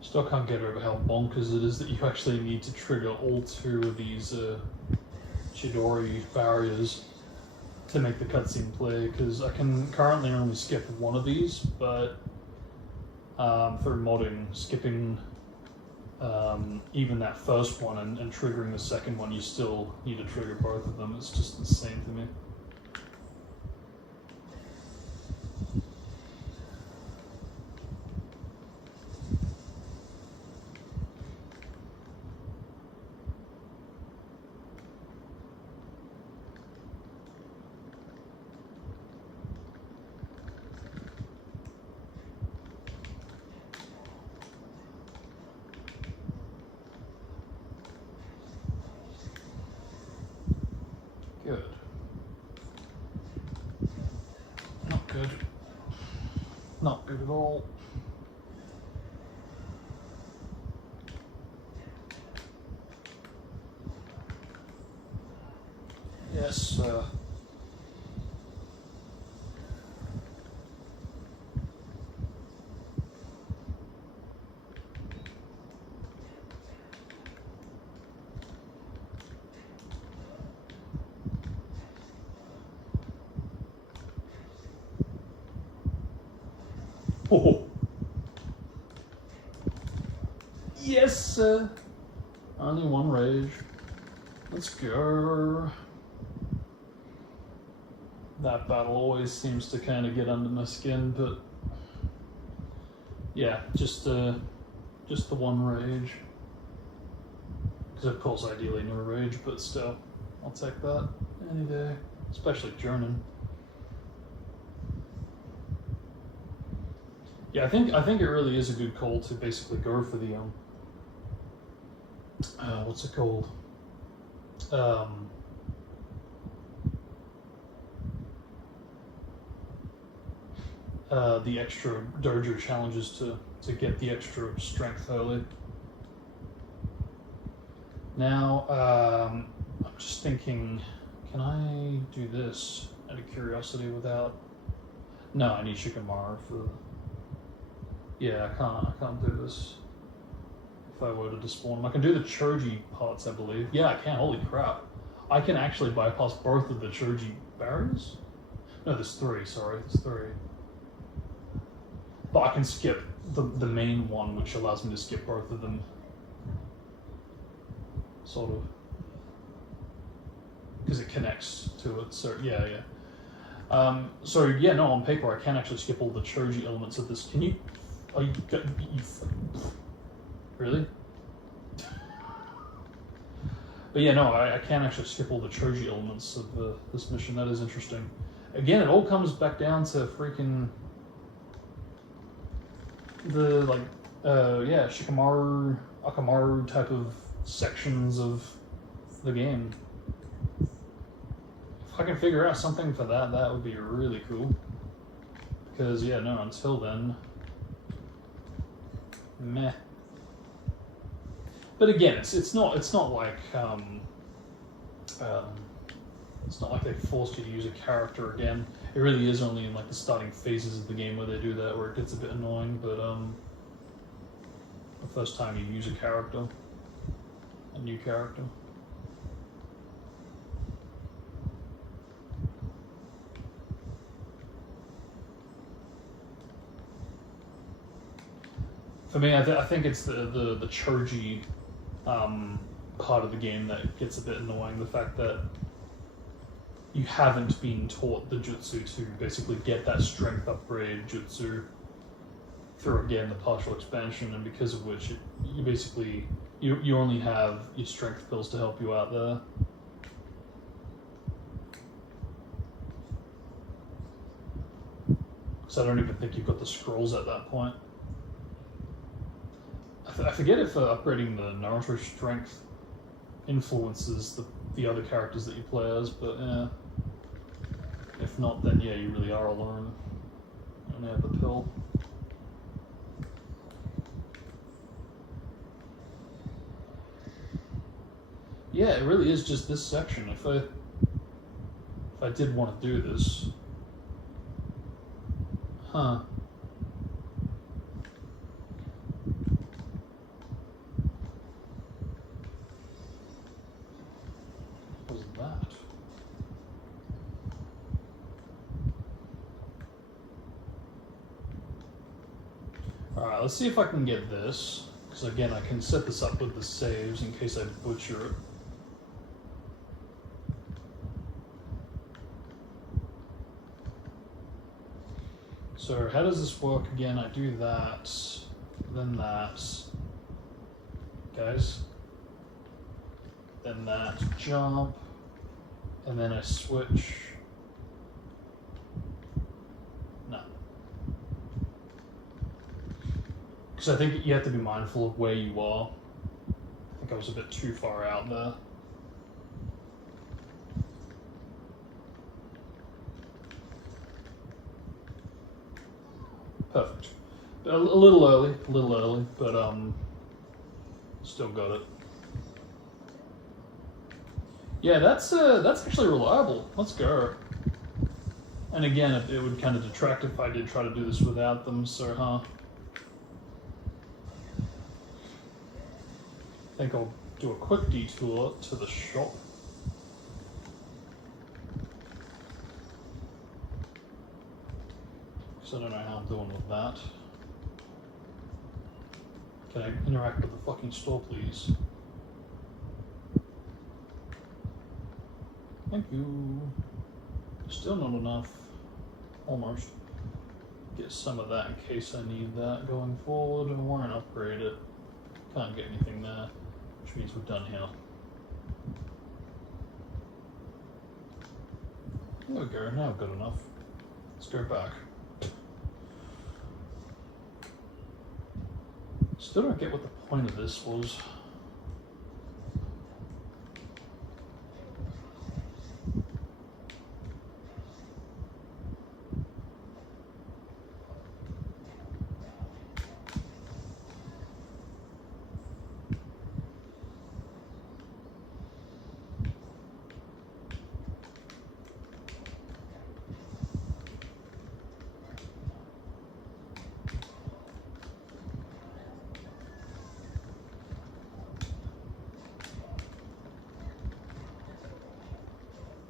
still can't get over how bonkers it is that you actually need to trigger all two of these Chidori barriers to make the cutscene play, because I can currently only skip one of these, but through modding, skipping even that first one and triggering the second one, you still need to trigger both of them. It's just insane to me. Good. Not good. Not good at all. Yes, Oh. Yes, only one rage. Let's go. That battle always seems to kind of get under my skin, but yeah, just the one rage. Because of course, ideally no rage, but still, I'll take that any day, especially Jonin. Yeah, I think it really is a good call to basically go for the what's it called? The extra dojo challenges to get the extra strength early. Now, I'm just thinking, can I do this out of curiosity without? No, I need Shikamaru for. Yeah, I can't do this. If I were to despawn him, I can do the Choji parts, I believe. Yeah, I can. Holy crap! I can actually bypass both of the Choji barriers. No, there's three. Sorry, there's three. But I can skip the main one, which allows me to skip both of them. Sort of. Because it connects to it, so yeah. So yeah, no, on paper I can actually skip all the Choji elements of this. Can you... Are you really? But yeah, no, I can actually skip all the Choji elements of this mission. That is interesting. Again, it all comes back down to freaking... the, like, yeah, Shikamaru, Akamaru type of sections of the game. If I can figure out something for that, that would be really cool. Because, yeah, no, until then... meh. But again, it's not like it's not like they forced you to use a character again. It really is only in like the starting phases of the game where they do that, where it gets a bit annoying. But the first time you use a character, a new character. For me, I think it's the Choji part of the game that gets a bit annoying. The fact that you haven't been taught the jutsu to basically get that strength upgrade jutsu through, again, the partial expansion, and because of which you basically you only have your strength pills to help you out there. So I don't even think you've got the scrolls at that point. I forget if upgrading the Naruto strength influences the other characters that you play as, but yeah. If not, then yeah, you really are alone. You only have the pill. Yeah, it really is just this section. If I did want to do this, huh? What was that? All right, let's see if I can get this. Because again, I can set this up with the saves in case I butcher it. So how does this work again? I do that, then that, guys, then that jump, and then I switch. No. Because I think you have to be mindful of where you are. I think I was a bit too far out there. Perfect. A little early, but still got it. Yeah, that's actually reliable. Let's go. And again, it would kind of detract if I did try to do this without them, so I think I'll do a quick detour to the shop. Because I don't know how I'm doing with that. Can I interact with the fucking store, please? Thank you. Still not enough. Almost. Get some of that in case I need that going forward. I want to upgrade it. Can't get anything there, which means we're done here. There we go. Now I've got enough. Let's go back. Still don't get what the point of this was.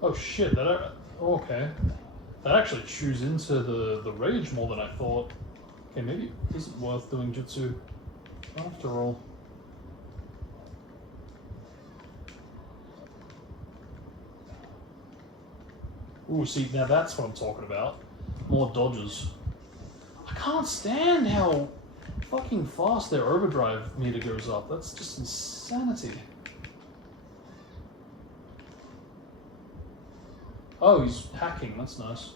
Oh shit, okay. That actually chews into the rage more than I thought. Okay, maybe it isn't worth doing jutsu after all. Ooh, see, now that's what I'm talking about. More dodges. I can't stand how fucking fast their overdrive meter goes up. That's just insanity. Oh, he's hacking, that's nice.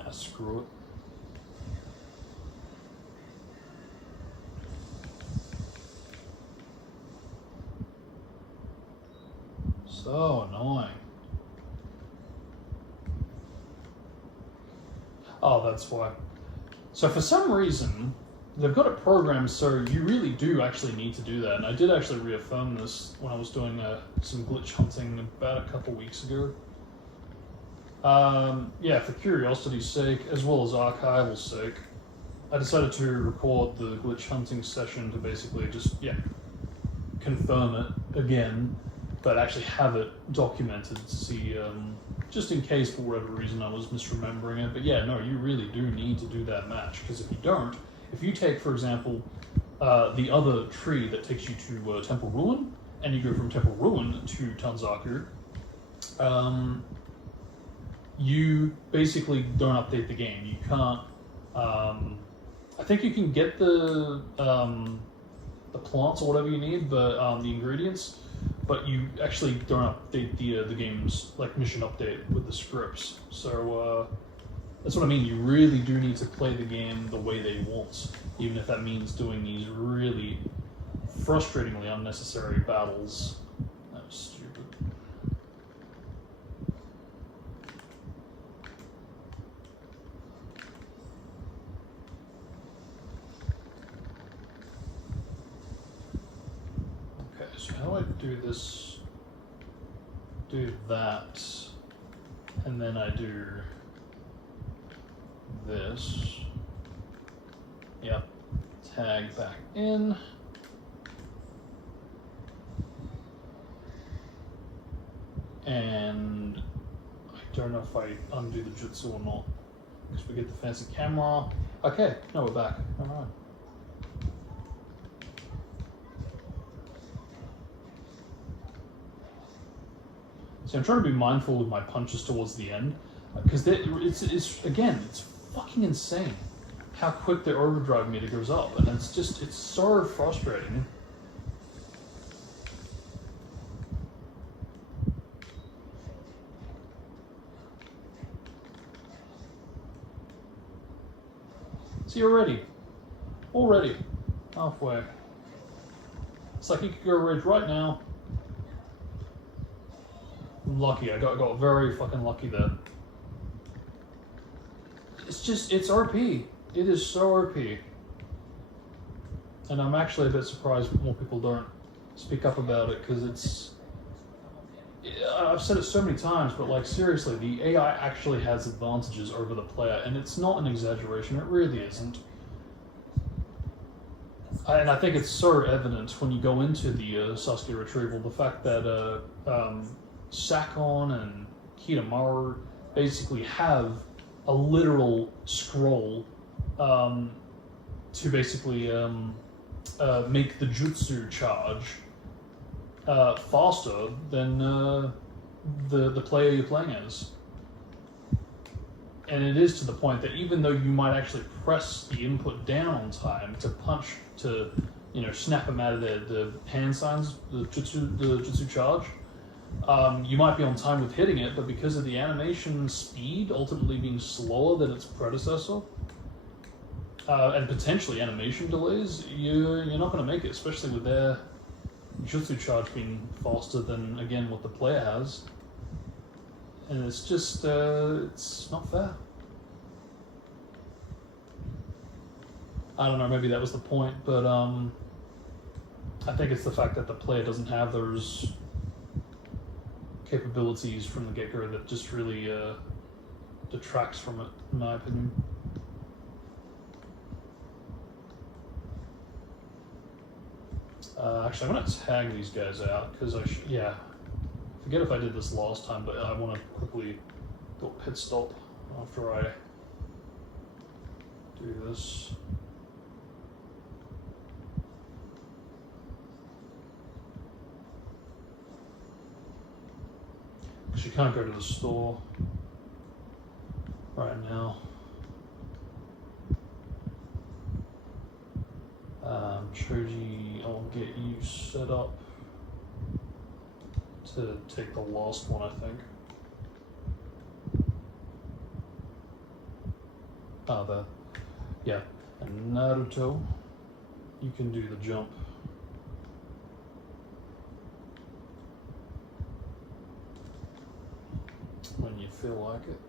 Ah, screw it. So annoying. Oh, that's why. So for some reason, they've got it programmed so you really do actually need to do that. And I did actually reaffirm this when I was doing some glitch hunting about a couple weeks ago. Yeah, for curiosity's sake, as well as archival sake, I decided to record the glitch hunting session to basically just, yeah, confirm it again, but actually have it documented to see, just in case for whatever reason I was misremembering it. But yeah, no, you really do need to do that match, because if you don't, if you take, for example, the other tree that takes you to Temple Ruin, and you go from Temple Ruin to Tanzaku, you basically don't update the game. You can't. I think you can get the plants or whatever you need, but the ingredients, but you actually don't update the game's like mission update with the scripts. So. That's what I mean, you really do need to play the game the way they want, even if that means doing these really frustratingly unnecessary battles. That was stupid. Okay, so how do I do this? Do that, and then I do this. Yep. Tag back in. And I don't know if I undo the jutsu or not. Because we get the fancy camera. Okay, no, we're back. Alright. So I'm trying to be mindful with my punches towards the end. Because it's again, it's fucking insane how quick their overdrive meter goes up, and it's so frustrating. See, already halfway. It's like you could go rage right now. lucky. I got very fucking lucky there. It's RP. It is so RP. And I'm actually a bit surprised more people don't speak up about it, because it's... I've said it so many times, but like seriously, the AI actually has advantages over the player, and it's not an exaggeration, it really isn't. And I think it's so evident when you go into the Sasuke retrieval, the fact that Sakon and Kitamaru basically have a literal scroll to basically make the jutsu charge faster than the player you're playing as. And it is to the point that even though you might actually press the input down on time to punch, to, you know, snap them out of the hand signs, the jutsu charge, you might be on time with hitting it, but because of the animation speed ultimately being slower than its predecessor, and potentially animation delays, you're not going to make it, especially with their jutsu charge being faster than, again, what the player has. And it's just, it's not fair. I don't know, maybe that was the point, but I think it's the fact that the player doesn't have those capabilities from the get-go that just really detracts from it, in my opinion. Actually, I'm going to tag these guys out, because yeah. Forget if I did this last time, but I want to quickly do a pit stop after I do this. Because you can't go to the store right now. Choji, I'll get you set up to take the last one, I think. There. Yeah. And Naruto, you can do the jump. When you feel like it.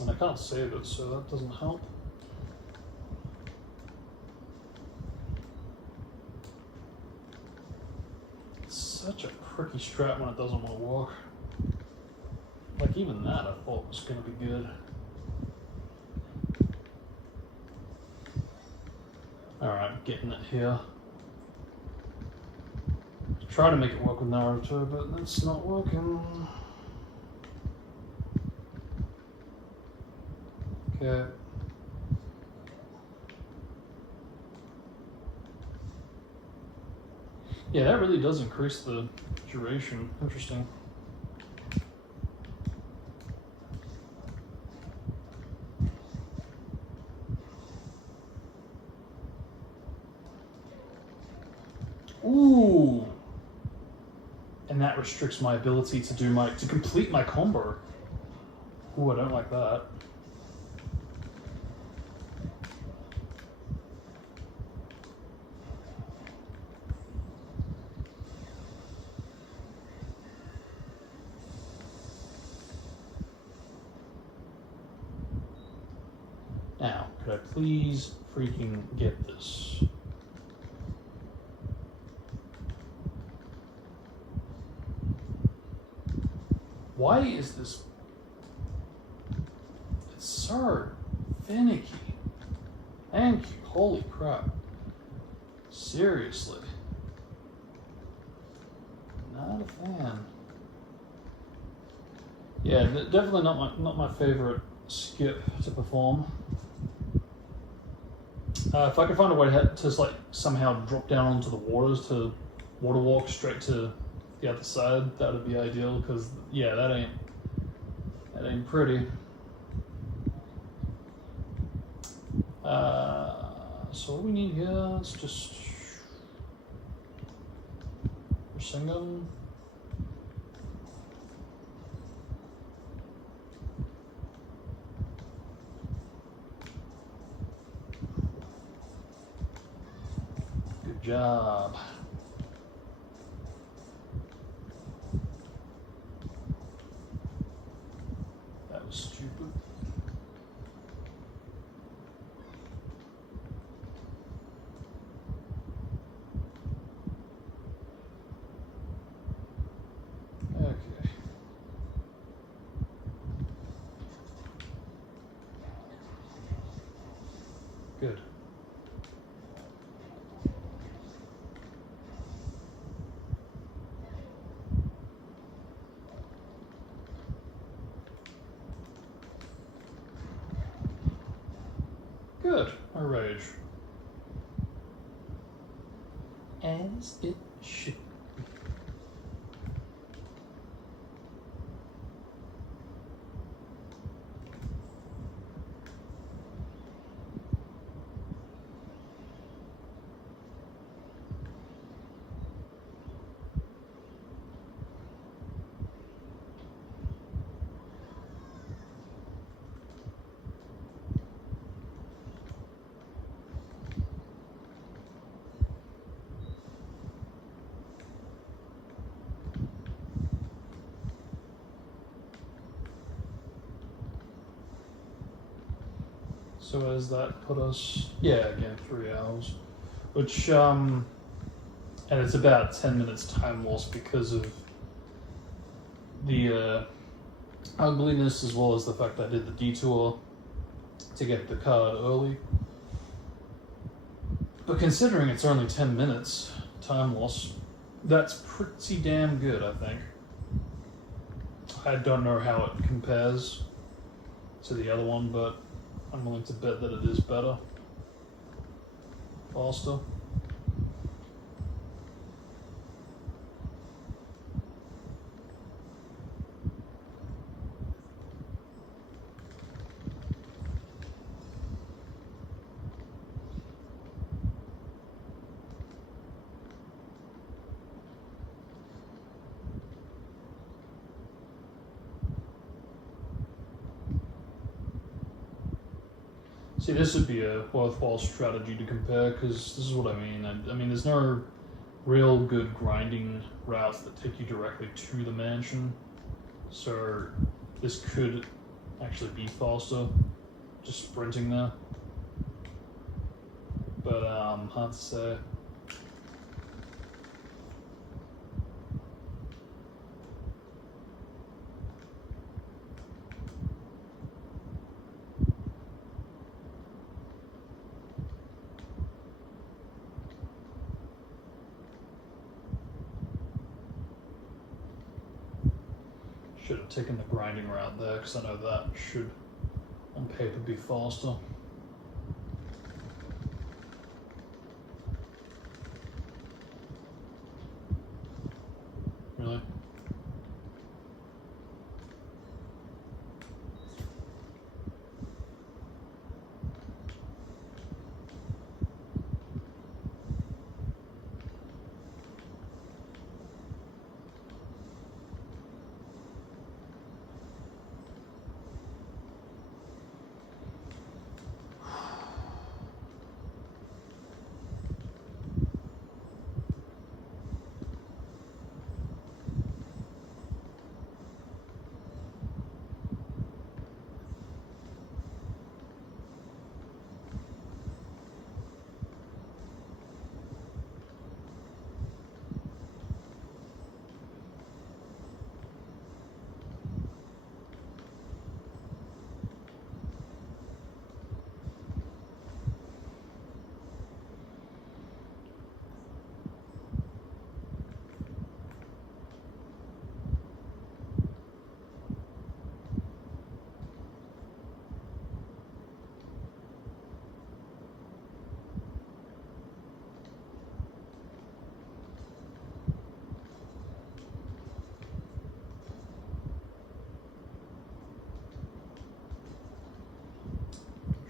And I can't save it, so that doesn't help. It's such a pricky strap when it doesn't want to work. Like even that I thought was going to be good. Alright, getting it here. Try to make it work with Naruto, but that's not working. Okay. Yeah, that really does increase the duration. Interesting. Ooh. And that restricts my ability to do to complete my combo. Ooh, I don't like that. Now, could I please freaking get this? Why is this? It's so finicky. Thank you. Holy crap. Seriously. Not a fan. Yeah, definitely not my favorite skip to perform. If I could find a way to like somehow drop down onto the waters to water walk straight to the other side, that would be ideal, because yeah, that ain't pretty. So what we need here is just Rasengan. Good job. That was stupid. Okay. Good. Good. I rage. As it should. So as that put us, yeah, again 3 hours, which and it's about 10 minutes time loss because of the ugliness as well as the fact that I did the detour to get the card early. But considering it's only 10 minutes time loss, that's pretty damn good, I think. I don't know how it compares to the other one, but I'm willing to bet that it is better. Faster. See, this would be a worthwhile strategy to compare, because this is what I mean. I mean, there's no real good grinding routes that take you directly to the mansion, so this could actually be faster, just sprinting there. But hard to say. Should have taken the grinding route there, because I know that should, on paper, be faster. Really?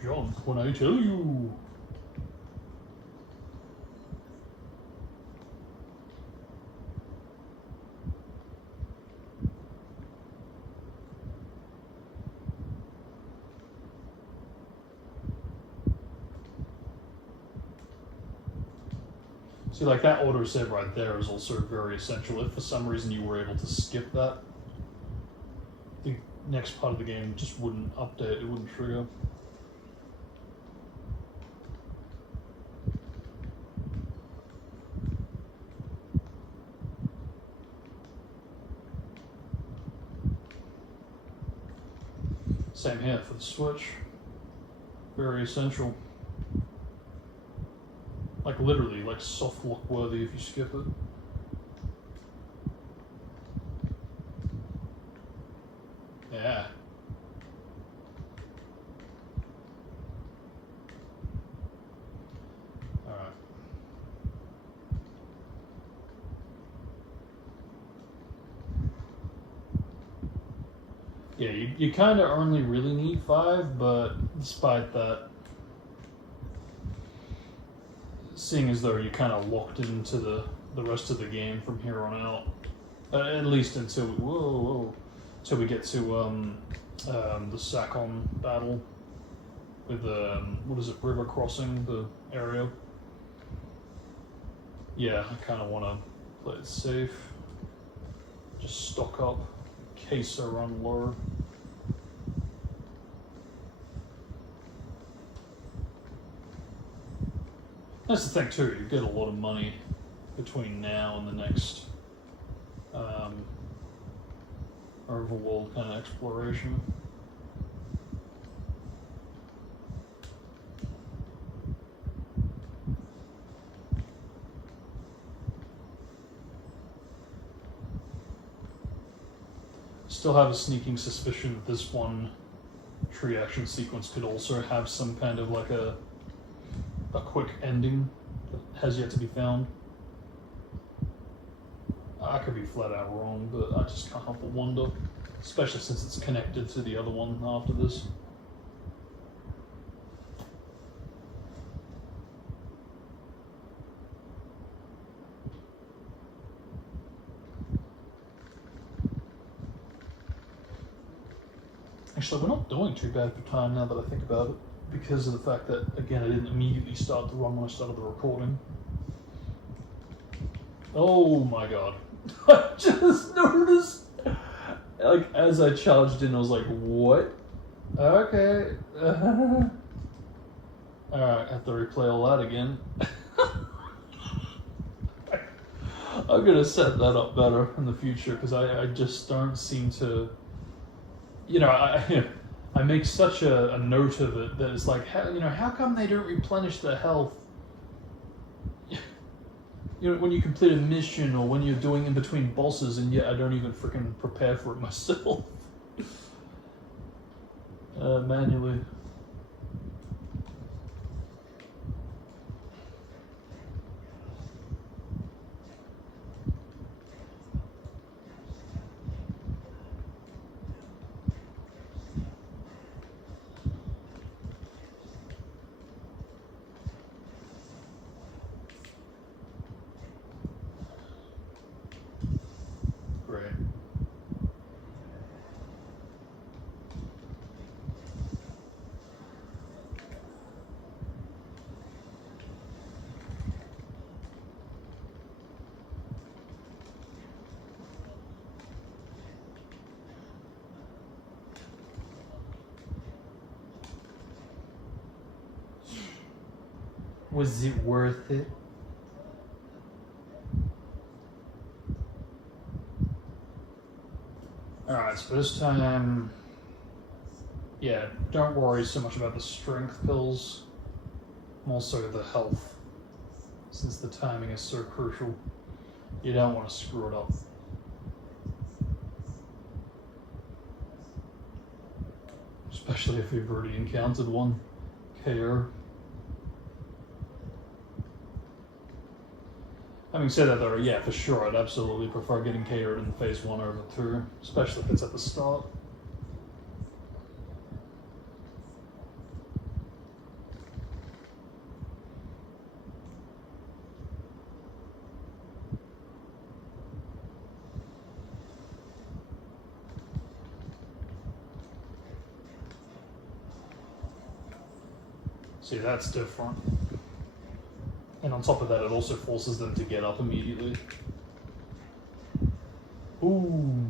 John, when I tell you. See, like that autosave right there is also very essential. If for some reason you were able to skip that, the next part of the game just wouldn't update, it wouldn't trigger. Same here for the Switch. Very essential. Like literally, like soft lock worthy if you skip it. Yeah. Alright. Yeah, you kind of only really need 5, but despite that, seeing as though you're kind of locked into the rest of the game from here on out, at least until until we get to the Sakon battle with the what is it, river crossing the area. Yeah, I kind of want to play it safe. Just stock up in case I run low. That's the thing too, you get a lot of money between now and the next overworld kind of exploration. Still have a sneaking suspicion that this one tree action sequence could also have some kind of like a quick ending that has yet to be found. I could be flat out wrong, but I just can't help but wonder, especially since it's connected to the other one after this. Actually, we're not doing too bad for time now that I think about it, because of the fact that, again, I didn't immediately start the run when I started the recording. Oh my god. I just noticed! Like, as I charged in, I was like, what? Okay. Alright, I have to replay all that again. I'm gonna set that up better in the future, because I just don't seem to... You know, I make such a note of it that it's like, how come they don't replenish their health? You know, when you complete a mission or when you're doing in between bosses, and yet I don't even freaking prepare for it myself. Manually. Great. Was it worth it? Alright, so this time, yeah, don't worry so much about the strength pills, more so the health, since the timing is so crucial. You don't want to screw it up. Especially if you've already encountered one. KO. Having said that though, yeah, for sure, I'd absolutely prefer getting KO'd in phase 1 over 2, especially if it's at the start. See, that's different. And on top of that, it also forces them to get up immediately. Ooh.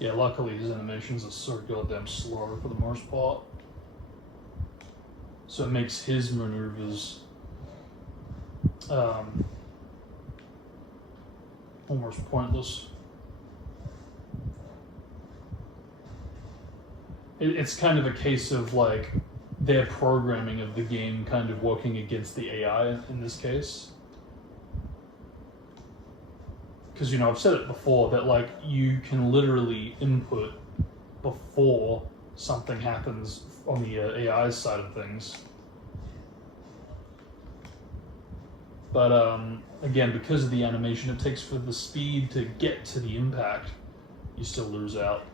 Yeah, luckily his animations are so goddamn slow for the most part. So it makes his maneuvers almost pointless. It's kind of a case of like their programming of the game kind of working against the AI in this case. Because, you know, I've said it before that, like, you can literally input before something happens on the AI side of things. But, again, because of the animation it takes for the speed to get to the impact, you still lose out.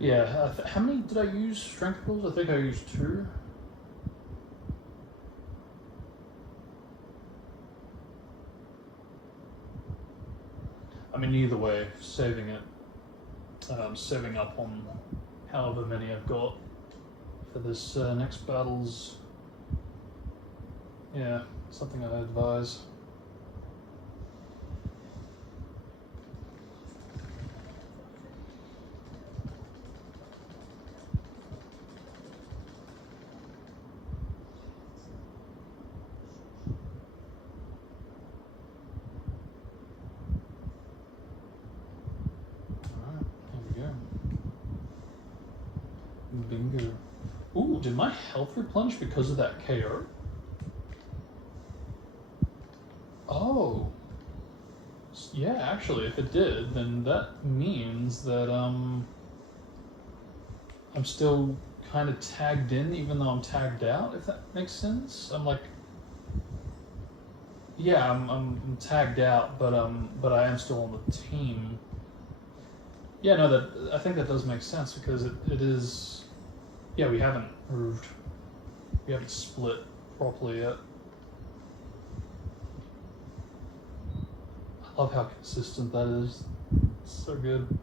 Yeah, how many did I use strength pulls? I think I used 2. I mean, either way, saving it, saving up on however many I've got for this next battle's, yeah, something I advise. Bingo. Ooh, did my health replenish because of that KO? Oh. Yeah, actually, if it did, then that means that, I'm still kind of tagged in, even though I'm tagged out, if that makes sense. I'm like... Yeah, I'm tagged out, but I am still on the team. Yeah, no, I think that does make sense, because it is... Yeah, we haven't moved. We haven't split properly yet. I love how consistent that is. It's so good.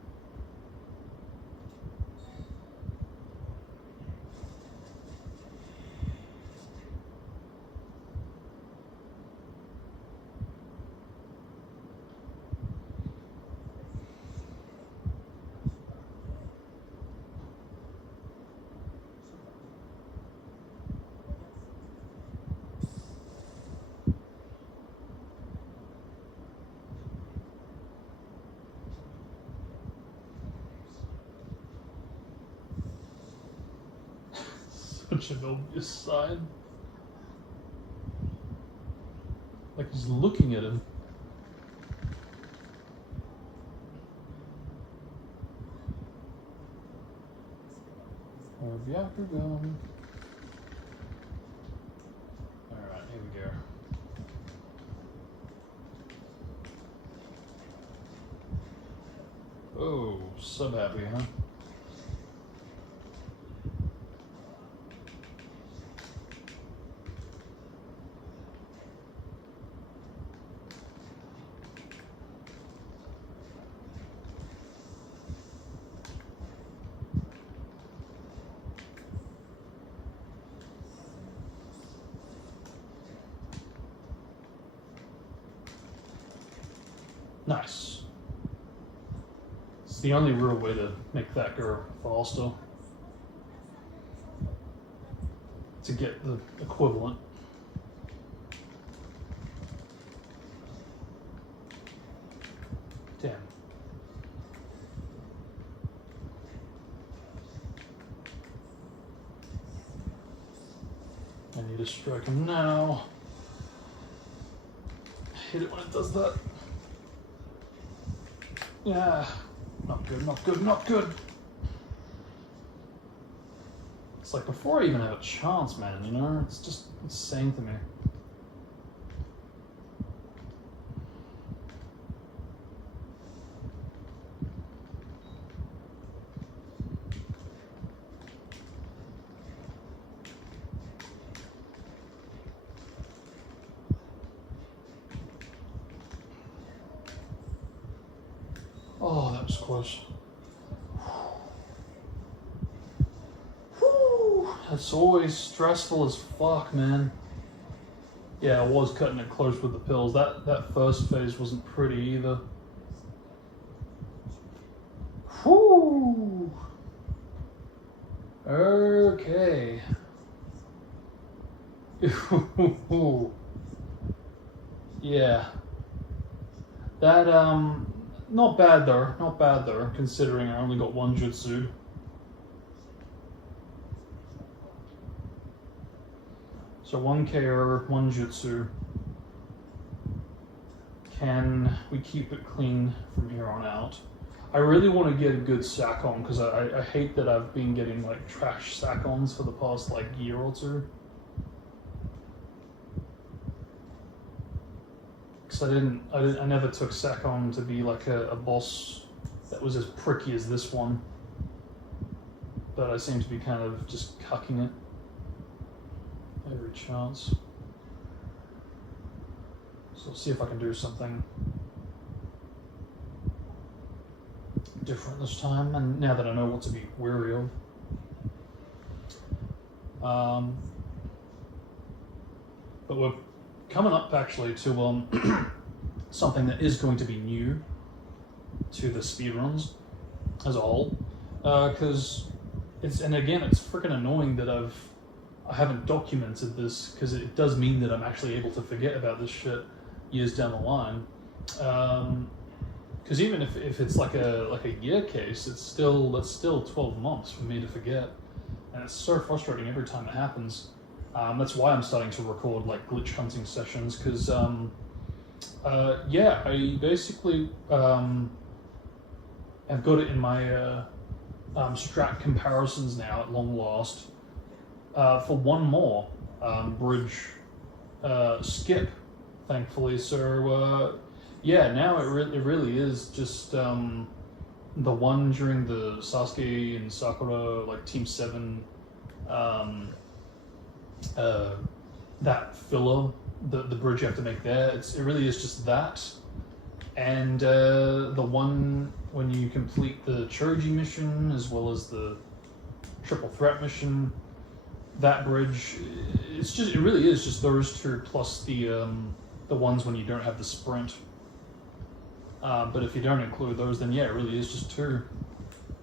Such an obvious sign. Like he's looking at him. Reactor gone. Alright, here we go. Oh, so happy, huh? Nice. It's the only real way to make that go faster. To get the equivalent. Damn. I need to strike him now. I hate it when it does that. Yeah. Not good, not good, not good. It's like before I even have a chance, man, you know? It's just insane to me. Oh, that was close. Whew. That's always stressful as fuck, man. Yeah, I was cutting it close with the pills. That first phase wasn't pretty either. Whew. Okay. Yeah. That, not bad though, considering I only got one jutsu. So 1 KO, 1 jutsu. Can we keep it clean from here on out? I really want to get a good sack-on, because I hate that I've been getting like trash sack-ons for the past like year or two. Because I never took sack-on to be like a boss that was as pricky as this one. But I seem to be kind of just cucking it every chance. So let's see if I can do something different this time, and now that I know what to be wary of. But we're coming up actually to something that is going to be new to the speedruns as a whole, because it's freaking annoying that I haven't documented this, because it does mean that I'm actually able to forget about this shit years down the line. Because even if it's like a year case, that's still 12 months for me to forget, and it's so frustrating every time it happens. That's why I'm starting to record like glitch hunting sessions, because yeah, I basically have got it in my strat comparisons now at long last for one more bridge skip, thankfully. So yeah, now it really is just the one during the Sasuke and Sakura like Team 7 that filler, the bridge you have to make there. It really is just that, and the one when you complete the Choji mission as well as the triple threat mission. That bridge, it really is just those two plus the ones when you don't have the sprint. But if you don't include those, then yeah, it really is just two.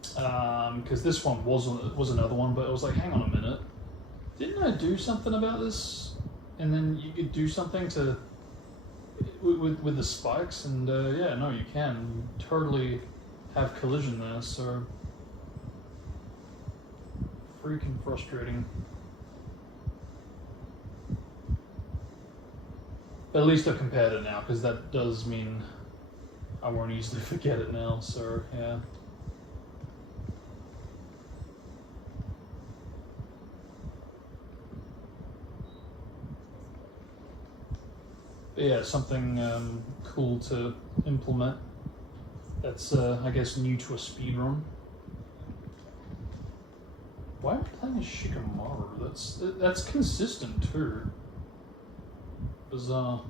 Because this one was another one, but it was like, hang on a minute, didn't I do something about this? And then you could do something to with the spikes, and yeah, no, you can. You totally have collision there, so freaking frustrating. At least I've compared it now, because that does mean I won't easily forget it now, so yeah. But yeah, something cool to implement that's, I guess, new to a speedrun. Why am I playing as Shikamaru? That's consistent too. Bizarre.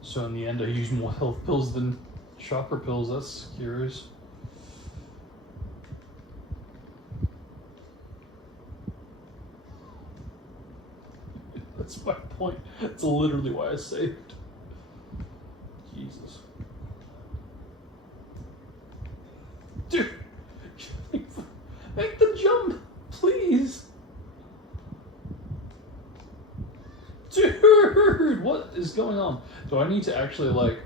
So in the end I used more health pills than chakra pills. That's curious. That's my point. That's literally why I saved. Jesus. Dude! Make the jump! Please! Dude! What is is going on? Do I need to actually, like...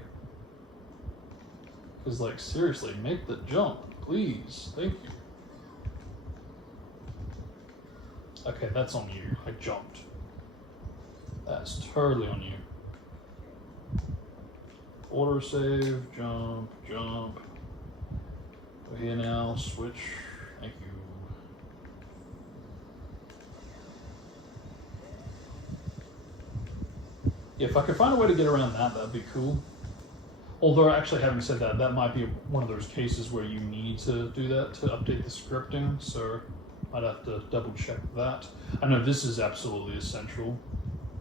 Because, like, seriously, make the jump, please. Thank you. Okay, that's on you. I jumped. That's totally on you. Autosave, jump, jump. We're here now, switch. Thank you. If I could find a way to get around that, that'd be cool. Although, actually, having said that, that might be one of those cases where you need to do that to update the scripting, so I'd have to double check that. I know this is absolutely essential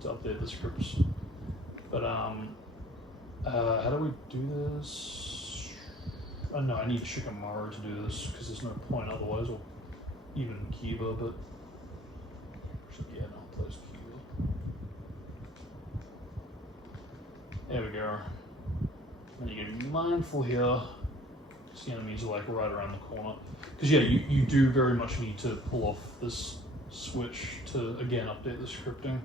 to update the scripts. But, how do we do this? Oh no, I need Shikamaru to do this, because there's no point otherwise, or even Kiba, but... Actually, yeah, no, it plays Kiba. There we go. And you gotta be mindful here, because the enemies are like right around the corner. Because yeah, you do very much need to pull off this switch to, again, update the scripting.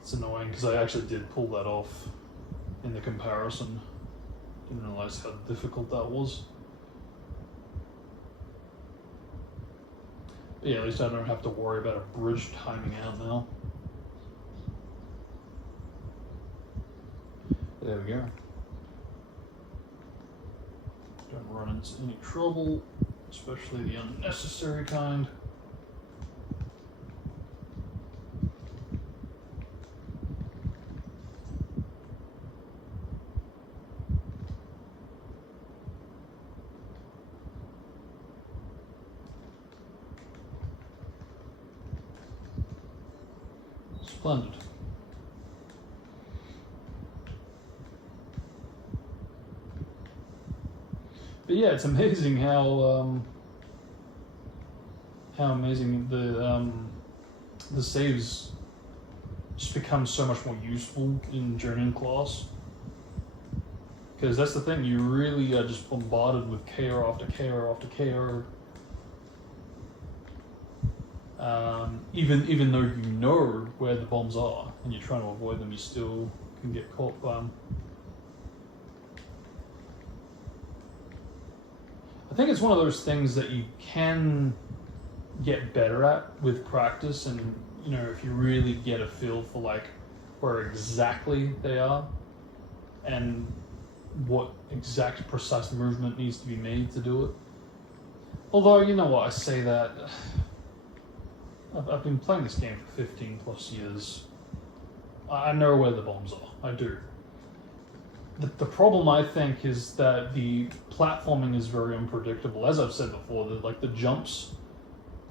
It's annoying, because I actually did pull that off in the comparison. Didn't realize how difficult that was. But yeah, at least I don't have to worry about a bridge timing out now. There we go. Don't run into any trouble, especially the unnecessary kind. Splendid. But yeah, it's amazing how amazing the saves just become so much more useful in Jonin class. Because that's the thing, you really are just bombarded with KO after KO after KO. Even though you know where the bombs are and you're trying to avoid them, you still can get caught by them. I think it's one of those things that you can get better at with practice, and you know, if you really get a feel for like where exactly they are and what exact precise movement needs to be made to do it. Although, you know what, I say that I've been playing this game for 15 plus years. I know where the bombs are, I do. The problem, I think, is that the platforming is very unpredictable. As I've said before, the jumps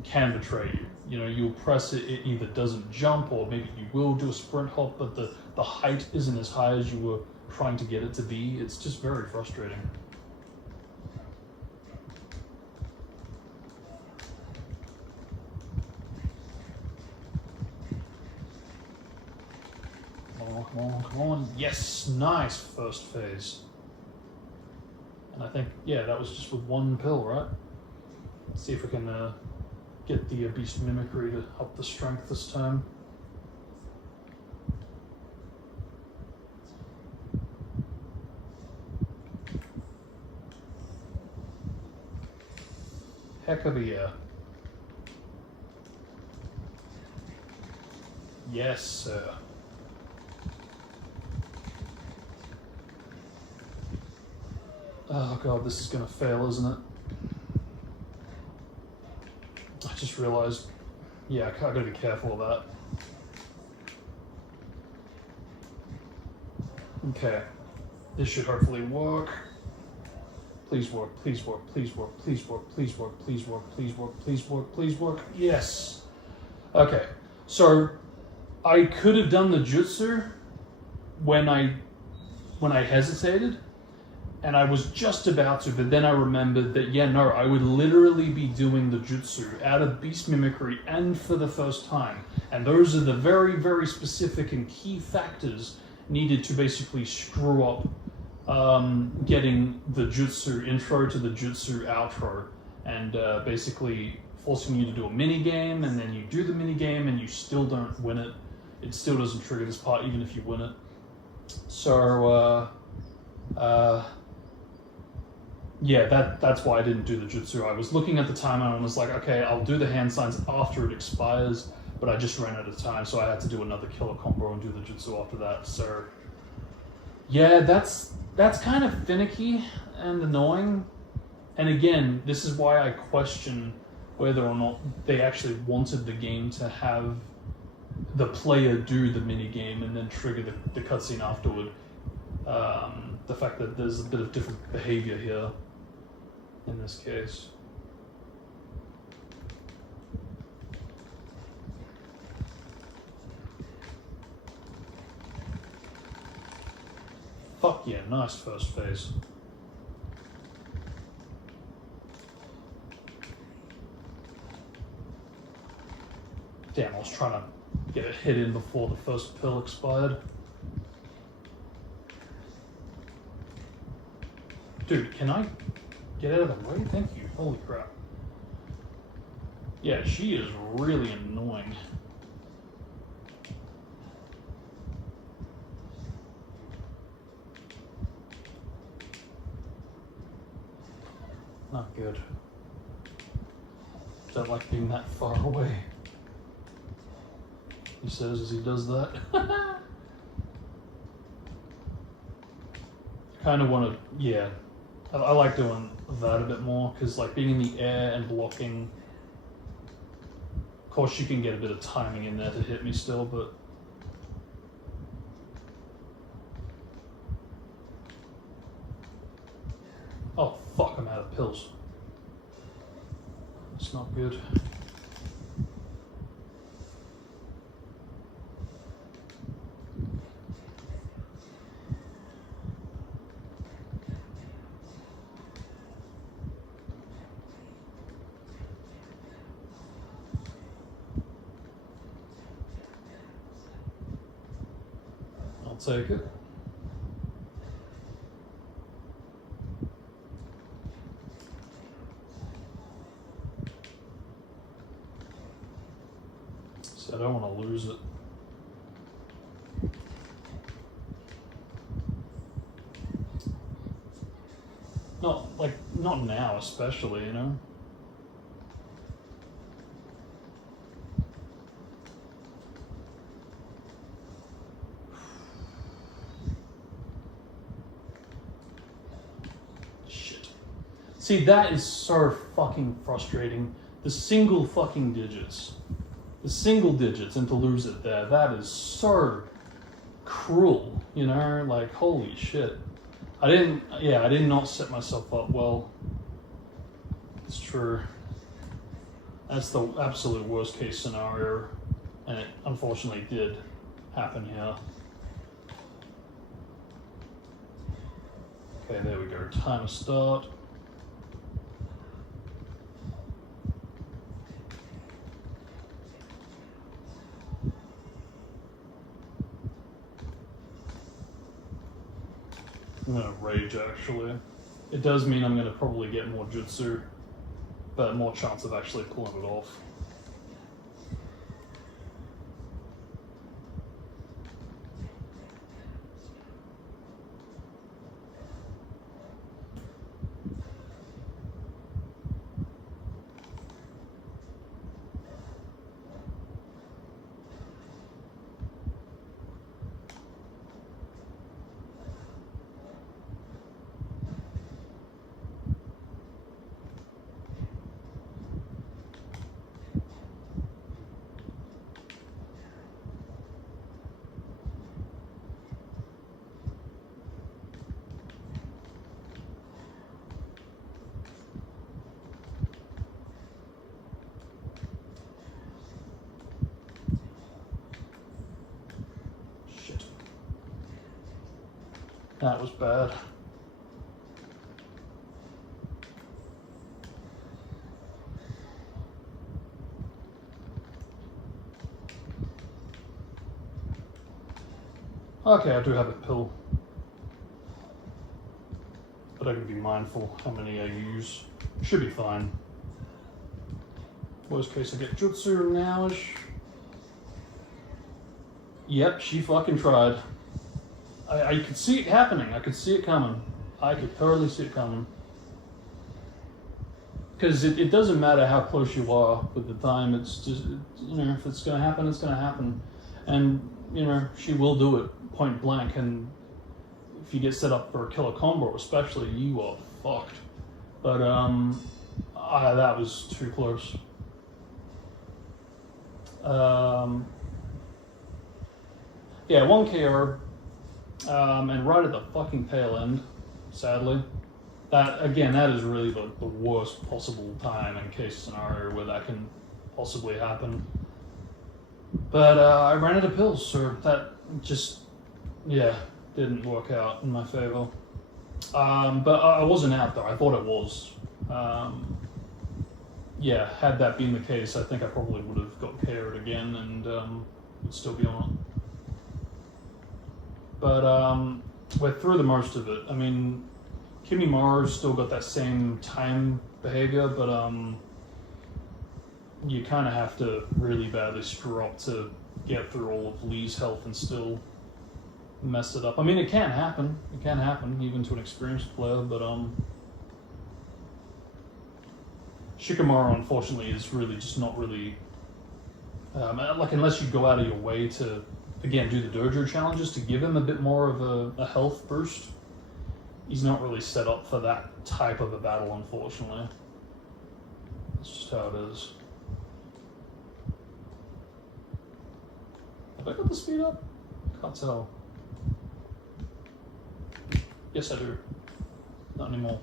can betray you. You know, you'll press it, it either doesn't jump, or maybe you will do a sprint hop, but the height isn't as high as you were trying to get it to be. It's just very frustrating. Come on, come on. Yes, nice first phase. And I think, yeah, that was just with one pill, right? Let's see if we can get the beast mimicry to up the strength this time. Heck of a year. Yes, sir. Oh god, this is gonna fail, isn't it? I just realized, yeah, I gotta be careful of that. Okay, this should hopefully work. Please work, please work, please work, please work, please work, please work, please work, please work, please work. Yes. Okay, so I could have done the jutsu when I hesitated. And I was just about to, but then I remembered that, yeah, no, I would literally be doing the jutsu out of beast mimicry and for the first time. And those are the very, very specific and key factors needed to basically screw up getting the jutsu intro to the jutsu outro, and basically forcing you to do a mini game, and then you do the mini game and you still don't win it. It still doesn't trigger this part even if you win it. So yeah, that's why I didn't do the jutsu. I was looking at the timer and I was like, okay, I'll do the hand signs after it expires, but I just ran out of time, so I had to do another killer combo and do the jutsu after that. So yeah, that's kind of finicky and annoying. And again, this is why I question whether or not they actually wanted the game to have the player do the mini game and then trigger the cutscene afterward. The fact that there's a bit of different behavior here in this case. Fuck yeah, nice first phase. Damn, I was trying to get a hit in before the first pill expired. Dude, can I get out of the way? Thank you. Holy crap. Yeah, she is really annoying. Not good. Don't like being that far away. He says as he does that. Kind of want to, yeah. I like doing that a bit more, because like being in the air and blocking, of course you can get a bit of timing in there to hit me still, but oh fuck, I'm out of pills. It's not good. Take it. So I don't want to lose it. Not now especially, you know? See, that is so fucking frustrating. The single fucking digits. The single digits, and to lose it there, that is so cruel, you know? Like, holy shit. I did not set myself up well. It's true. That's the absolute worst case scenario, and it unfortunately did happen here. Okay, there we go. Time to start. I'm gonna rage actually. It does mean I'm gonna probably get more jutsu, but more chance of actually pulling it off. That was bad. Okay, I do have a pill. but I gotta be mindful how many I use. Should be fine. Worst case, I get Jutsu nowish. Yep, she fucking tried. I could see it happening. I could see it coming. I could totally see it coming. Because it doesn't matter how close you are with the time. It's just, you know, if it's going to happen, it's going to happen. And, you know, she will do it point blank. And if you get set up for a killer combo, especially, you are fucked. But, that was too close. Yeah, 1 KO. And right at the fucking tail end, sadly. That, again, that is really the worst possible time and case scenario where that can possibly happen. But I ran out of pills, so that just, yeah, didn't work out in my favor. But I wasn't out though, I thought it was. Yeah, had that been the case, I think I probably would have got KO'd again and would still be on it. But we're through the most of it. I mean, Kimimara's still got that same time behavior, but you kind of have to really badly screw up to get through all of Lee's health and still mess it up. I mean, it can happen. It can happen, even to an experienced player, but Shikamaru, unfortunately, is really just not really... like, unless you go out of your way to, again, do the dojo challenges to give him a bit more of a health boost, he's not really set up for that type of a battle, unfortunately. That's just how it is. Have I got the speed up? Can't tell. Yes, I do. Not anymore.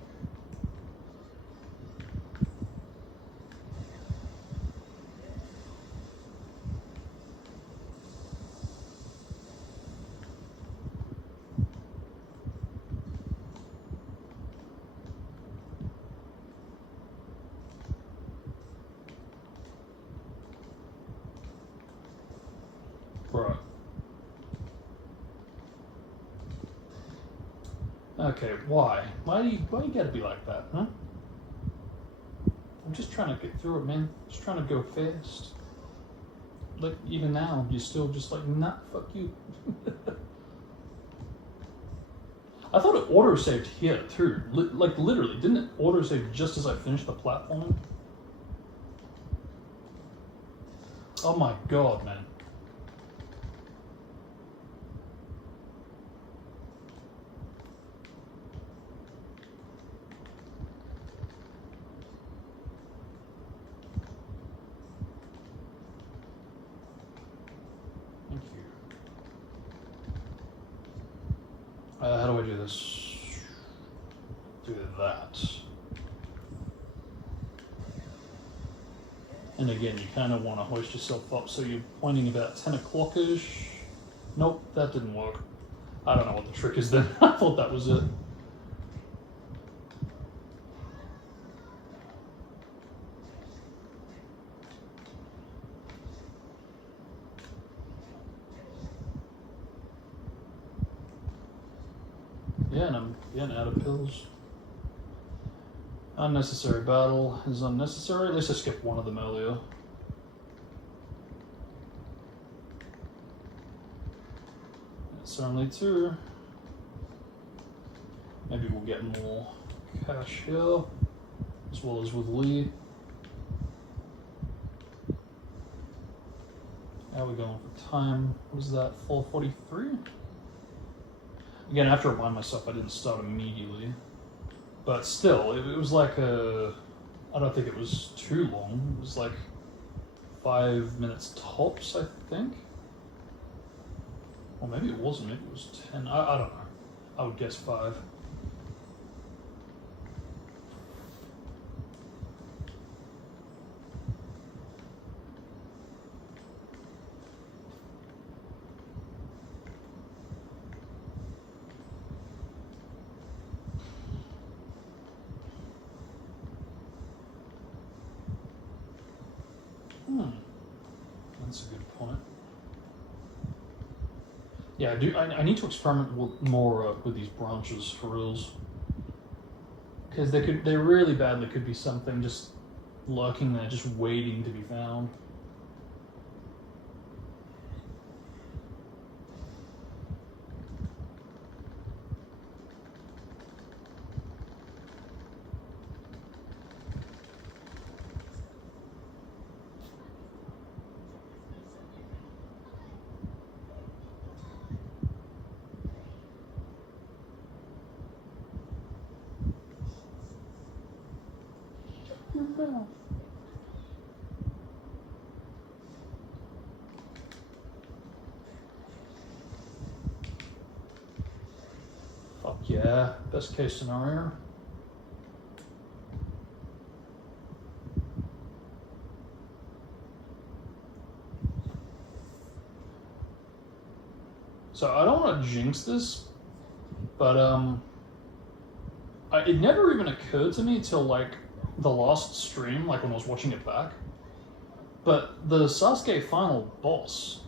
Right. Okay, why? Why you gotta be like that, huh? I'm just trying to get through it, man. Just trying to go fast. Like, even now, you're still just like, nah, fuck you. I thought it autosaved here, too. Like, literally, didn't it autosave just as I finished the platforming? Oh my god, man. How do I do this? Do that. And again, you kind of want to hoist yourself up so you're pointing about 10 o'clock-ish. Nope, that didn't work. I don't know what the trick is then. I thought that was it. Yeah, and I'm getting out of pills. Unnecessary battle is unnecessary. At least I skipped one of them earlier. It's only 2. Maybe we'll get more cash here, as well as with Lee. How are we going for time? What is that, 4:43? Again, I have to remind myself I didn't start immediately. But still, it was like a... I don't think it was too long. It was like 5 minutes tops, I think. Or maybe it wasn't. Maybe it was 10. I don't know. I would guess 5. That's a good point. Yeah, I need to experiment more with these branches for reals. Because there really badly could be something just lurking there, just waiting to be found. Fuck yeah, best case scenario. So I don't want to jinx this, but it never even occurred to me till like the last stream, like when I was watching it back. But the Sasuke final boss,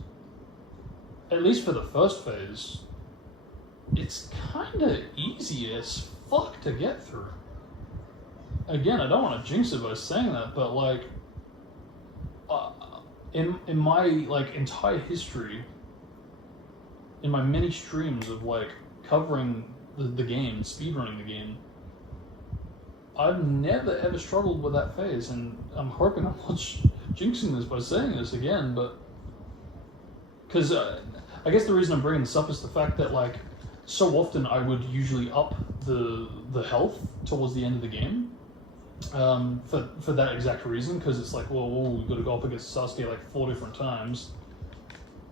at least for the first phase, it's kind of easy as fuck to get through. Again, I don't want to jinx it by saying that, but like, in my like entire history, in my many streams of like covering the game, speedrunning the game, I've never ever struggled with that phase, and I'm hoping I'm not jinxing this by saying this again, but because I guess the reason I'm bringing this up is the fact that like so often I would usually up the health towards the end of the game for that exact reason, because it's like, well, we've got to go up against Sasuke like 4 different times,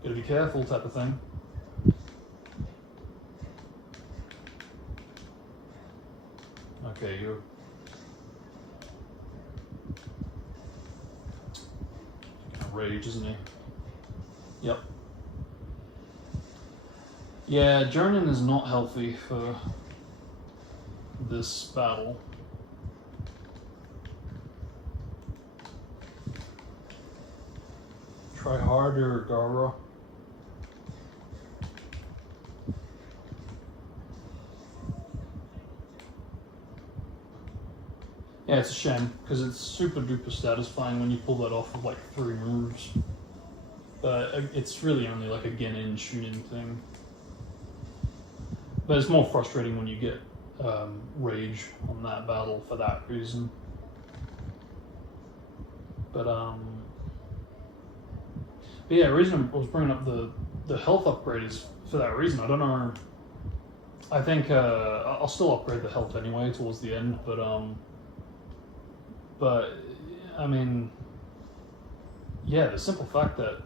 gotta be careful type of thing. Okay, you're gonna rage, isn't he? Yep. Yeah, Jonin is not healthy for this battle. Try harder, Gara. Yeah, it's a shame, because it's super duper satisfying when you pull that off with like 3 moves. But it's really only like a Genin Shunin thing. But it's more frustrating when you get rage on that battle for that reason. But yeah, the reason I was bringing up the health upgrade is for that reason. I don't know. I think I'll still upgrade the health anyway towards the end, but I mean, yeah, the simple fact that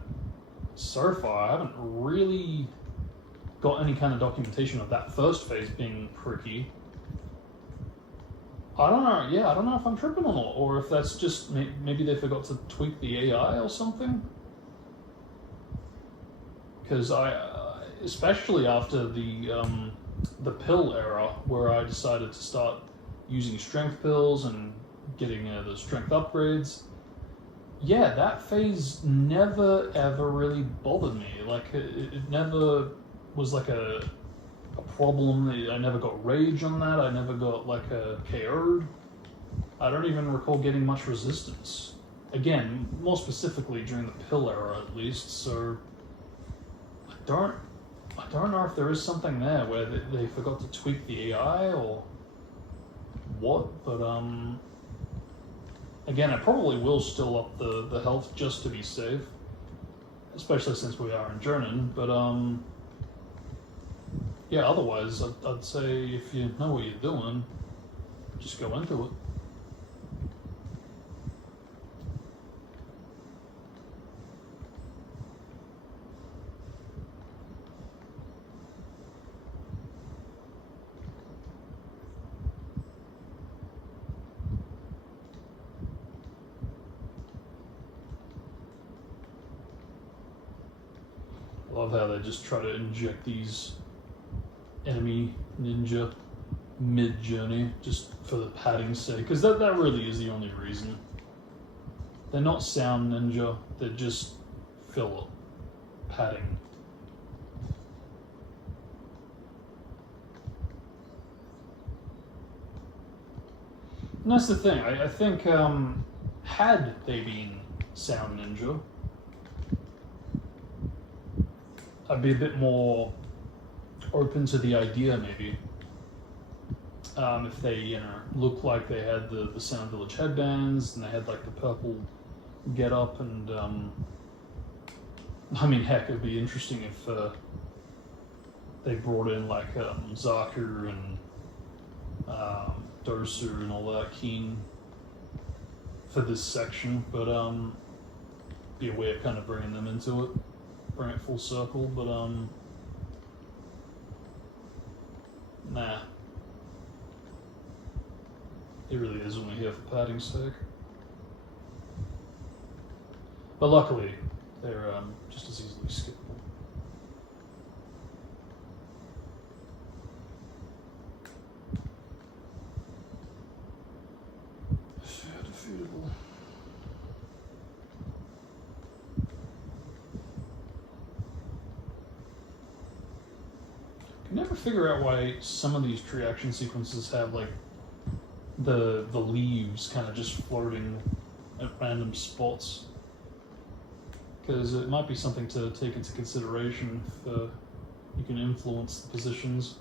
so far I haven't really got any kind of documentation of that first phase being tricky. I don't know. Yeah, I don't know if I'm tripping or not, or if that's just maybe they forgot to tweak the AI or something. Because especially after the pill era, where I decided to start using strength pills and getting the strength upgrades. Yeah, that phase never ever really bothered me. Like it never was like a problem. I never got rage on that. I never got like a KO'd. I don't even recall getting much resistance. Again, more specifically during the pill era at least. So I don't know if there is something there where they forgot to tweak the AI or what, but again, I probably will still up the health just to be safe, especially since we are in Jonin, but yeah, otherwise I'd say if you know what you're doing, just go into it. I love how they just try to inject these enemy ninja mid-journey just for the padding's sake, because that really is the only reason. They're not sound ninja, they're just filler padding. And that's the thing. I think had they been Sound Ninja, I'd be a bit more open to the idea, maybe. If they, you know, looked like they had the Sound Village headbands and they had like the purple get up, and I mean, heck, it'd be interesting if they brought in like Zaku and Dosu and all that Keen for this section, but be a way of kind of bringing them into it, bring it full circle, but nah. It really is only here for padding's sake. But luckily, they're just as easily skippable. Defeatable. Can never figure out why some of these tree action sequences have like the leaves kind of just floating at random spots, because it might be something to take into consideration if you can influence the positions.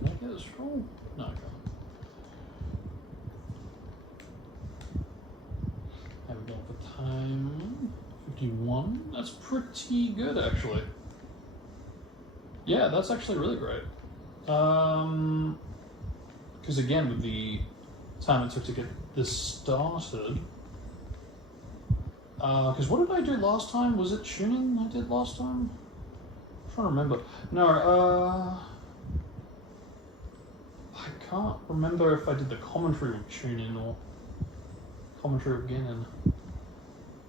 Can I get this roll? No, I can't. How we going for time? 51? That's pretty good, actually. Yeah, that's actually really great. Because again, with the time it took to get this started. Because what did I do last time? Was it tuning I did last time? I'm trying to remember. No, I can't remember if I did the commentary with Tunin or commentary with Genin.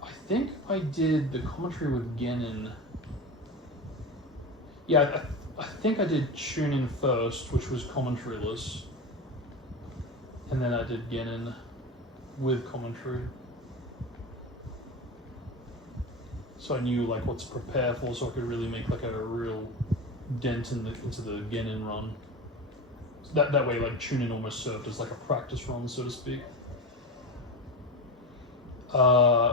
I think I did the commentary with Genin. Yeah, I think I did Tunin first, which was commentaryless. And then I did Genin with commentary. So I knew like what to prepare for, so I could really make like a real dent into the Genin run. So that way, like, Tunin almost served as like a practice run, so to speak.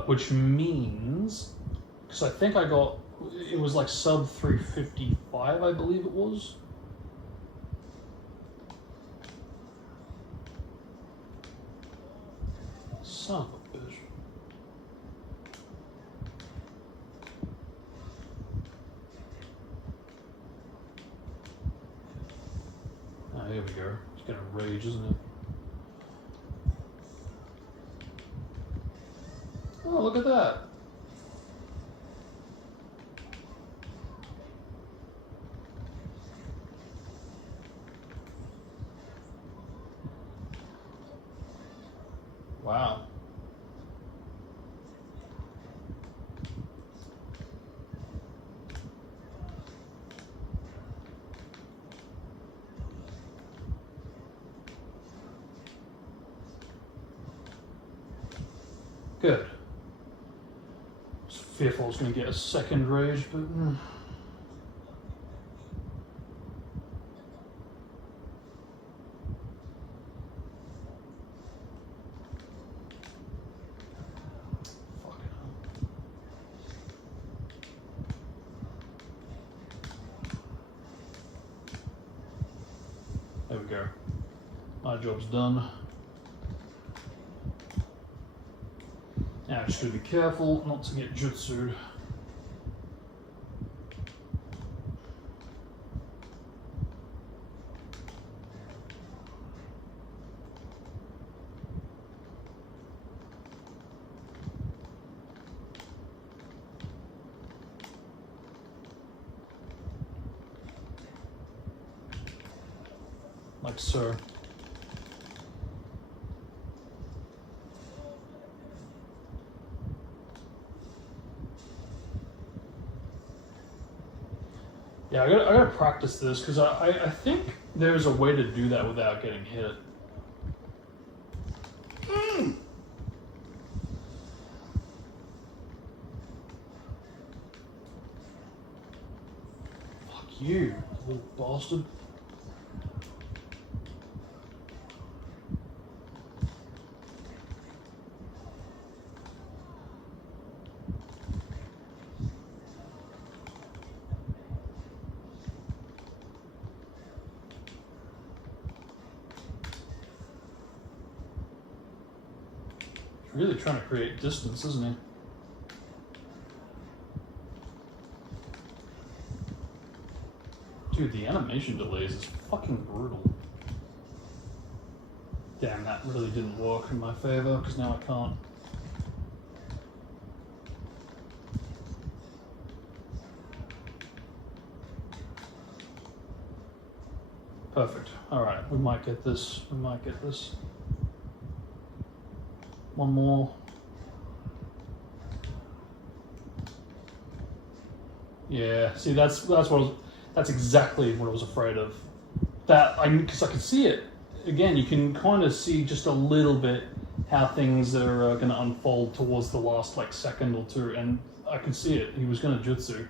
Which means, because I think I got, it was like sub 355, I believe it was. Son of a bitch. Ah, here we go. It's gonna rage, isn't it? Oh, look at that. Wow. Good. I was fearful I was going to get a second rage, but... Fucking hell. There we go. My job's done. Now, just gotta be careful not to get jutsued. like so. Yeah, I gotta practice this because I think there's a way to do that without getting hit. Fuck you, little bastard. Really trying to create distance, isn't he? Dude, the animation delays is fucking brutal. Damn, that really didn't work in my favor, because now I can't. Perfect. Alright, we might get this. We might get this. One more. Yeah, see, that's exactly what I was afraid of. Because I can see it. Again, you can kind of see just a little bit how things are going to unfold towards the last like second or two, and I can see it. He was going to jutsu. It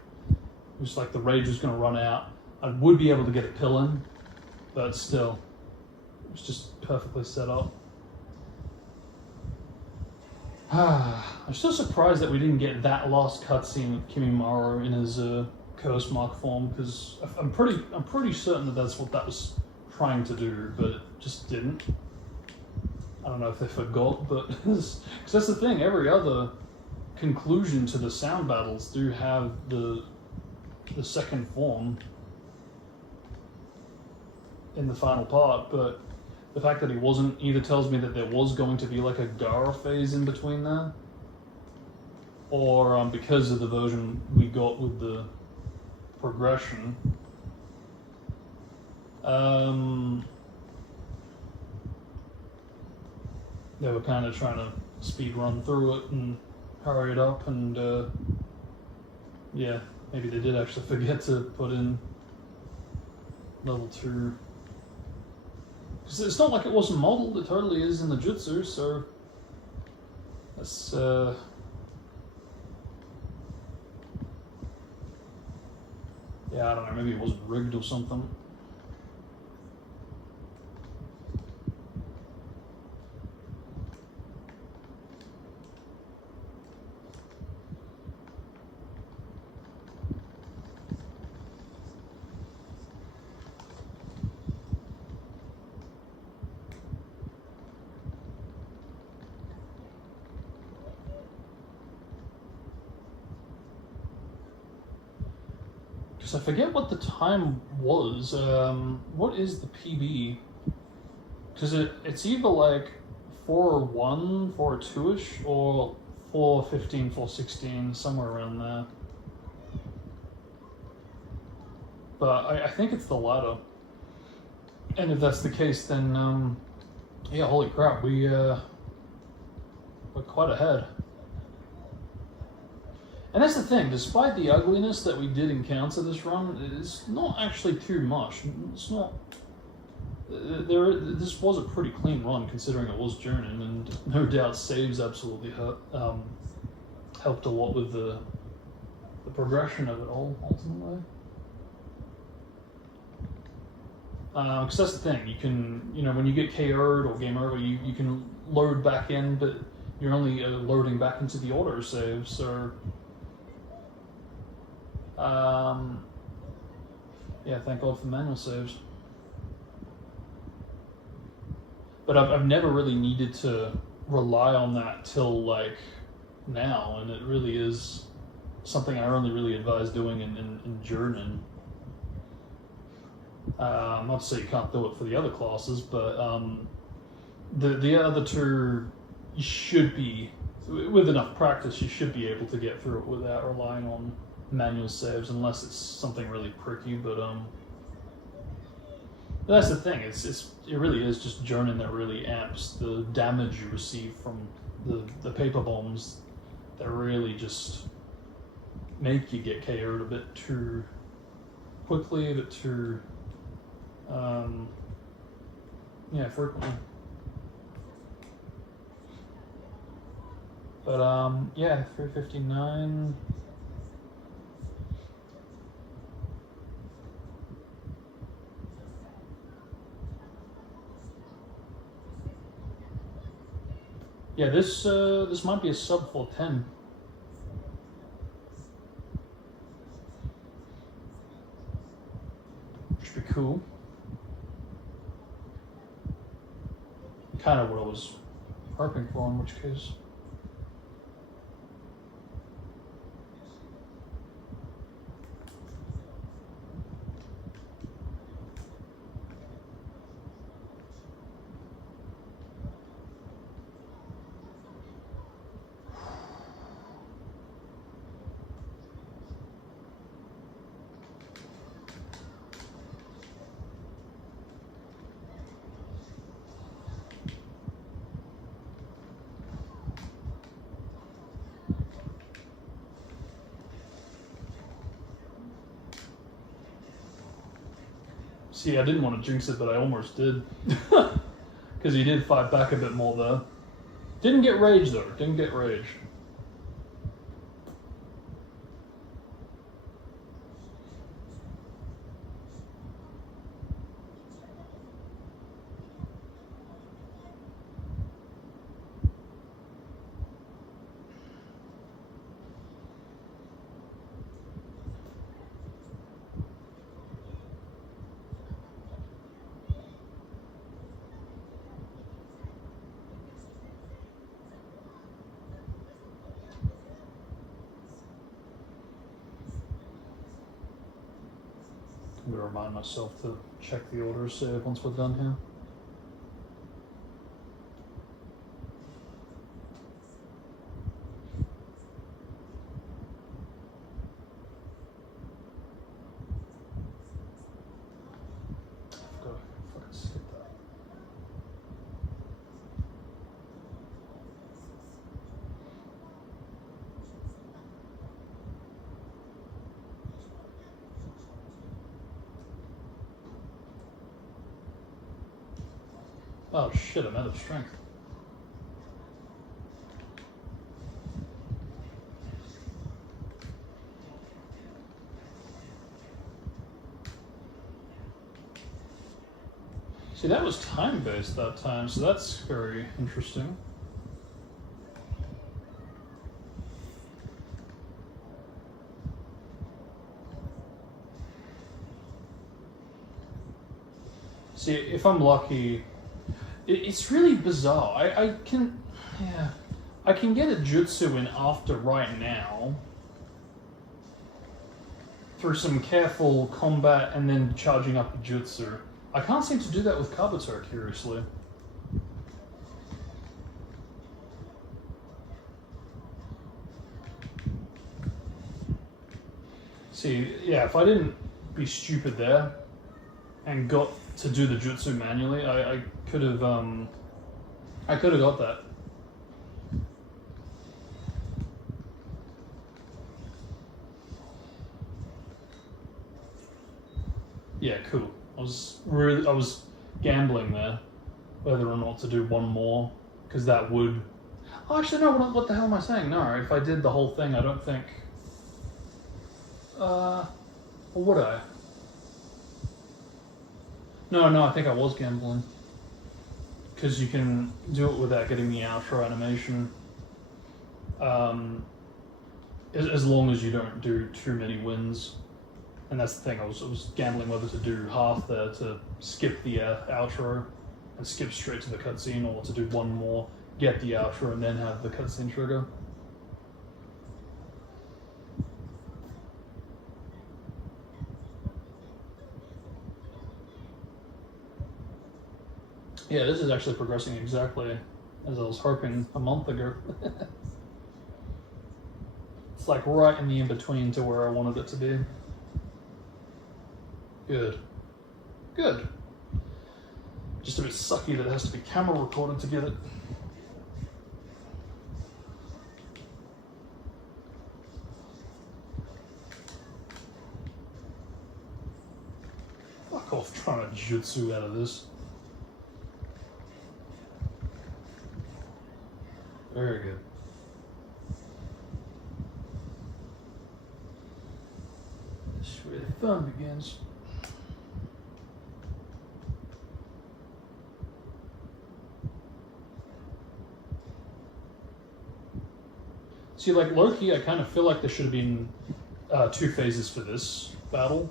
was like the rage was going to run out. I would be able to get a pill in, but still, it was just perfectly set up. I'm still surprised that we didn't get that last cutscene with Kimimaro in his curse mark form, because I'm pretty certain that that's what that was trying to do, but it just didn't. I don't know if they forgot, but because that's the thing. Every other conclusion to the sound battles do have the second form in the final part, but the fact that he wasn't either tells me that there was going to be like a Gara phase in between there, or because of the version we got with the progression, they were kind of trying to speed run through it and hurry it up, and yeah, maybe they did actually forget to put in level 2. Because it's not like it wasn't modeled, it totally is in the jutsu, so that's yeah, I don't know, maybe it wasn't rigged or something. I forget what the time was. What is the PB? Because it's either like 4:01, 4:02ish, or 4:15, 4:16, somewhere around there. But I think it's the latter. And if that's the case, then yeah, holy crap, we're quite ahead. And that's the thing, despite the ugliness that we did encounter this run, it's not actually too much. It's not... This was a pretty clean run, considering it was Jonin, and no doubt saves absolutely helped a lot with the progression of it all, ultimately. Because that's the thing, you can, when you get KO'd or game over, you can load back in, but you're only loading back into the autosave, so... yeah, thank God for manual saves. But I've never really needed to rely on that till like now, and it really is something I only really advise doing in Jonin. Not to say you can't do it for the other classes, but the other two, you should be, with enough practice, you should be able to get through it without relying on manual saves, unless it's something really pricky, but That's the thing. It really is just Jonin that really amps the damage you receive from the paper bombs. That really just make you get KO'd a bit too quickly, a bit too frequently. But yeah, 359. Yeah, this might be a sub 410. Which would be cool. Kind of what I was hoping for, in which case. See, I didn't want to jinx it, but I almost did. Because he did fight back a bit more there. Didn't get rage though, didn't get rage. I'm going to remind myself to check the orders once we're done here. I've got to fucking skip that. Oh shit, I'm out of strength. See, that was time-based that time, so that's very interesting. See, if I'm lucky, it's really bizarre. I can get a jutsu in after right now through some careful combat and then charging up a jutsu. I can't seem to do that with Kabuto, curiously. See, yeah, if I didn't be stupid there and got to do the jutsu manually, I could have got that. Yeah, cool. I was gambling there whether or not to do one more, because that would. Oh, actually, no. What the hell am I saying? No, if I did the whole thing, I don't think. Or would I? No, I think I was gambling. Because you can do it without getting the outro animation. As long as you don't do too many wins. And that's the thing, I was gambling whether to do half there to skip the outro and skip straight to the cutscene, or to do one more, get the outro, and then have the cutscene trigger. Yeah, this is actually progressing exactly as I was hoping a month ago. It's like right in the in-between to where I wanted it to be. Good. Good. Just a bit sucky that it has to be camera recorded to get it. Fuck off trying to jutsu out of this. Very good. This is where the fun begins. See, like low-key, I kind of feel like there should have been 2 phases for this battle.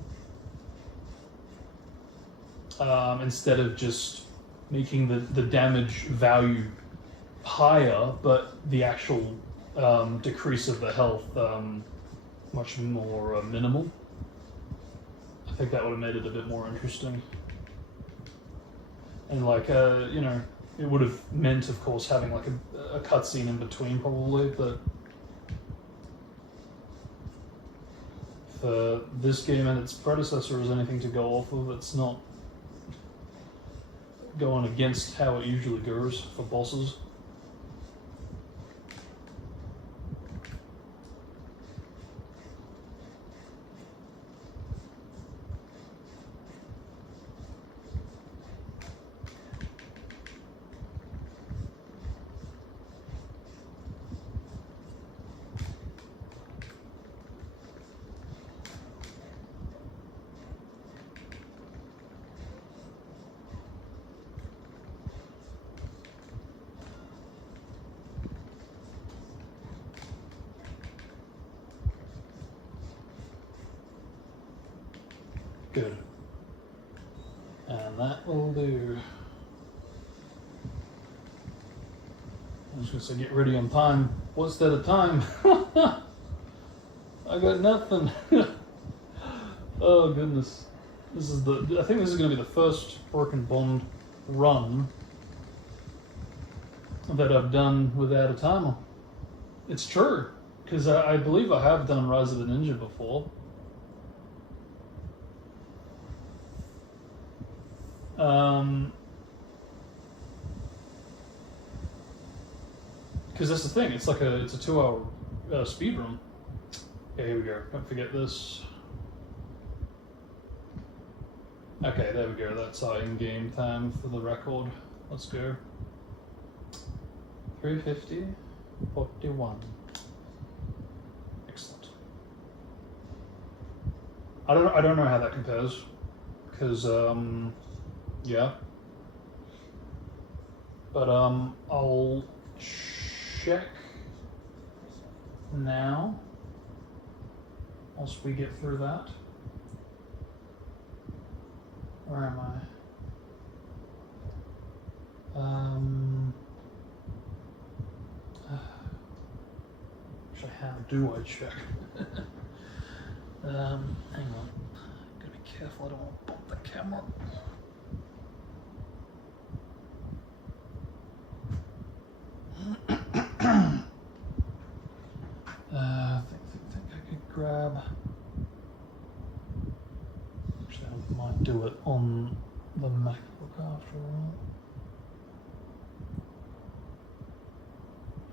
Instead of just making the damage value higher, but the actual decrease of the health much more minimal. I think that would have made it a bit more interesting. And like, you know, it would have meant, of course, having like a cutscene in between probably, but for this game and its predecessor is anything to go off of, it's not going against how it usually goes for bosses. Good. And that will do. I was going to say get ready on time. What's that of time? I got nothing. Oh goodness. This is I think this is going to be the first Broken Bond run that I've done without a timer. It's true, because I believe I have done Rise of the Ninja before. Because that's the thing, it's like it's a 2-hour speed run. Okay, here we go. Don't forget this. Okay, there we go. That's our in-game time for the record. Let's go. 3:50:41. Excellent. I don't know how that compares, because yeah. But I'll check now once we get through that. Where am I? Actually, how do I check? Hang on. Gotta be careful, I don't want to bump the camera. think I could grab. Actually, I might do it on the MacBook after all.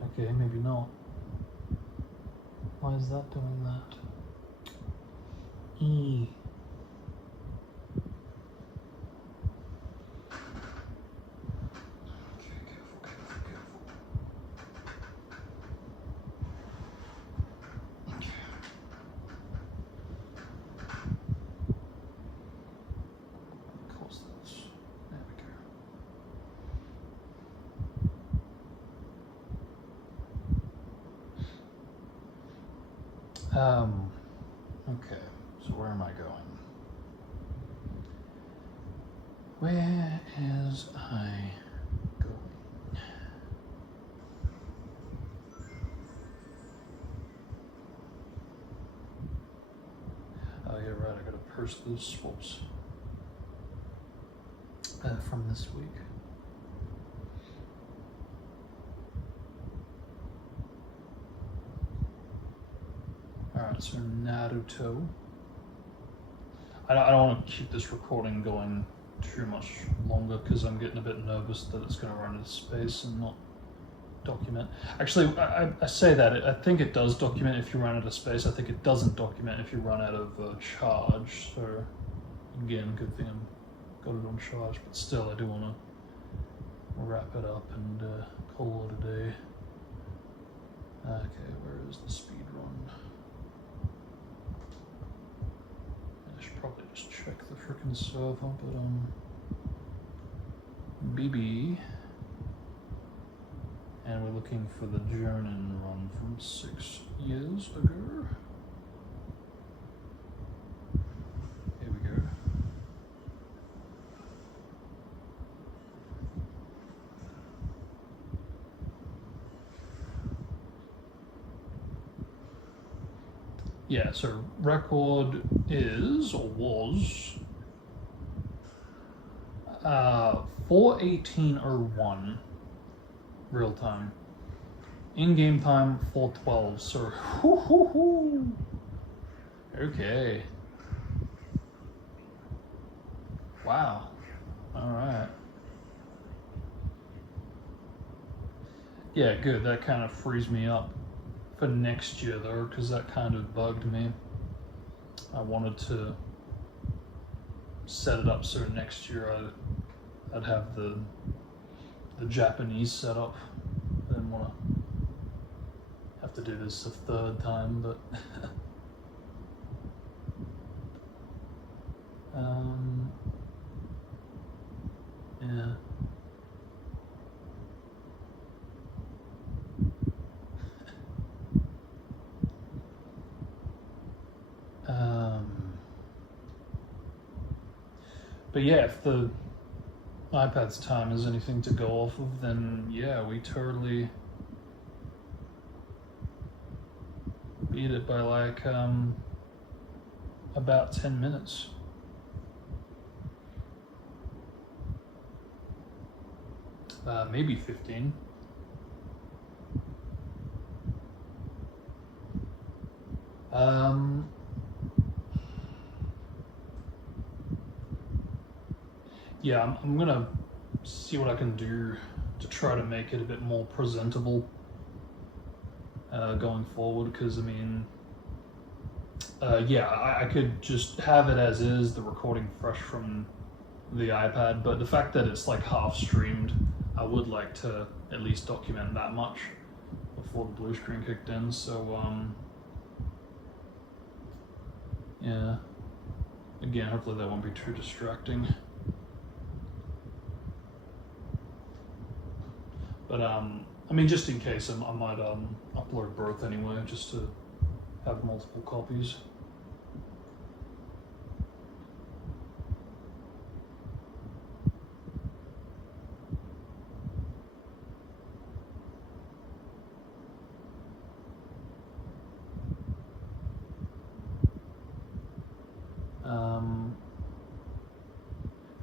Okay, maybe not. Why is that doing that? E. Okay, so where am I going? Where is I going? Oh, yeah, right, I gotta purse those swaps from this week. Alright, so Naruto. I don't want to keep this recording going too much longer because I'm getting a bit nervous that it's going to run out of space and not document. Actually, I say that, I think it does document if you run out of space. I think it doesn't document if you run out of charge. So again, good thing I've got it on charge, but still I do want to wrap it up and call it a day. Okay, where is the speed run? I should probably just check the frickin' server, but BB. And we're looking for the Jonin run from 6 years ago. Here we go. Yeah, so record is, or was, 4:18:01 real time. In-game time 4:12. So, okay. Wow. All right. Yeah, good. That kind of frees me up for next year though, because that kind of bugged me. I wanted to set it up so next year I'd have the Japanese setup. I didn't want to have to do this a third time, but yeah. But yeah, if the iPad's time is anything to go off of, then yeah, we totally beat it by like about 10 minutes. Maybe 15. Yeah, I'm gonna see what I can do to try to make it a bit more presentable going forward, because I mean, yeah, I could just have it as is, the recording fresh from the iPad, but the fact that it's like half streamed, I would like to at least document that much before the blue screen kicked in. So yeah, again, hopefully that won't be too distracting. But I mean, just in case, I might upload both anyway, just to have multiple copies.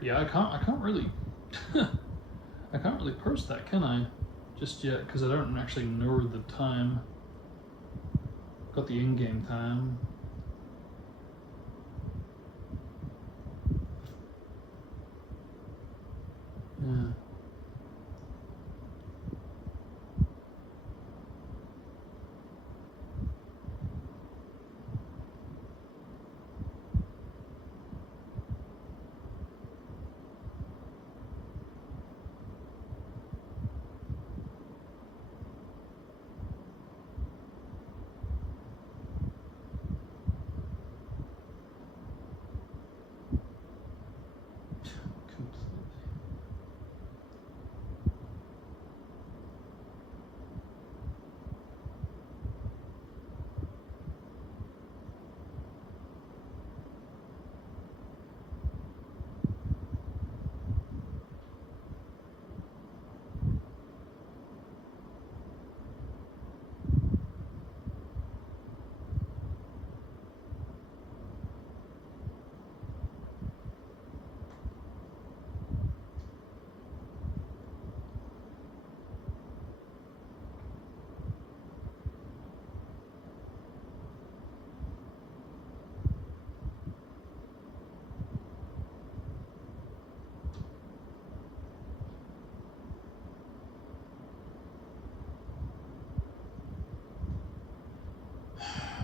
Yeah, I can't really I can't really post that, can I? Just yet, because I don't actually know the time. Got the in-game time. Yeah.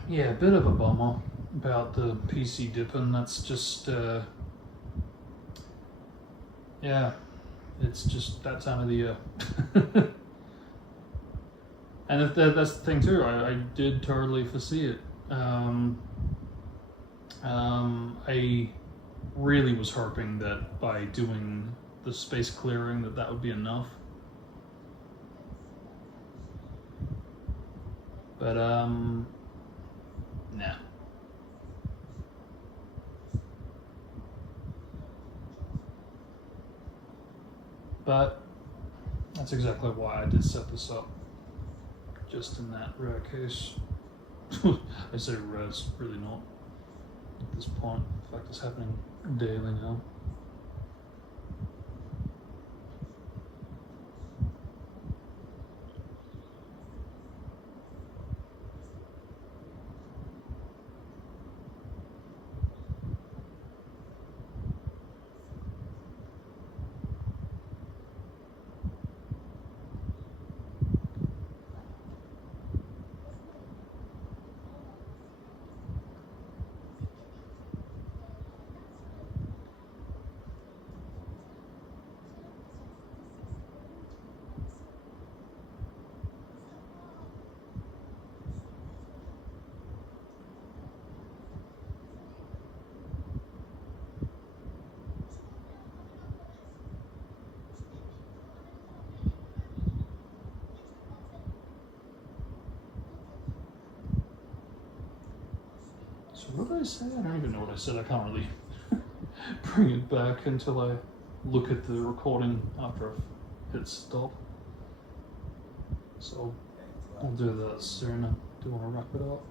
yeah, a bit of a bummer about the PC dipping. That's just, yeah, it's just that time of the year. And that's the thing too, I did totally foresee it. I really was hoping that by doing the space clearing that would be enough. But, nah. But that's exactly why I did set this up. Just in that rare case. I say rare, it's really not at this point. In fact, it's happening daily now. So what did I say? I don't even know what I said. I can't really bring it back until I look at the recording after I've hit stop. So I'll do that soon. I do want to wrap it up.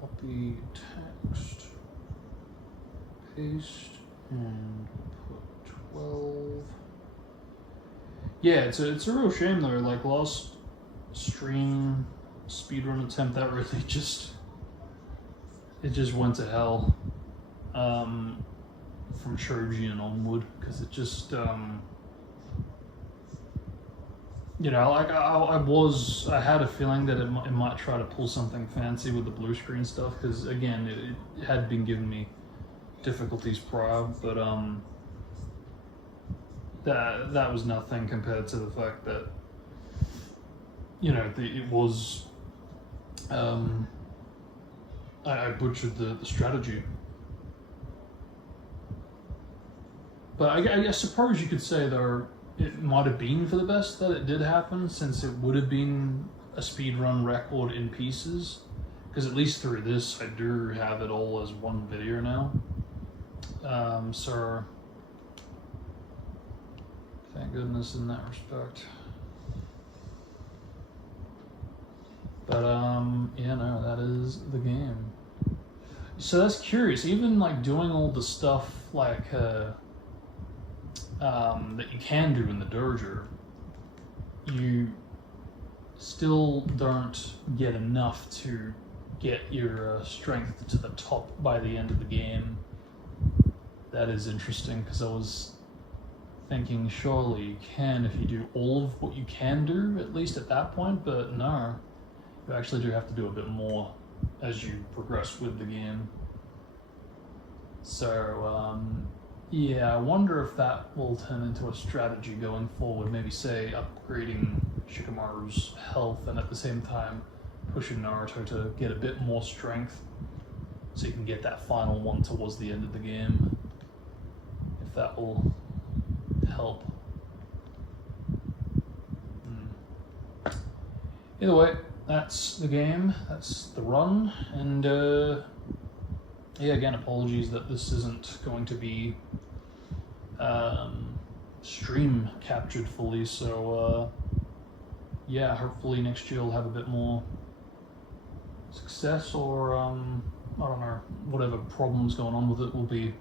Copy text, paste, and put 12. Yeah, it's a real shame though. Like last stream speedrun attempt, that really just went to hell. From Shoji and onward, because it just you know, like I had a feeling that it might try to pull something fancy with the blue screen stuff, because again it had been giving me difficulties prior, but that was nothing compared to the fact that, you know, it was I butchered the strategy. But I suppose you could say though it might have been for the best that it did happen, since it would have been a speedrun record in pieces, because at least through this I do have it all as one video now. So thank goodness in that respect. But yeah, no, that is the game. So that's curious, even like doing all the stuff like that you can do in the dojo, you still don't get enough to get your strength to the top by the end of the game. That is interesting, because I was thinking surely you can if you do all of what you can do, at least at that point, but no, you actually do have to do a bit more as you progress with the game. So yeah, I wonder if that will turn into a strategy going forward, maybe say upgrading Shikamaru's health and at the same time pushing Naruto to get a bit more strength so you can get that final one towards the end of the game, if that will help. Either way, that's the game, that's the run, and yeah, again, apologies that this isn't going to be stream captured fully, so yeah, hopefully next year we'll have a bit more success, or I don't know, whatever problems going on with it will be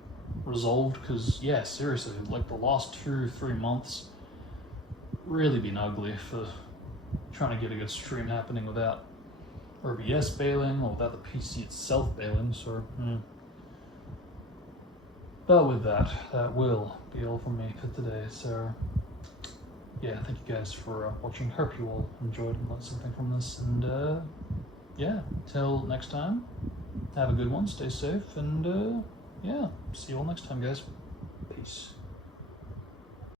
resolved, because yeah, seriously, like the last 2-3 months really been ugly for trying to get a good stream happening without OBS bailing or without the PC itself bailing, so but with that, that will be all from me for today, so yeah, thank you guys for watching. Hope you all enjoyed and learned something from this. And yeah, till next time, have a good one, stay safe, and yeah, see you all next time, guys. Peace.